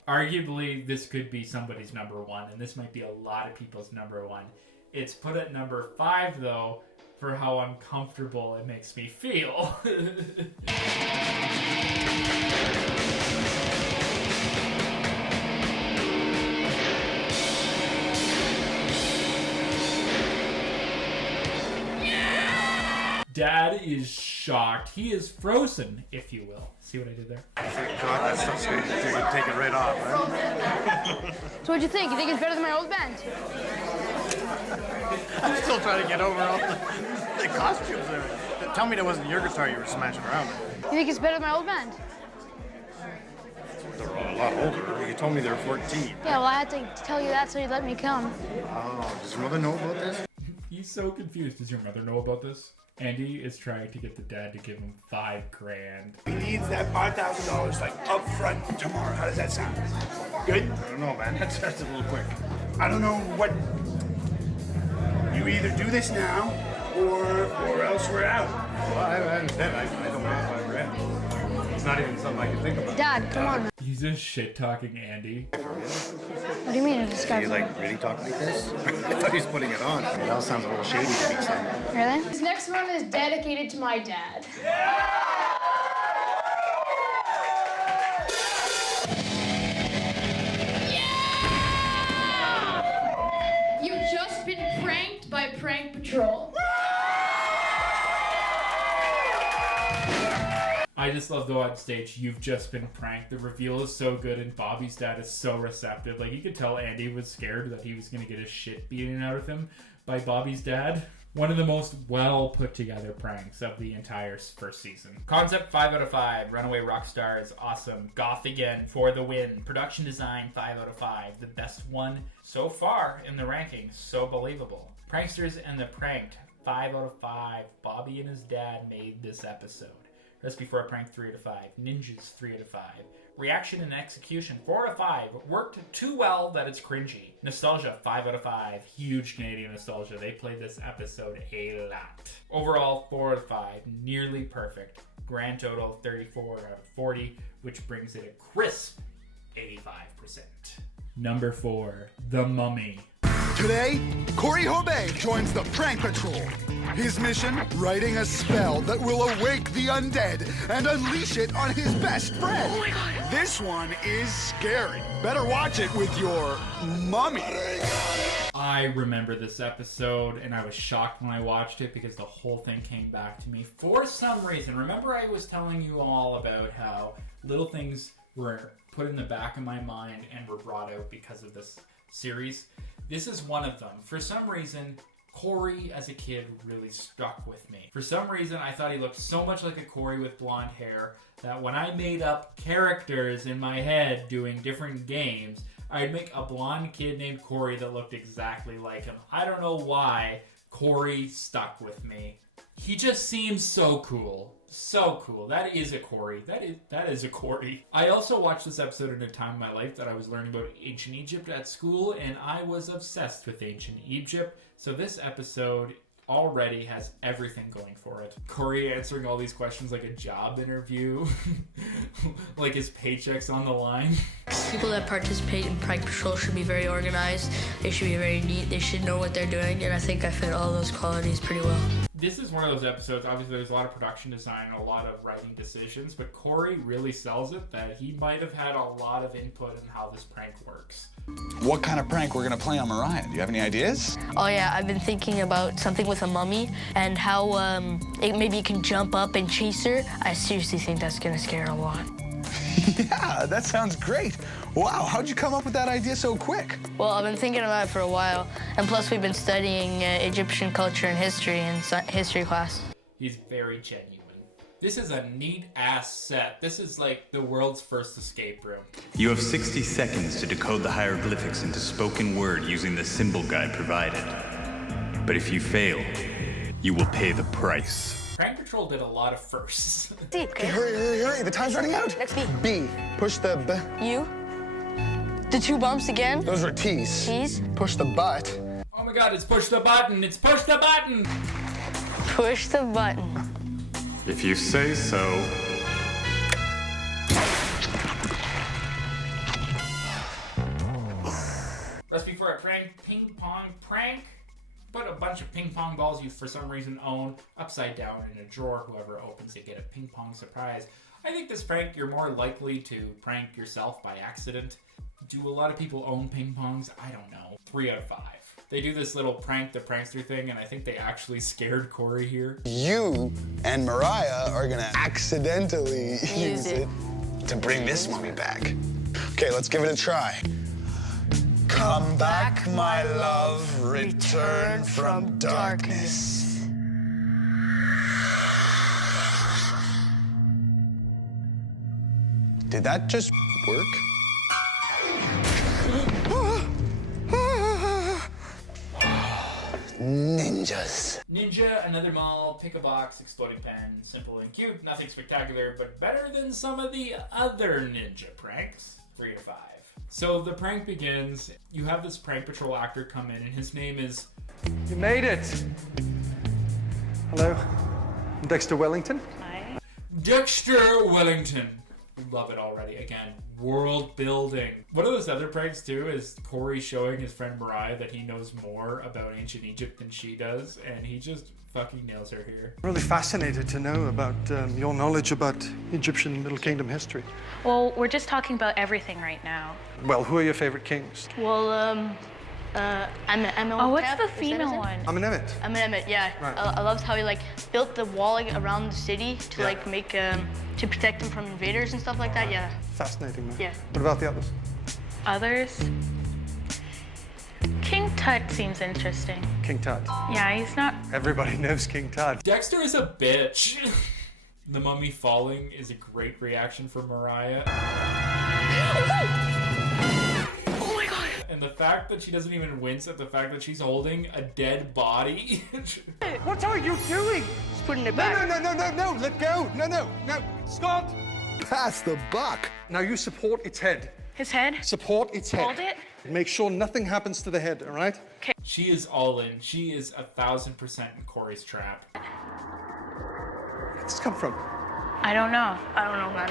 Arguably, this could be somebody's number one, and this might be a lot of people's number one. It's put at number 5, though, for how uncomfortable it makes me feel. Dad is shocked. He is frozen, if you will. See what I did there? God, that stuff's good. You take it right off, right? So what'd you think? You think it's better than my old band? I'm still trying to get over all the costumes there. Tell me that wasn't your guitar you were smashing around with. You think it's better than my old band? They're a lot older. You told me they were 14. Yeah, well, I had to tell you that so you'd let me come. Oh, does your mother know about this? He's so confused. Does your mother know about this? Andy is trying to get the dad to give him $5,000. He needs that $5,000 like up front tomorrow. How does that sound? Good? I don't know, man. That's a little quick. I don't know what. You either do this now or else we're out. Well, I understand. I don't want $5,000. It's not even something I can think about. Dad, come on. He's just shit-talking Andy. What do you mean? This guy's really talking like this? I thought he was putting it on. It all sounds a little shady to me, son. Really? This next one is dedicated to my dad. You've just been pranked by Prank Patrol. I just love the on stage. You've just been pranked. The reveal is so good, and Bobby's dad is so receptive. Like, you could tell Andy was scared that he was going to get his shit beaten out of him by Bobby's dad. One of the most well put together pranks of the entire first season. Concept 5 out of 5. Runaway Rockstar is awesome. Goth again for the win. Production design 5 out of 5. The best one so far in the rankings. So believable. Pranksters and the Pranked 5 out of 5. Bobby and his dad made this episode. Recipe for a Prank 3 out of 5. Ninjas 3 out of 5. Reaction and execution 4 out of 5. Worked too well that it's cringy. Nostalgia 5 out of 5. Huge Canadian nostalgia. They played this episode a lot. Overall 4 out of 5. Nearly perfect. Grand total 34 out of 40, which brings it a crisp 85%. Number 4, The Mummy. Today, Corey Hobey joins the Prank Patrol. His mission, writing a spell that will awake the undead and unleash it on his best friend. Oh my God. This one is scary. Better watch it with your mummy. I remember this episode, and I was shocked when I watched it because the whole thing came back to me for some reason. Remember I was telling you all about how little things were put in the back of my mind and were brought out because of this series? This is one of them. For some reason, Corey as a kid really stuck with me. For some reason, I thought he looked so much like a Corey with blonde hair that when I made up characters in my head doing different games, I'd make a blonde kid named Corey that looked exactly like him. I don't know why Corey stuck with me. He just seems so cool. So cool. That is a Corey. That is a Corey. I also watched this episode in a time in my life that I was learning about ancient Egypt at school, and I was obsessed with ancient Egypt. So this episode already has everything going for it. Corey answering all these questions like a job interview. Like his paycheck's on the line. People that participate in prank patrol should be very organized. They should be very neat. They should know what they're doing, and I think I fit all those qualities pretty well. This is one of those episodes, obviously there's a lot of production design and a lot of writing decisions, but Corey really sells it that he might have had a lot of input in how this prank works. What kind of prank we're gonna play on Mariah? Do you have any ideas? Oh yeah, I've been thinking about something with a mummy and how maybe you can jump up and chase her. I seriously think that's gonna scare her a lot. Yeah, that sounds great. Wow, how'd you come up with that idea so quick? Well, I've been thinking about it for a while, and plus we've been studying Egyptian culture and history in history class. He's very genuine. This is a neat-ass set. This is like the world's first escape room. You have 60 seconds to decode the hieroglyphics into spoken word using the symbol guide provided. But if you fail, you will pay the price. Prank Patrol did a lot of firsts. Okay, hurry. The time's running out. Next B. B. Push the B. U. The two bumps again. Those are T's. T's. Push the butt. Oh my god, it's push the button. It's push the button. Push the button. If you say so. Recipe for a ping pong prank. Put a bunch of ping pong balls you for some reason own upside down in a drawer. Whoever opens it get a ping pong surprise. I think this prank, you're more likely to prank yourself by accident. Do a lot of people own ping pongs? I don't know. 3 out of 5. They do this little prank the prankster thing, and I think they actually scared Corey here. You and Mariah are gonna accidentally use it to bring this mummy back. Okay, let's give it a try. Come back, my love, return from darkness. Did that just work? Ninjas. Ninja, another mall, pick a box, exploding pen, simple and cute, nothing spectacular, but better than some of the other ninja pranks. 3 out of 5. So the prank begins. You have this prank patrol actor come in, and his name is... You made it. Hello, I'm Dexter Wellington. Hi. Dexter Wellington. Love it already. Again, world building. One of those other pranks too is Corey showing his friend Mariah that he knows more about ancient Egypt than she does, and he just fucking nails her here. Really fascinated to know about your knowledge about Egyptian Middle Kingdom history. Well, we're just talking about everything right now. Well, who are your favorite kings? Well, Amenhotep. Oh, what's the female one? Amenemhet. Amenemhet, yeah. Right. I loved how he built the wall around the city to make to protect them from invaders and stuff like that. Yeah. Fascinating, man. Yeah. What about the others? Others? King Tut seems interesting. King Tut. Yeah, he's not... Everybody knows King Tut. Dexter is a bitch. The mummy falling is a great reaction for Mariah. Oh my god! And the fact that she doesn't even wince at the fact that she's holding a dead body. What are you doing? Just putting it back. No, let go. No. Scott! Pass the buck. Now you support its head. His head? Support its head. Hold it. Make sure nothing happens to the head, all right? Okay. She is all in. She is 1,000% in Corey's trap. Where did this come from? I don't know. I don't know, man.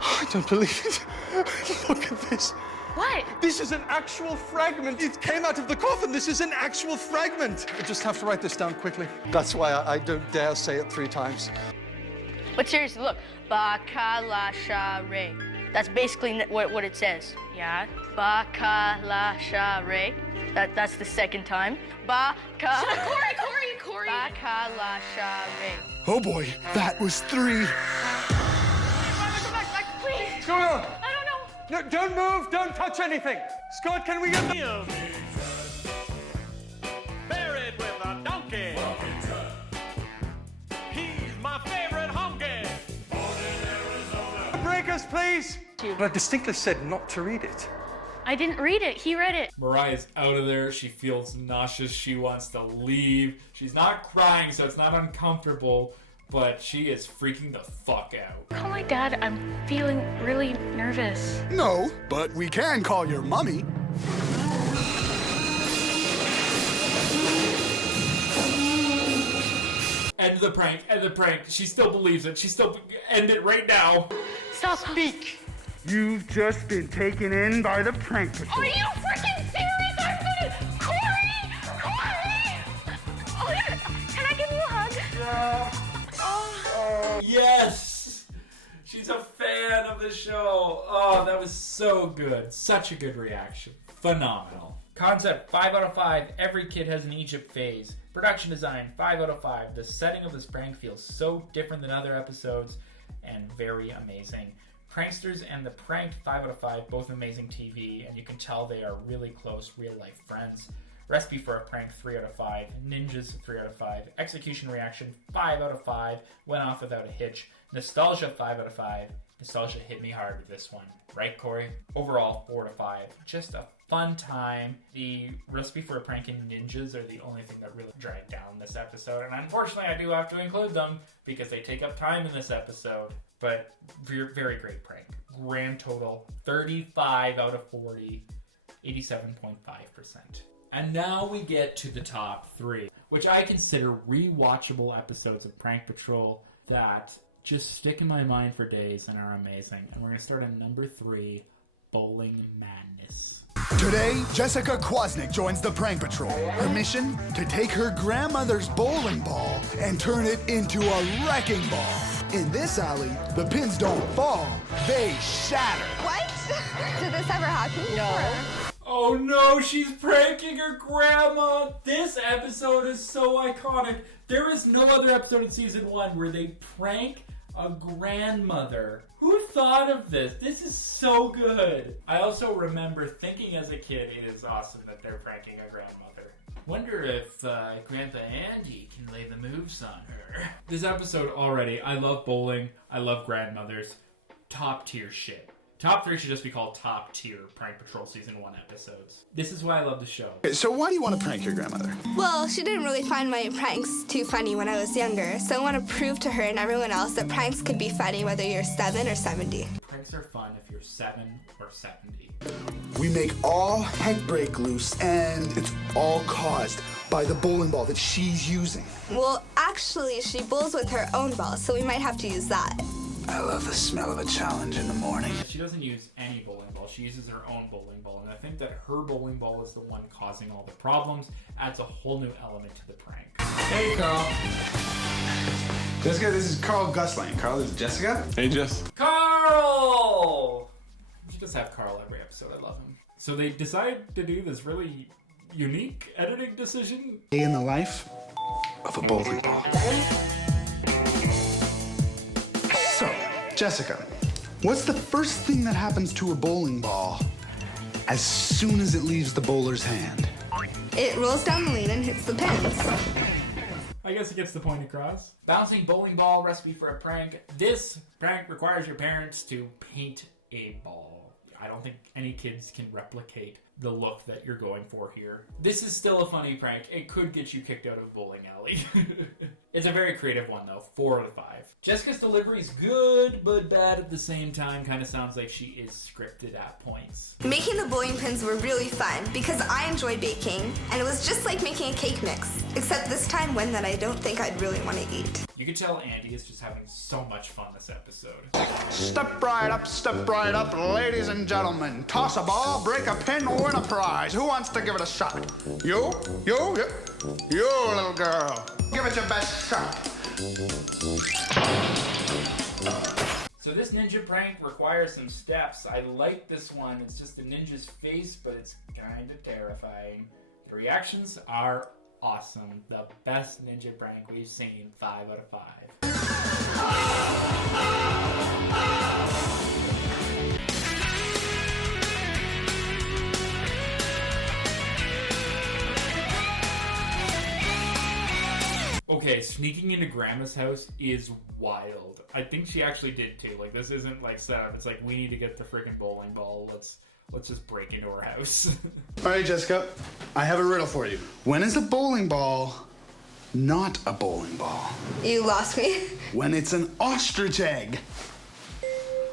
I don't believe it. Look at this. What? This is an actual fragment. It came out of the coffin. This is an actual fragment. I just have to write this down quickly. That's why I don't dare say it 3 times. But seriously, look. Bakalasha-re. That's basically what it says. Yeah. Bakalasha-re. That's the second time. Corey! Bakalasha-re. Oh boy, that was 3. What's going on? I don't know. No, don't move. Don't touch anything. Scott, can we get the... Buried with a donkey. He's my favorite honky. Breakers, please. But I distinctly said not to read it. I didn't read it. He read it. Mariah's out of there. She feels nauseous. She wants to leave. She's not crying, so it's not uncomfortable, but she is freaking the fuck out. Call my dad. I'm feeling really nervous. No, but we can call your mummy. End the prank. End the prank. She still believes it. She still... End it right now. Stop. Speak. You've just been taken in by the prank patrol. Are you freaking serious? I'm gonna... Corey! Oh, yeah. Can I give you a hug? Oh. Yes! She's a fan of the show. Oh, that was so good. Such a good reaction. Phenomenal. Concept, 5 out of 5. Every kid has an Egypt phase. Production design, 5 out of 5. The setting of this prank feels so different than other episodes and very amazing. Pranksters and The Pranked, 5 out of 5, both amazing TV, and you can tell they are really close, real-life friends. Recipe for a Prank, 3 out of 5. Ninjas, 3 out of 5. Execution reaction, 5 out of 5. Went off without a hitch. Nostalgia, 5 out of 5. Nostalgia hit me hard with this one. Right, Corey? Overall, 4 out of 5. Just a fun time. The Recipe for a Prank and Ninjas are the only thing that really dragged down this episode, and unfortunately I do have to include them because they take up time in this episode. But very great prank. Grand total, 35 out of 40, 87.5%. And now we get to the top 3, which I consider rewatchable episodes of Prank Patrol that just stick in my mind for days and are amazing. And we're going to start at number 3, Bowling Madness. Today, Jessica Kwasnick joins the Prank Patrol. Her mission? To take her grandmother's bowling ball and turn it into a wrecking ball. In this alley, the pins don't fall, they shatter. What? Did this ever happen? No. Oh no, she's pranking her grandma! This episode is so iconic. There is no other episode in season 1 where they prank a grandmother. Who thought of this? This is so good. I also remember thinking as a kid, it is awesome that they're pranking a grandmother. Wonder if Grandpa Andy can lay the moves on her. This episode already, I love bowling, I love grandmothers. Top tier shit. Top 3 should just be called top tier Prank Patrol Season 1 episodes. This is why I love the show. So why do you want to prank your grandmother? Well, she didn't really find my pranks too funny when I was younger, so I want to prove to her and everyone else that pranks could be funny whether you're 7 or 70. Pranks are fun if you're 7 or 70. We make all heck break loose, and it's all caused by the bowling ball that she's using. Well, actually, she bowls with her own ball, so we might have to use that. I love the smell of a challenge in the morning. She doesn't use any bowling ball. She uses her own bowling ball. And I think that her bowling ball is the one causing all the problems. Adds a whole new element to the prank. Hey, Carl. Jessica, this is Carl Gusling. Carl, this is Jessica. Hey, Jess. Carl! We should just have Carl every episode. I love him. So they decide to do this really unique editing decision. Day in the life of a bowling ball. So, Jessica, what's the first thing that happens to a bowling ball as soon as it leaves the bowler's hand? It rolls down the lane and hits the pins. I guess it gets the point across. Bouncing bowling ball, recipe for a prank. This prank requires your parents to paint a ball. I don't think any kids can replicate the look that you're going for here. This is still a funny prank. It could get you kicked out of bowling alley. It's a very creative one though, 4 out of 5. Jessica's delivery is good, but bad at the same time. Kind of sounds like she is scripted at points. Making the bowling pins were really fun because I enjoy baking, and it was just like making a cake mix, except this time one that I don't think I'd really want to eat. You can tell Andy is just having so much fun this episode. Step right up, ladies and gentlemen. Toss a ball, break a pin, win a prize. Who wants to give it a shot? You, little girl. Give it your best shot. So this ninja prank requires some steps. I like this one. It's just a ninja's face, but it's kind of terrifying. The reactions are awesome. The best ninja prank we've seen, 5 out of 5. Okay, sneaking into Grandma's house is wild. I think she actually did too. Like, this isn't like set up. It's like, we need to get the freaking bowling ball. let's just break into her house. All right, Jessica, I have a riddle for you. When is a bowling ball not a bowling ball? You lost me. When it's an ostrich egg.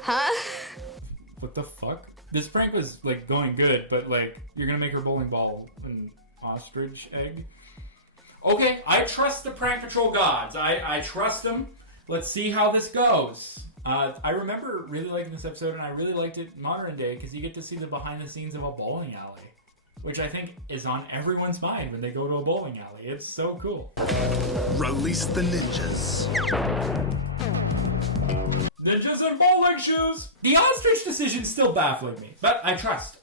Huh? What the fuck? This prank was like going good, but like you're gonna make her bowling ball an ostrich egg? Okay, I trust the Prank Patrol gods. I trust them. Let's see how this goes. I remember really liking this episode, and I really liked it modern day because you get to see the behind the scenes of a bowling alley, which I think is on everyone's mind when they go to a bowling alley. It's so cool. Release the ninjas. Ninjas in bowling shoes! The ostrich decision's still baffling me, but I trust.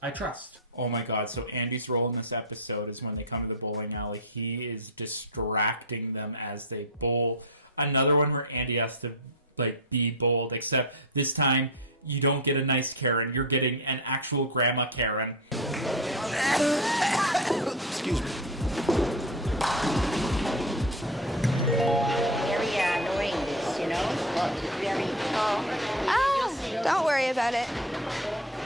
Oh my god, so Andy's role in this episode is when they come to the bowling alley, he is distracting them as they bowl. Another one where Andy has to, like, be bold, except this time you don't get a nice Karen, you're getting an actual Grandma Karen. Excuse me. Very annoying this, you know? Very... Oh, don't worry about it.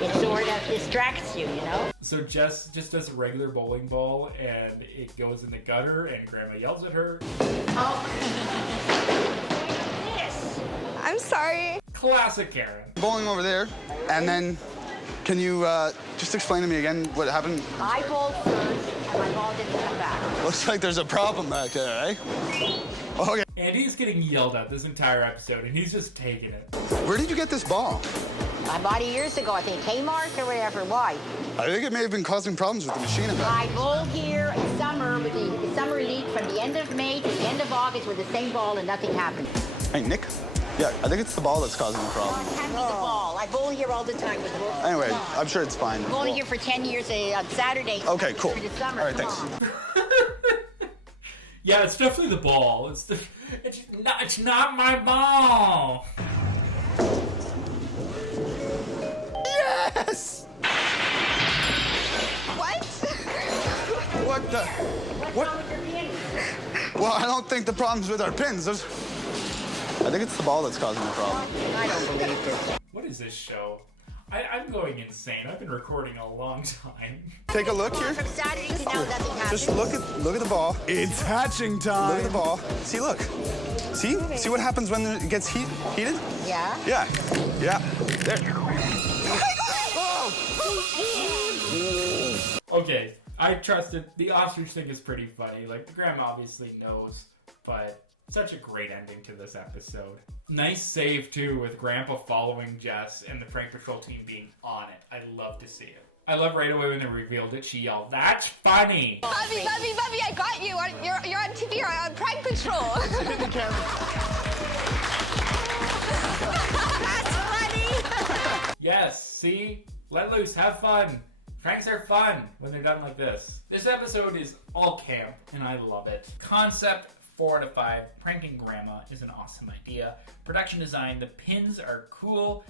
It sort of distracts you, you know? So Jess just does a regular bowling ball, and it goes in the gutter, and Grandma yells at her. I'm sorry. Classic Karen. Bowling over there, and then can you just explain to me again what happened? I bowled first, and my ball didn't come back. Looks like there's a problem back there, eh? Okay. Andy's getting yelled at this entire episode, and he's just taking it. Where did you get this ball? I bought it years ago, I think Kmart or whatever. Why? I think it may have been causing problems with the machine in I there. bowled here in summer with the summer league from the end of May to the end of August with the same ball and nothing happened. Hey, Nick. Yeah, I think it's the ball that's causing the problem. Hand me the ball. I bowl here all the time with work. Anyway, I'm sure it's fine. I've bowled here for 10 years on Saturday. Okay, cool. Through the summer. All right, Come thanks. on. Yeah, it's definitely the ball. It's not my ball. Yes! What? What the? What? Well, I don't think the problem's with our pins. I think it's the ball that's causing the problem. I don't believe this. What is this show? I'm going insane. I've been recording a long time. Take a look here. From Saturday to now, nothing happened. Just look at the ball. It's hatching time. Look at the ball. See, look. See what happens when it gets heated? Yeah? Yeah. Yeah. There. Okay, I trust it. The ostrich thing is pretty funny. Like, the grandma obviously knows, but such a great ending to this episode. Nice save, too, with Grandpa following Jess and the Prank Patrol team being on it. I love to see it. I love right away when they revealed it, she yelled, "That's funny!" Bubby, I got you. You're on TV. You're on Prank Patrol. That's funny. Yes, see? Let loose, have fun. Pranks are fun when they're done like this. This episode is all camp, and I love it. Concept, 4 out of 5. Pranking Grandma is an awesome idea. Production design, the pins are cool,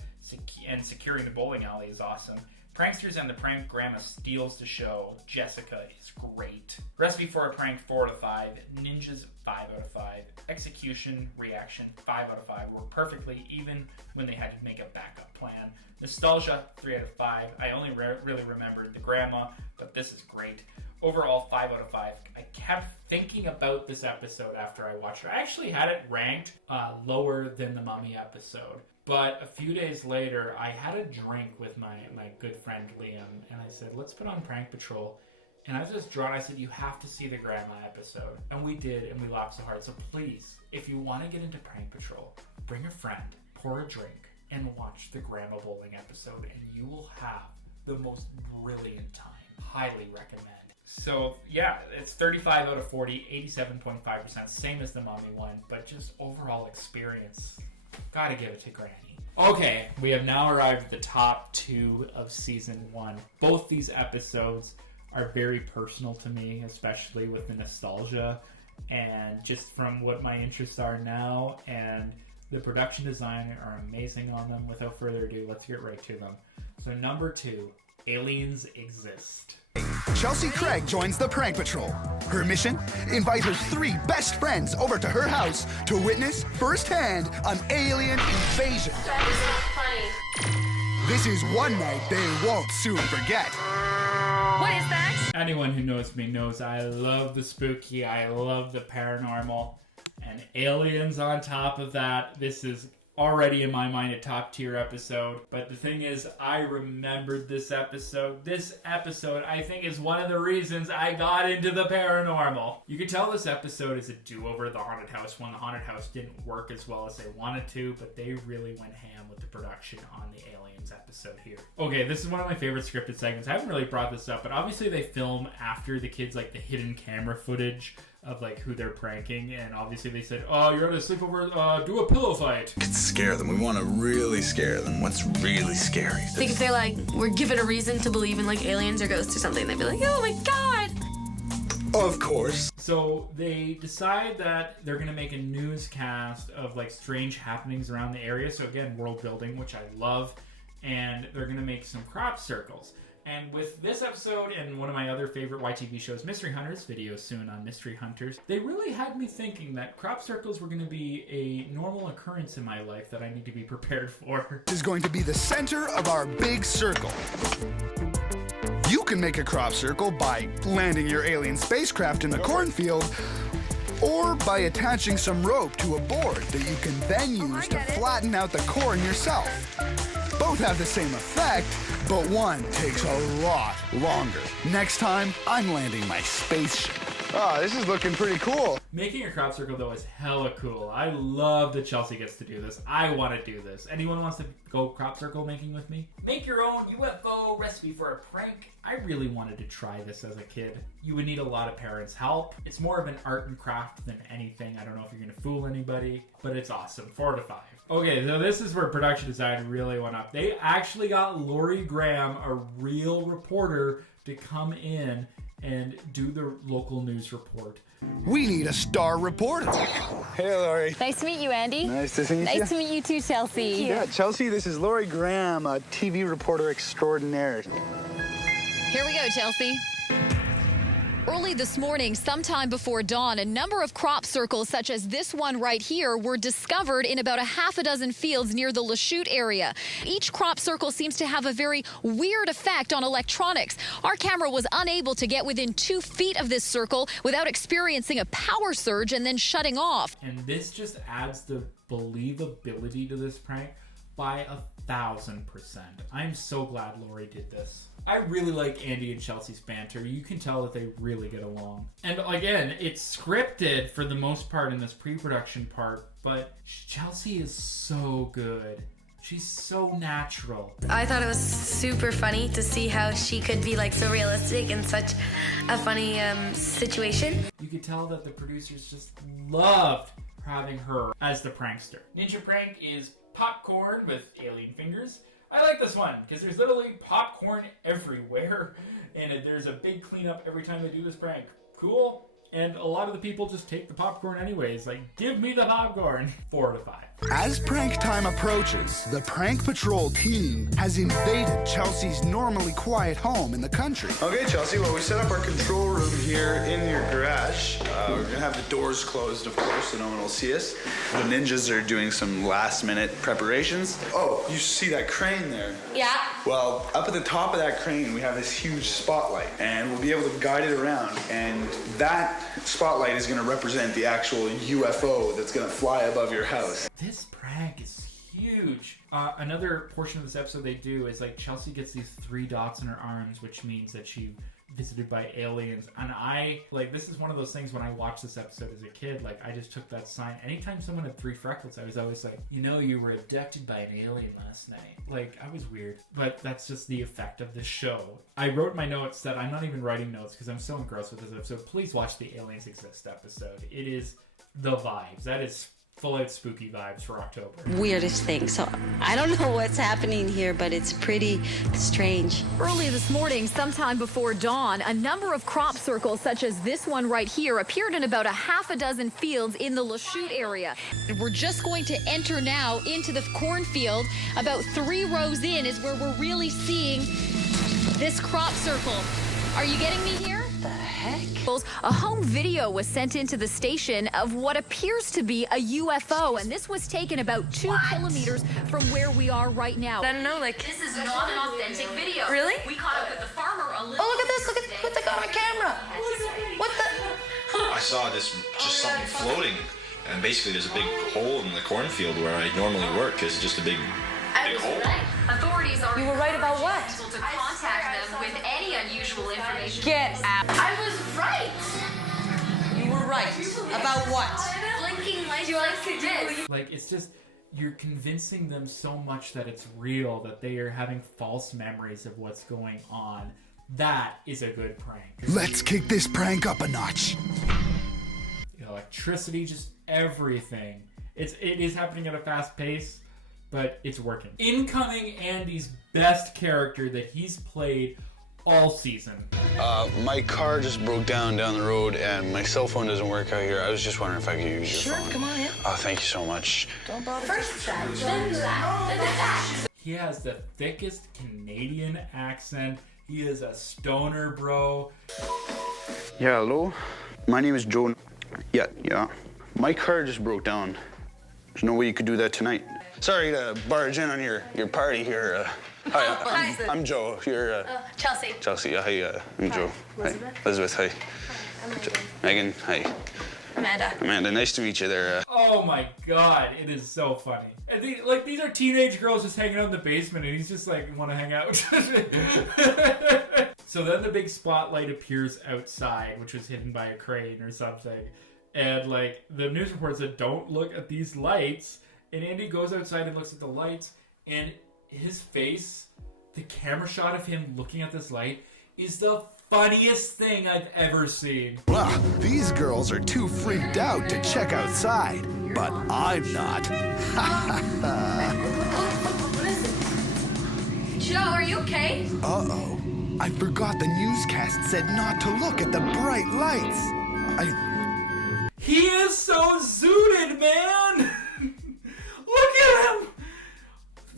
and securing the bowling alley is awesome. Pranksters and the prank Grandma steals the show. Jessica is great. Recipe for a prank, 4 out of 5. Ninjas, 5 out of 5. Execution, reaction, 5 out of 5. Worked perfectly, even when they had to make a backup plan. Nostalgia, 3 out of 5. I only really remembered the grandma, but this is great. Overall, 5 out of 5. I kept thinking about this episode after I watched it. I actually had it ranked lower than the Mummy episode. But a few days later, I had a drink with my good friend Liam, and I said, let's put on Prank Patrol. And I was just drawn. I said, you have to see the grandma episode. And we did, and we laughed so hard. So please, if you want to get into Prank Patrol, bring a friend, pour a drink, and watch the grandma bowling episode, and you will have the most brilliant time. Highly recommend. So yeah, it's 35 out of 40, 87.5%, same as the Mommy one, but just overall experience. Gotta give it to Granny. Okay, we have now arrived at the top 2 of season 1. Both these episodes are very personal to me, especially with the nostalgia and just from what my interests are now, and the production design are amazing on them. Without further ado, let's get right to them. So number 2, Aliens Exist. Chelsea Craig joins the Prank Patrol. Her mission? Invite her 3 best friends over to her house to witness firsthand an alien invasion. That is not funny. This is one night they won't soon forget. What is that? Anyone who knows me knows I love the spooky, I love the paranormal, and aliens on top of that. This is already in my mind a top tier episode. But the thing is, I remembered this episode. This episode, I think, is one of the reasons I got into the paranormal. You can tell this episode is a do-over of the haunted house one. The haunted house didn't work as well as they wanted to, but they really went ham with the production on the aliens episode here. Okay, this is one of my favorite scripted segments. I haven't really brought this up, but obviously they film after the kids, like the hidden camera footage of like who they're pranking, and obviously they said, oh, you're at a sleepover, do a pillow fight. Scare them. We want to really scare them. What's really scary? I think if they're like, we're given a reason to believe in like aliens or ghosts or something, they'd be like, oh my god! Of course. So they decide that they're going to make a newscast of like strange happenings around the area. So again, world building, which I love. And they're going to make some crop circles. And with this episode and one of my other favorite YTV shows, Mystery Hunters, video soon on Mystery Hunters, they really had me thinking that crop circles were going to be a normal occurrence in my life that I need to be prepared for. This is going to be the center of our big circle. You can make a crop circle by landing your alien spacecraft in the cornfield, or by attaching some rope to a board that you can then use to flatten out the corn yourself. Both have the same effect, but one takes a lot longer. Next time, I'm landing my spaceship. Oh, this is looking pretty cool. Making a crop circle, though, is hella cool. I love that Chelsea gets to do this. I want to do this. Anyone wants to go crop circle making with me? Make your own UFO recipe for a prank. I really wanted to try this as a kid. You would need a lot of parents' help. It's more of an art and craft than anything. I don't know if you're going to fool anybody, but it's awesome. 4 out of 5. Okay, so this is where production design really went up. They actually got Lori Graham, a real reporter, to come in and do the local news report. We need a star reporter. Hey, Lori. Nice to meet you, Andy. Nice to meet you. Nice to meet you too, Chelsea. Yeah, Chelsea, this is Lori Graham, a TV reporter extraordinaire. Here we go, Chelsea. Early this morning, sometime before dawn, a number of crop circles such as this one right here were discovered in about a half a dozen fields near the Lachute area. Each crop circle seems to have a very weird effect on electronics. Our camera was unable to get within 2 feet of this circle without experiencing a power surge and then shutting off. And this just adds the believability to this prank by 1,000%. I'm so glad Lori did this. I really like Andy and Chelsea's banter. You can tell that they really get along. And again, it's scripted for the most part in this pre-production part, but Chelsea is so good. She's so natural. I thought it was super funny to see how she could be like so realistic in such a funny situation. You could tell that the producers just loved having her as the prankster. Ninja Prank is popcorn with alien fingers. I like this one because there's literally popcorn everywhere, and there's a big cleanup every time they do this prank. Cool. And a lot of the people just take the popcorn anyways. Like, give me the popcorn. 4 out of 5. As prank time approaches, the Prank Patrol team has invaded Chelsea's normally quiet home in the country. Okay, Chelsea, well, we set up our control room here in your garage. We're gonna have the doors closed, of course, so no one will see us. The ninjas are doing some last-minute preparations. Oh, you see that crane there? Yeah. Well, up at the top of that crane, we have this huge spotlight, and we'll be able to guide it around, and that spotlight is gonna represent the actual UFO that's gonna fly above your house. This prank is huge. Another portion of this episode they do is like Chelsea gets these 3 dots in her arms, which means that she visited by aliens. And I, like, this is one of those things when I watched this episode as a kid, like, I just took that sign. Anytime someone had 3 freckles, I was always like, you know, you were abducted by an alien last night. Like, I was weird. But that's just the effect of this show. I wrote my notes that I'm not even writing notes because I'm so engrossed with this episode. Please watch the Aliens Exist episode. It is the vibes. That is full-out spooky vibes for October. Weirdest thing. So I don't know what's happening here, but it's pretty strange. Early this morning, sometime before dawn, a number of crop circles such as this one right here appeared in about a half a dozen fields in the Lachute area. We're just going to enter now into the cornfield. About 3 rows in is where we're really seeing this crop circle. Are you getting me here? the heck? A home video was sent into the station of what appears to be a UFO, and this was taken about 2 kilometers from where we are right now. I don't know, like... This is not an authentic video. Really? We caught up with the farmer a little... Oh, look at this, look at what they got on camera. What the... I saw just something floating, and basically there's a big hole in the cornfield where I normally work. It's just a big hole. Authorities are... You were right about what? ...to contact them with any unusual information. Get out. I was right. You were right. About what? Blinking lights like this. Like, it's just, you're convincing them so much that it's real, that they are having false memories of what's going on. That is a good prank. Let's kick this prank up a notch. Electricity, just everything. It is happening at a fast pace, but it's working. Incoming Andy's best character that he's played all season. My car just broke down the road and my cell phone doesn't work out here. I was just wondering if I could use your phone. Sure, come on in. Oh, thank you so much. Don't bother. First that, then that. He has the thickest Canadian accent. He is a stoner bro. Yeah, hello? My name is Joe. Yeah. My car just broke down. There's no way you could do that tonight. Sorry to barge in on your party here. Hi, I'm Joe. You're Chelsea. Chelsea. Hi, I'm Joe. Elizabeth. Hi. Elizabeth, hi. I'm Megan. Megan, hi. Amanda, nice to meet you there. Oh my god, it is so funny. And these are teenage girls just hanging out in the basement, and he's just like, want to hang out. So then the big spotlight appears outside, which was hidden by a crane or something. And like the news report said, don't look at these lights. And Andy goes outside and looks at the lights, and his face, the camera shot of him looking at this light, is the funniest thing I've ever seen. Well, these girls are too freaked out to check outside, but I'm not. Joe, are you okay? Uh-oh. I forgot the newscast said not to look at the bright lights. He is so zooted, man! Look at him!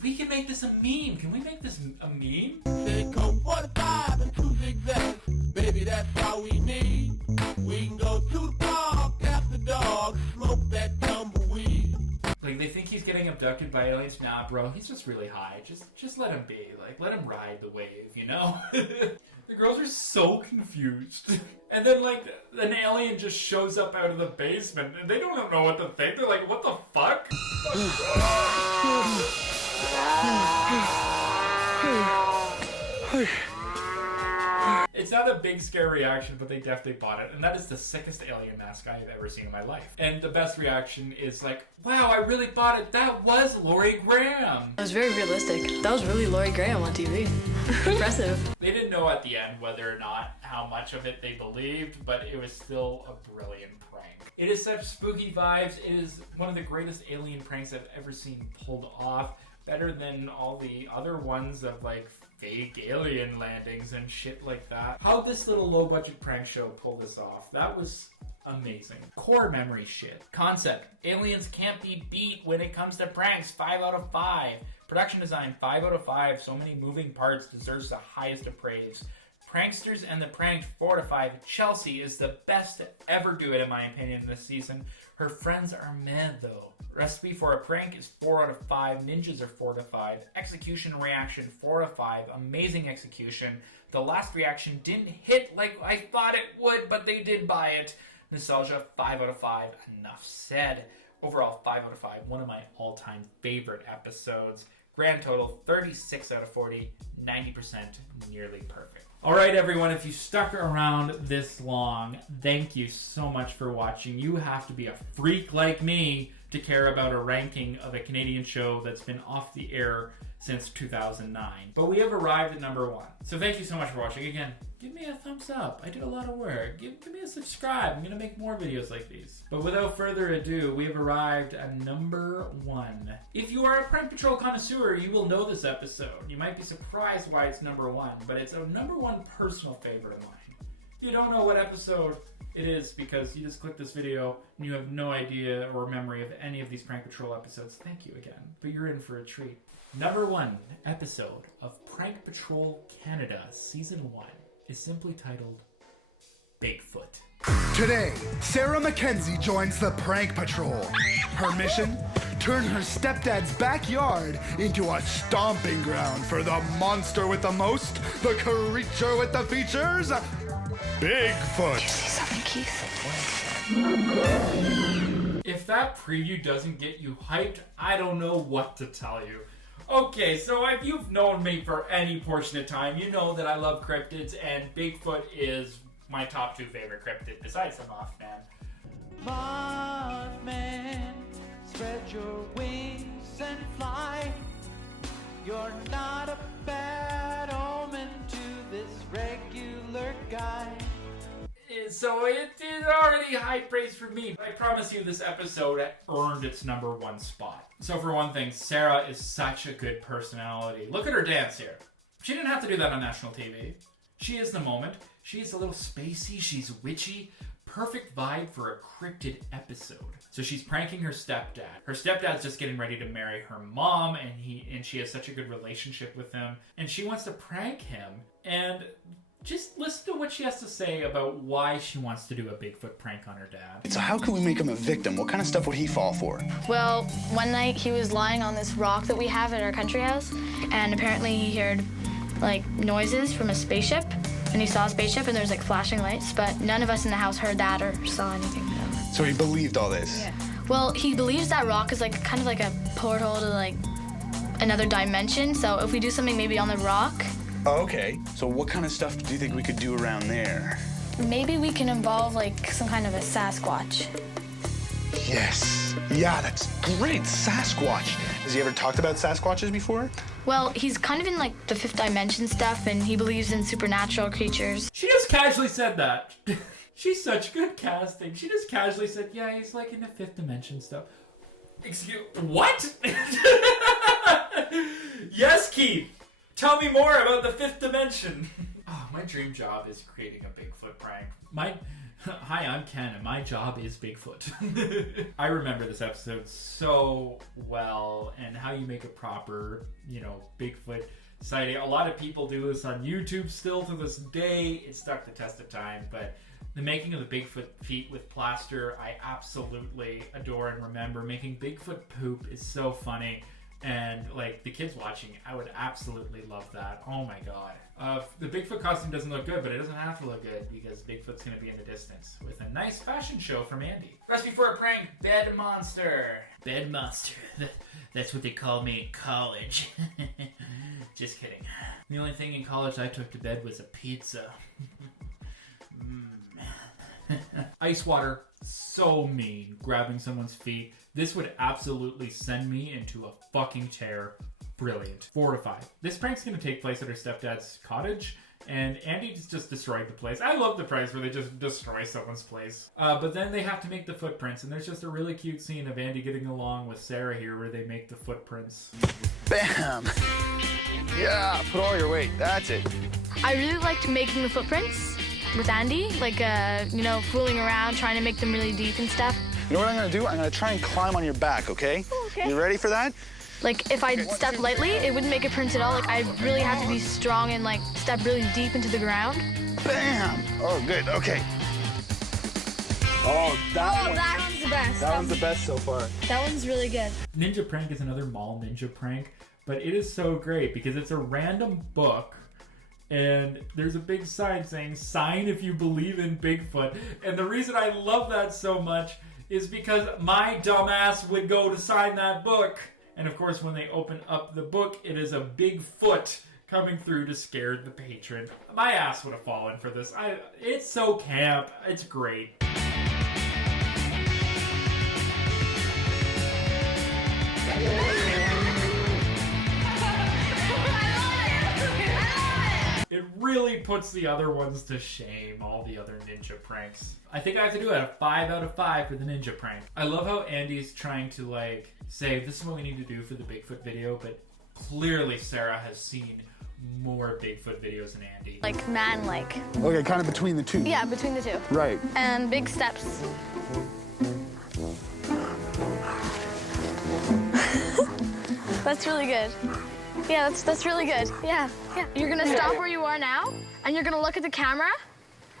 We can make this a meme. Can we make this a meme? Say Coke 45 and 2 zigzags. Baby, that's all we need. We can go to the park, tap the dog, smoke that tumbleweed. Like, they think he's getting abducted by aliens. Nah, bro, he's just really high. Just let him be. Like, let him ride the wave, you know? The girls are so confused. And then, like, an alien just shows up out of the basement, and they don't know what to think. They're like, what the fuck? It's not a big scare reaction, but they definitely bought it. And that is the sickest alien mask I've ever seen in my life. And the best reaction is like, wow, I really bought it. That was Laurie Graham. That was very realistic. That was really Laurie Graham on TV. Impressive. They didn't know at the end whether or not how much of it they believed, but it was still a brilliant prank. It is such spooky vibes. It is one of the greatest alien pranks I've ever seen pulled off. Better than all the other ones of like fake alien landings and shit like that. How this little low budget prank show pulled this off, that was amazing. Core memory shit. Concept: aliens can't be beat when it comes to pranks. 5 out of 5. Production design: 5 out of 5. So many moving parts, deserves the highest of praise. Pranksters and the pranked: 4 out of 5. Chelsea is the best to ever do it in my opinion this season. Her friends are meh though. Recipe for a prank is 4 out of 5. Ninjas are 4 out of 5. Execution and reaction: 4 out of 5. Amazing execution. The last reaction didn't hit like I thought it would, but they did buy it. Nostalgia: 5 out of 5. Enough said. Overall, 5 out of 5. One of my all-time favorite episodes. Grand total, 36 out of 40. 90%, nearly perfect. Alright everyone, if you stuck around this long, thank you so much for watching. You have to be a freak like me to care about a ranking of a Canadian show that's been off the air since 2009. But we have arrived at number 1. So thank you so much for watching. Again, give me a thumbs up. I did a lot of work. Give me a subscribe. I'm going to make more videos like these. But without further ado, we have arrived at number 1. If you are a Prank Patrol connoisseur, you will know this episode. You might be surprised why it's number 1, but it's a number 1 personal favorite of mine. If you don't know what episode it is because you just clicked this video and you have no idea or memory of any of these Prank Patrol episodes, thank you again. But you're in for a treat. Number 1 episode of Prank Patrol Canada Season 1 is simply titled Bigfoot. Today, Sarah Mackenzie joins the Prank Patrol. Her mission? Turn her stepdad's backyard into a stomping ground for the monster with the most, the creature with the features, Bigfoot. Did you see something, Keith? If that preview doesn't get you hyped, I don't know what to tell you. Okay, so if you've known me for any portion of time, you know that I love cryptids, and Bigfoot is my top 2 favorite cryptid besides the Mothman. Mothman, spread your wings and fly. You're not a bad omen to this regular guy. So it is already high praise for me. I promise you this episode earned its #1 spot. So for one thing, Sarah is such a good personality. Look at her dance here. She didn't have to do that on national TV. She is the moment. She is a little spacey. She's witchy. Perfect vibe for a cryptid episode. So she's pranking her stepdad. Her stepdad's just getting ready to marry her mom, and she has such a good relationship with him. And she wants to prank him. And just listen to what she has to say about why she wants to do a Bigfoot prank on her dad. So how can we make him a victim? What kind of stuff would he fall for? Well, one night he was lying on this rock that we have at our country house, and apparently he heard like noises from a spaceship, and he saw a spaceship and there's like flashing lights, but none of us in the house heard that or saw anything. So he believed all this? Yeah. Well, he believes that rock is like kind of like a portal to like another dimension, so if we do something maybe on the rock. Oh, okay. So what kind of stuff do you think we could do around there? Maybe we can involve like some kind of a Sasquatch. Yes. Yeah, that's great. Sasquatch. Has he ever talked about Sasquatches before? Well, he's kind of in like the 5th dimension stuff, and he believes in supernatural creatures. She just casually said that. She's such good casting. She just casually said, yeah, he's like in the 5th dimension stuff. Excuse, what? Yes, Keith. Tell me more about the 5th dimension. Oh, my dream job is creating a Bigfoot prank. Hi, I'm Ken, and my job is Bigfoot. I remember this episode so well, and how you make a proper, Bigfoot sighting. A lot of people do this on YouTube still to this day. It stuck the test of time, but the making of the Bigfoot feet with plaster, I absolutely adore and remember. Making Bigfoot poop is so funny. And like the kids watching, I would absolutely love that. Oh my god. The Bigfoot costume doesn't look good, but it doesn't have to look good because Bigfoot's going to be in the distance with a nice fashion show from Andy. Recipe for a prank, bed monster. Bed monster. That's what they called me in college. Just kidding. The only thing in college I took to bed was a pizza. Ice water, so mean. Grabbing someone's feet. This would absolutely send me into a fucking chair. Brilliant. 4 to 5. This prank's gonna take place at her stepdad's cottage, and Andy just destroyed the place. I love the pranks where they just destroy someone's place. But then they have to make the footprints, and there's just a really cute scene of Andy getting along with Sarah here where they make the footprints. Bam! Yeah, put all your weight. That's it. I really liked making the footprints with Andy, like, fooling around, trying to make them really deep and stuff. You know what I'm gonna do? I'm gonna try and climb on your back, okay? Okay. You ready for that? Like, if I step lightly, it wouldn't make a print at all. Like, I really have to be strong and, like, step really deep into the ground. Bam! Oh, good. Okay. Oh, that one's the best. That one's the best so far. That one's really good. Ninja Prank is another mall ninja prank, but it is so great because it's a random book and there's a big sign saying, sign if you believe in Bigfoot. And the reason I love that so much is because my dumbass would go to sign that book. And of course, when they open up the book, it is a big foot coming through to scare the patron. My ass would have fallen for this. It's so camp. It's great. It really puts the other ones to shame, all the other ninja pranks. I think I have to do it a 5 out of 5 for the ninja prank. I love how Andy's trying to say this is what we need to do for the Bigfoot video, but clearly Sarah has seen more Bigfoot videos than Andy. Like man-like. Okay, kind of between the two. Yeah, between the two. Right. And big steps. That's really good. Yeah, that's really good. Yeah. You're gonna stop where you are now, and you're gonna look at the camera,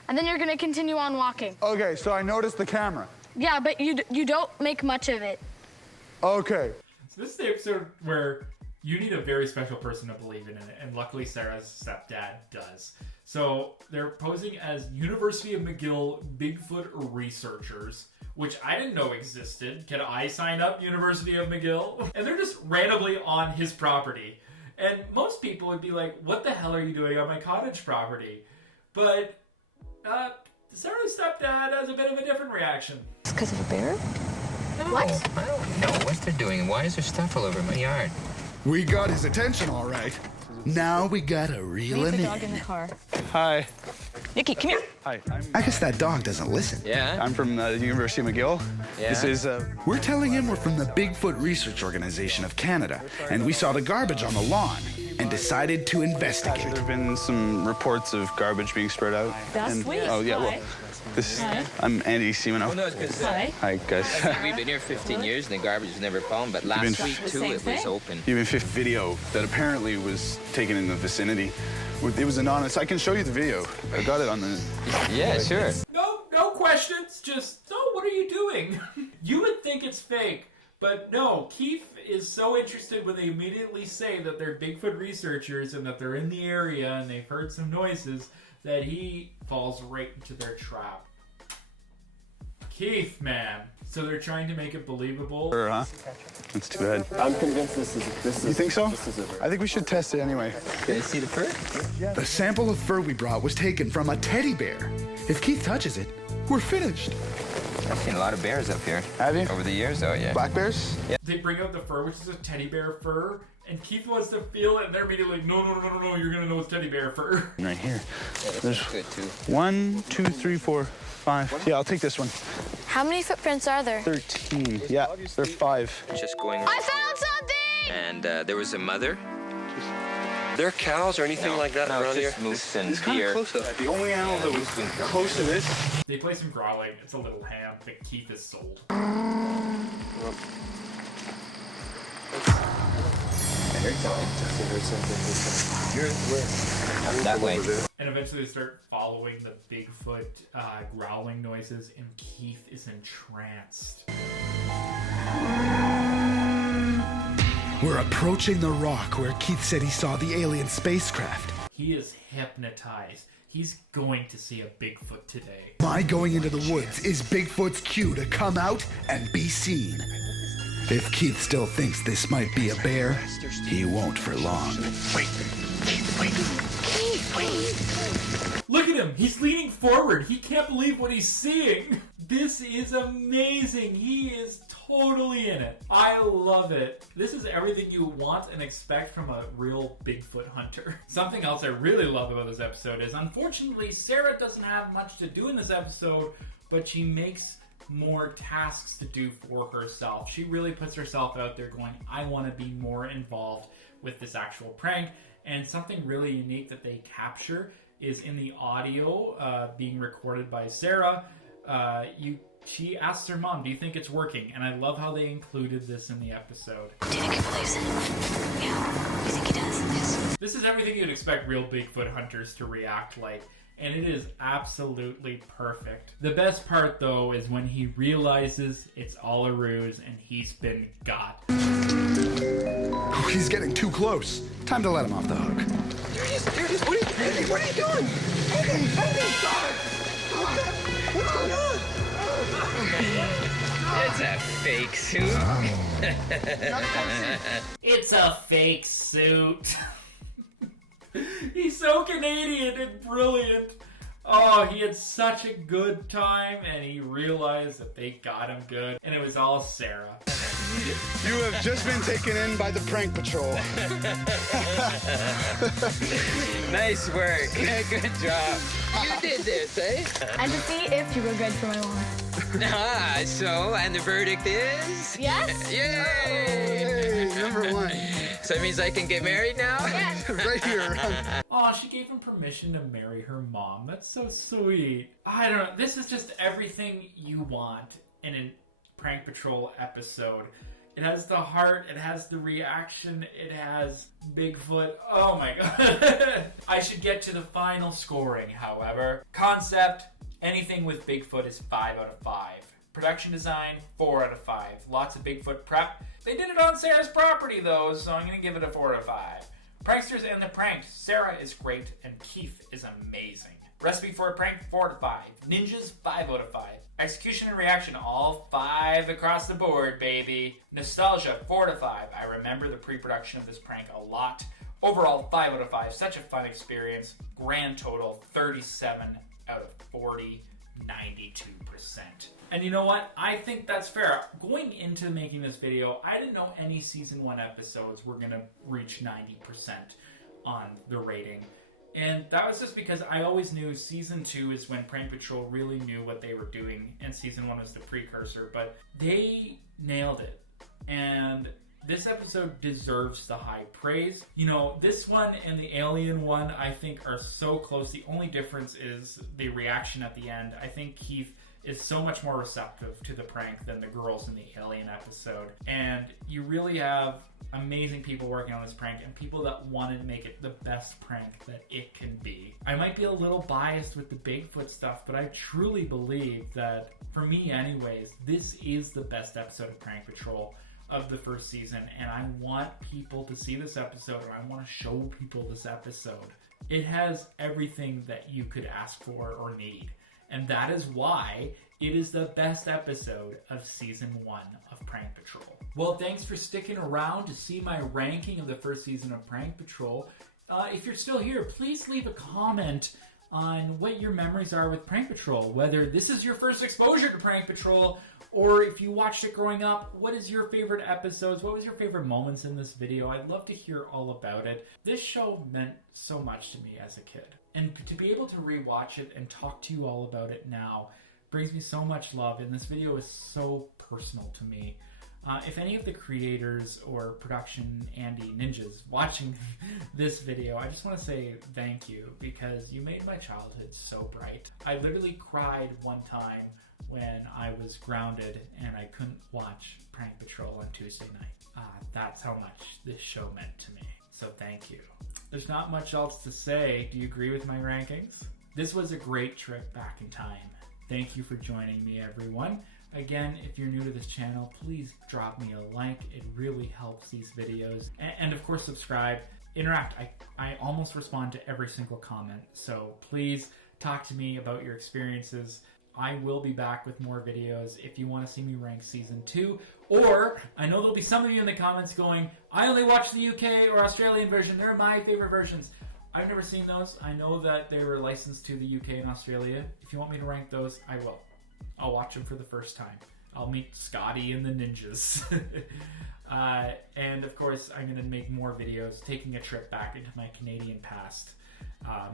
and then you're gonna continue on walking. Okay, so I noticed the camera. Yeah, but you don't make much of it. Okay. So this is the episode where you need a very special person to believe in it, and luckily Sarah's stepdad does. So they're posing as University of McGill Bigfoot researchers, which I didn't know existed. Can I sign up, University of McGill? And they're just randomly on his property. And most people would be like, what the hell are you doing on my cottage property? But Sarah's stepdad has a bit of a different reaction. It's because of a bear? No, I don't know what they're doing. Why is there stuff all over my yard? We got his attention all right. Now we gotta reel Leave him the in. dog in the car. Hi. Nikki, come here. Hi. I guess that dog doesn't listen. Yeah? I'm from the University of McGill. Yeah? This is, We're telling him we're from the Bigfoot Research Organization of Canada, and we saw the garbage on the lawn and decided to investigate. There have been some reports of garbage being spread out. That's sweet. Oh, yeah, well, I'm Andy Simino. Oh, no, it's because Hi, guys. we've been here 15 years and the garbage was never found, but last week, too, it was open. You've been fifth video that apparently was taken in the vicinity. It was anonymous. I can show you the video. I got it on the... Yeah, sure. No questions, just, oh, what are you doing? You would think it's fake, but no, Keith is so interested when they immediately say that they're Bigfoot researchers and that they're in the area and they've heard some noises that he falls right into their trap. Keith, man. So they're trying to make it believable. Sure, huh? That's too bad. I'm convinced this is. You think so? This is it. I think we should test it anyway. Can I see the fur? The sample of fur we brought was taken from a teddy bear. If Keith touches it, we're finished. I've seen a lot of bears up here. Have you? Over the years, though, yeah. Black bears? Yeah. They bring out the fur, which is a teddy bear fur, and Keith wants to feel it, and they're immediately like, no, you're gonna know it's teddy bear fur. Right here. Yeah, There's good, too. 1, 2, 3, 4, 5. Yeah, I'll take this one. How many footprints are there? 13. Yeah, they're 5. Just going I found something! And there was a mother. There are cows or anything like that around here? Just moose and It's kind deer. of close up. The only animal that was close to this. They play some growling. It's a little ham that Keith is sold. I heard something. You're where? That way. And eventually they start following the Bigfoot growling noises, and Keith is entranced. We're approaching the rock where Keith said he saw the alien spacecraft. He is hypnotized. He's going to see a Bigfoot today. My going into the woods is Bigfoot's cue to come out and be seen. If Keith still thinks this might be a bear, he won't for long. Wait. Keith, wait. Look at him. He's leaning forward. He can't believe what he's seeing. This is amazing. He is totally in it. I love it. This is everything you want and expect from a real Bigfoot hunter. Something else I really love about this episode is, unfortunately, Sarah doesn't have much to do in this episode, but she makes more tasks to do for herself. She really puts herself out there going, I want to be more involved with this actual prank. And something really unique that they capture is in the audio being recorded by Sarah. She asks her mom, do you think it's working? And I love how they included this in the episode. Do you think he believes it? Yeah. You think he does? Yes. This is everything you'd expect real Bigfoot hunters to react like, and it is absolutely perfect. The best part, though, is when he realizes it's all a ruse and he's been got. Oh, he's getting too close. Time to let him off the hook. There he is. What are you doing? Andy, stop it. What's going on? It's a fake suit. It's a fake suit. He's so Canadian and brilliant. Oh, he had such a good time, and he realized that they got him good, and it was all Sarah. You have just been taken in by the prank patrol. Nice work. Good job. You did this, eh? And to see if you were good for my mom. Ah, so, and the verdict is? Yes? Yay! Number 1. So that means I can get married now? Yes. Right here. Aw, she gave him permission to marry her mom. That's so sweet. I don't know. This is just everything you want in a Prank Patrol episode. It has the heart, it has the reaction, it has Bigfoot. Oh my god. I should get to the final scoring, however. Concept, anything with Bigfoot is 5 out of 5. Production design, 4 out of 5. Lots of Bigfoot prep. They did it on Sarah's property though, so I'm gonna give it a 4 out of 5. Pranksters and the pranked, Sarah is great and Keith is amazing. Recipe for a prank, 4 out of 5. Ninjas, 5 out of 5. Execution and reaction, all 5 across the board, baby. Nostalgia, 4 out of 5. I remember the pre-production of this prank a lot. Overall, 5 out of 5. Such a fun experience. Grand total, 37 out of 40, 92%. And you know what? I think that's fair. Going into making this video, I didn't know any season 1 episodes were going to reach 90% on the rating. And that was just because I always knew season 2 is when Prank Patrol really knew what they were doing, and season 1 was the precursor, but they nailed it. And this episode deserves the high praise. You know, this one and the alien one, I think, are so close. The only difference is the reaction at the end. I think Keith is so much more receptive to the prank than the girls in the alien episode. And you really have amazing people working on this prank and people that want to make it the best prank that it can be. I might be a little biased with the Bigfoot stuff, but I truly believe that, for me anyways, this is the best episode of Prank Patrol of the first season, and I want people to see this episode, or I want to show people this episode. It has everything that you could ask for or need. And that is why it is the best episode of season 1 of Prank Patrol. Well, thanks for sticking around to see my ranking of the first season of Prank Patrol. If you're still here, please leave a comment on what your memories are with Prank Patrol. Whether this is your first exposure to Prank Patrol, or if you watched it growing up, what is your favorite episodes? What was your favorite moments in this video? I'd love to hear all about it. This show meant so much to me as a kid. And to be able to rewatch it and talk to you all about it now brings me so much love, and this video is so personal to me. If any of the creators or production Andy ninjas watching this video, I just want to say thank you, because you made my childhood so bright. I literally cried one time when I was grounded and I couldn't watch Prank Patrol on Tuesday night. That's how much this show meant to me. So thank you. There's not much else to say. Do you agree with my rankings? This was a great trip back in time. Thank you for joining me, everyone. Again, if you're new to this channel, please drop me a like. It really helps these videos. And of course, subscribe. Interact. I almost respond to every single comment. So please talk to me about your experiences. I will be back with more videos if you want to see me rank season 2. Or, I know there'll be some of you in the comments going, I only watch the UK or Australian version. They're my favorite versions. I've never seen those. I know that they were licensed to the UK and Australia. If you want me to rank those, I will. I'll watch them for the first time. I'll meet Scotty and the ninjas. And of course, I'm going to make more videos taking a trip back into my Canadian past.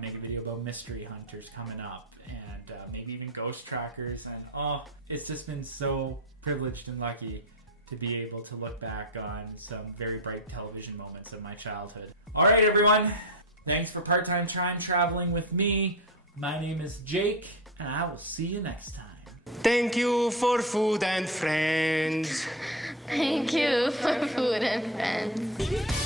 Make a video about mystery hunters coming up, and maybe even ghost trackers. And it's just been so privileged and lucky to be able to look back on some very bright television moments of my childhood. All right, everyone. Thanks for part-time time traveling with me. My name is Jake, and I will see you next time. Thank you for food and friends. Thank you for food and friends.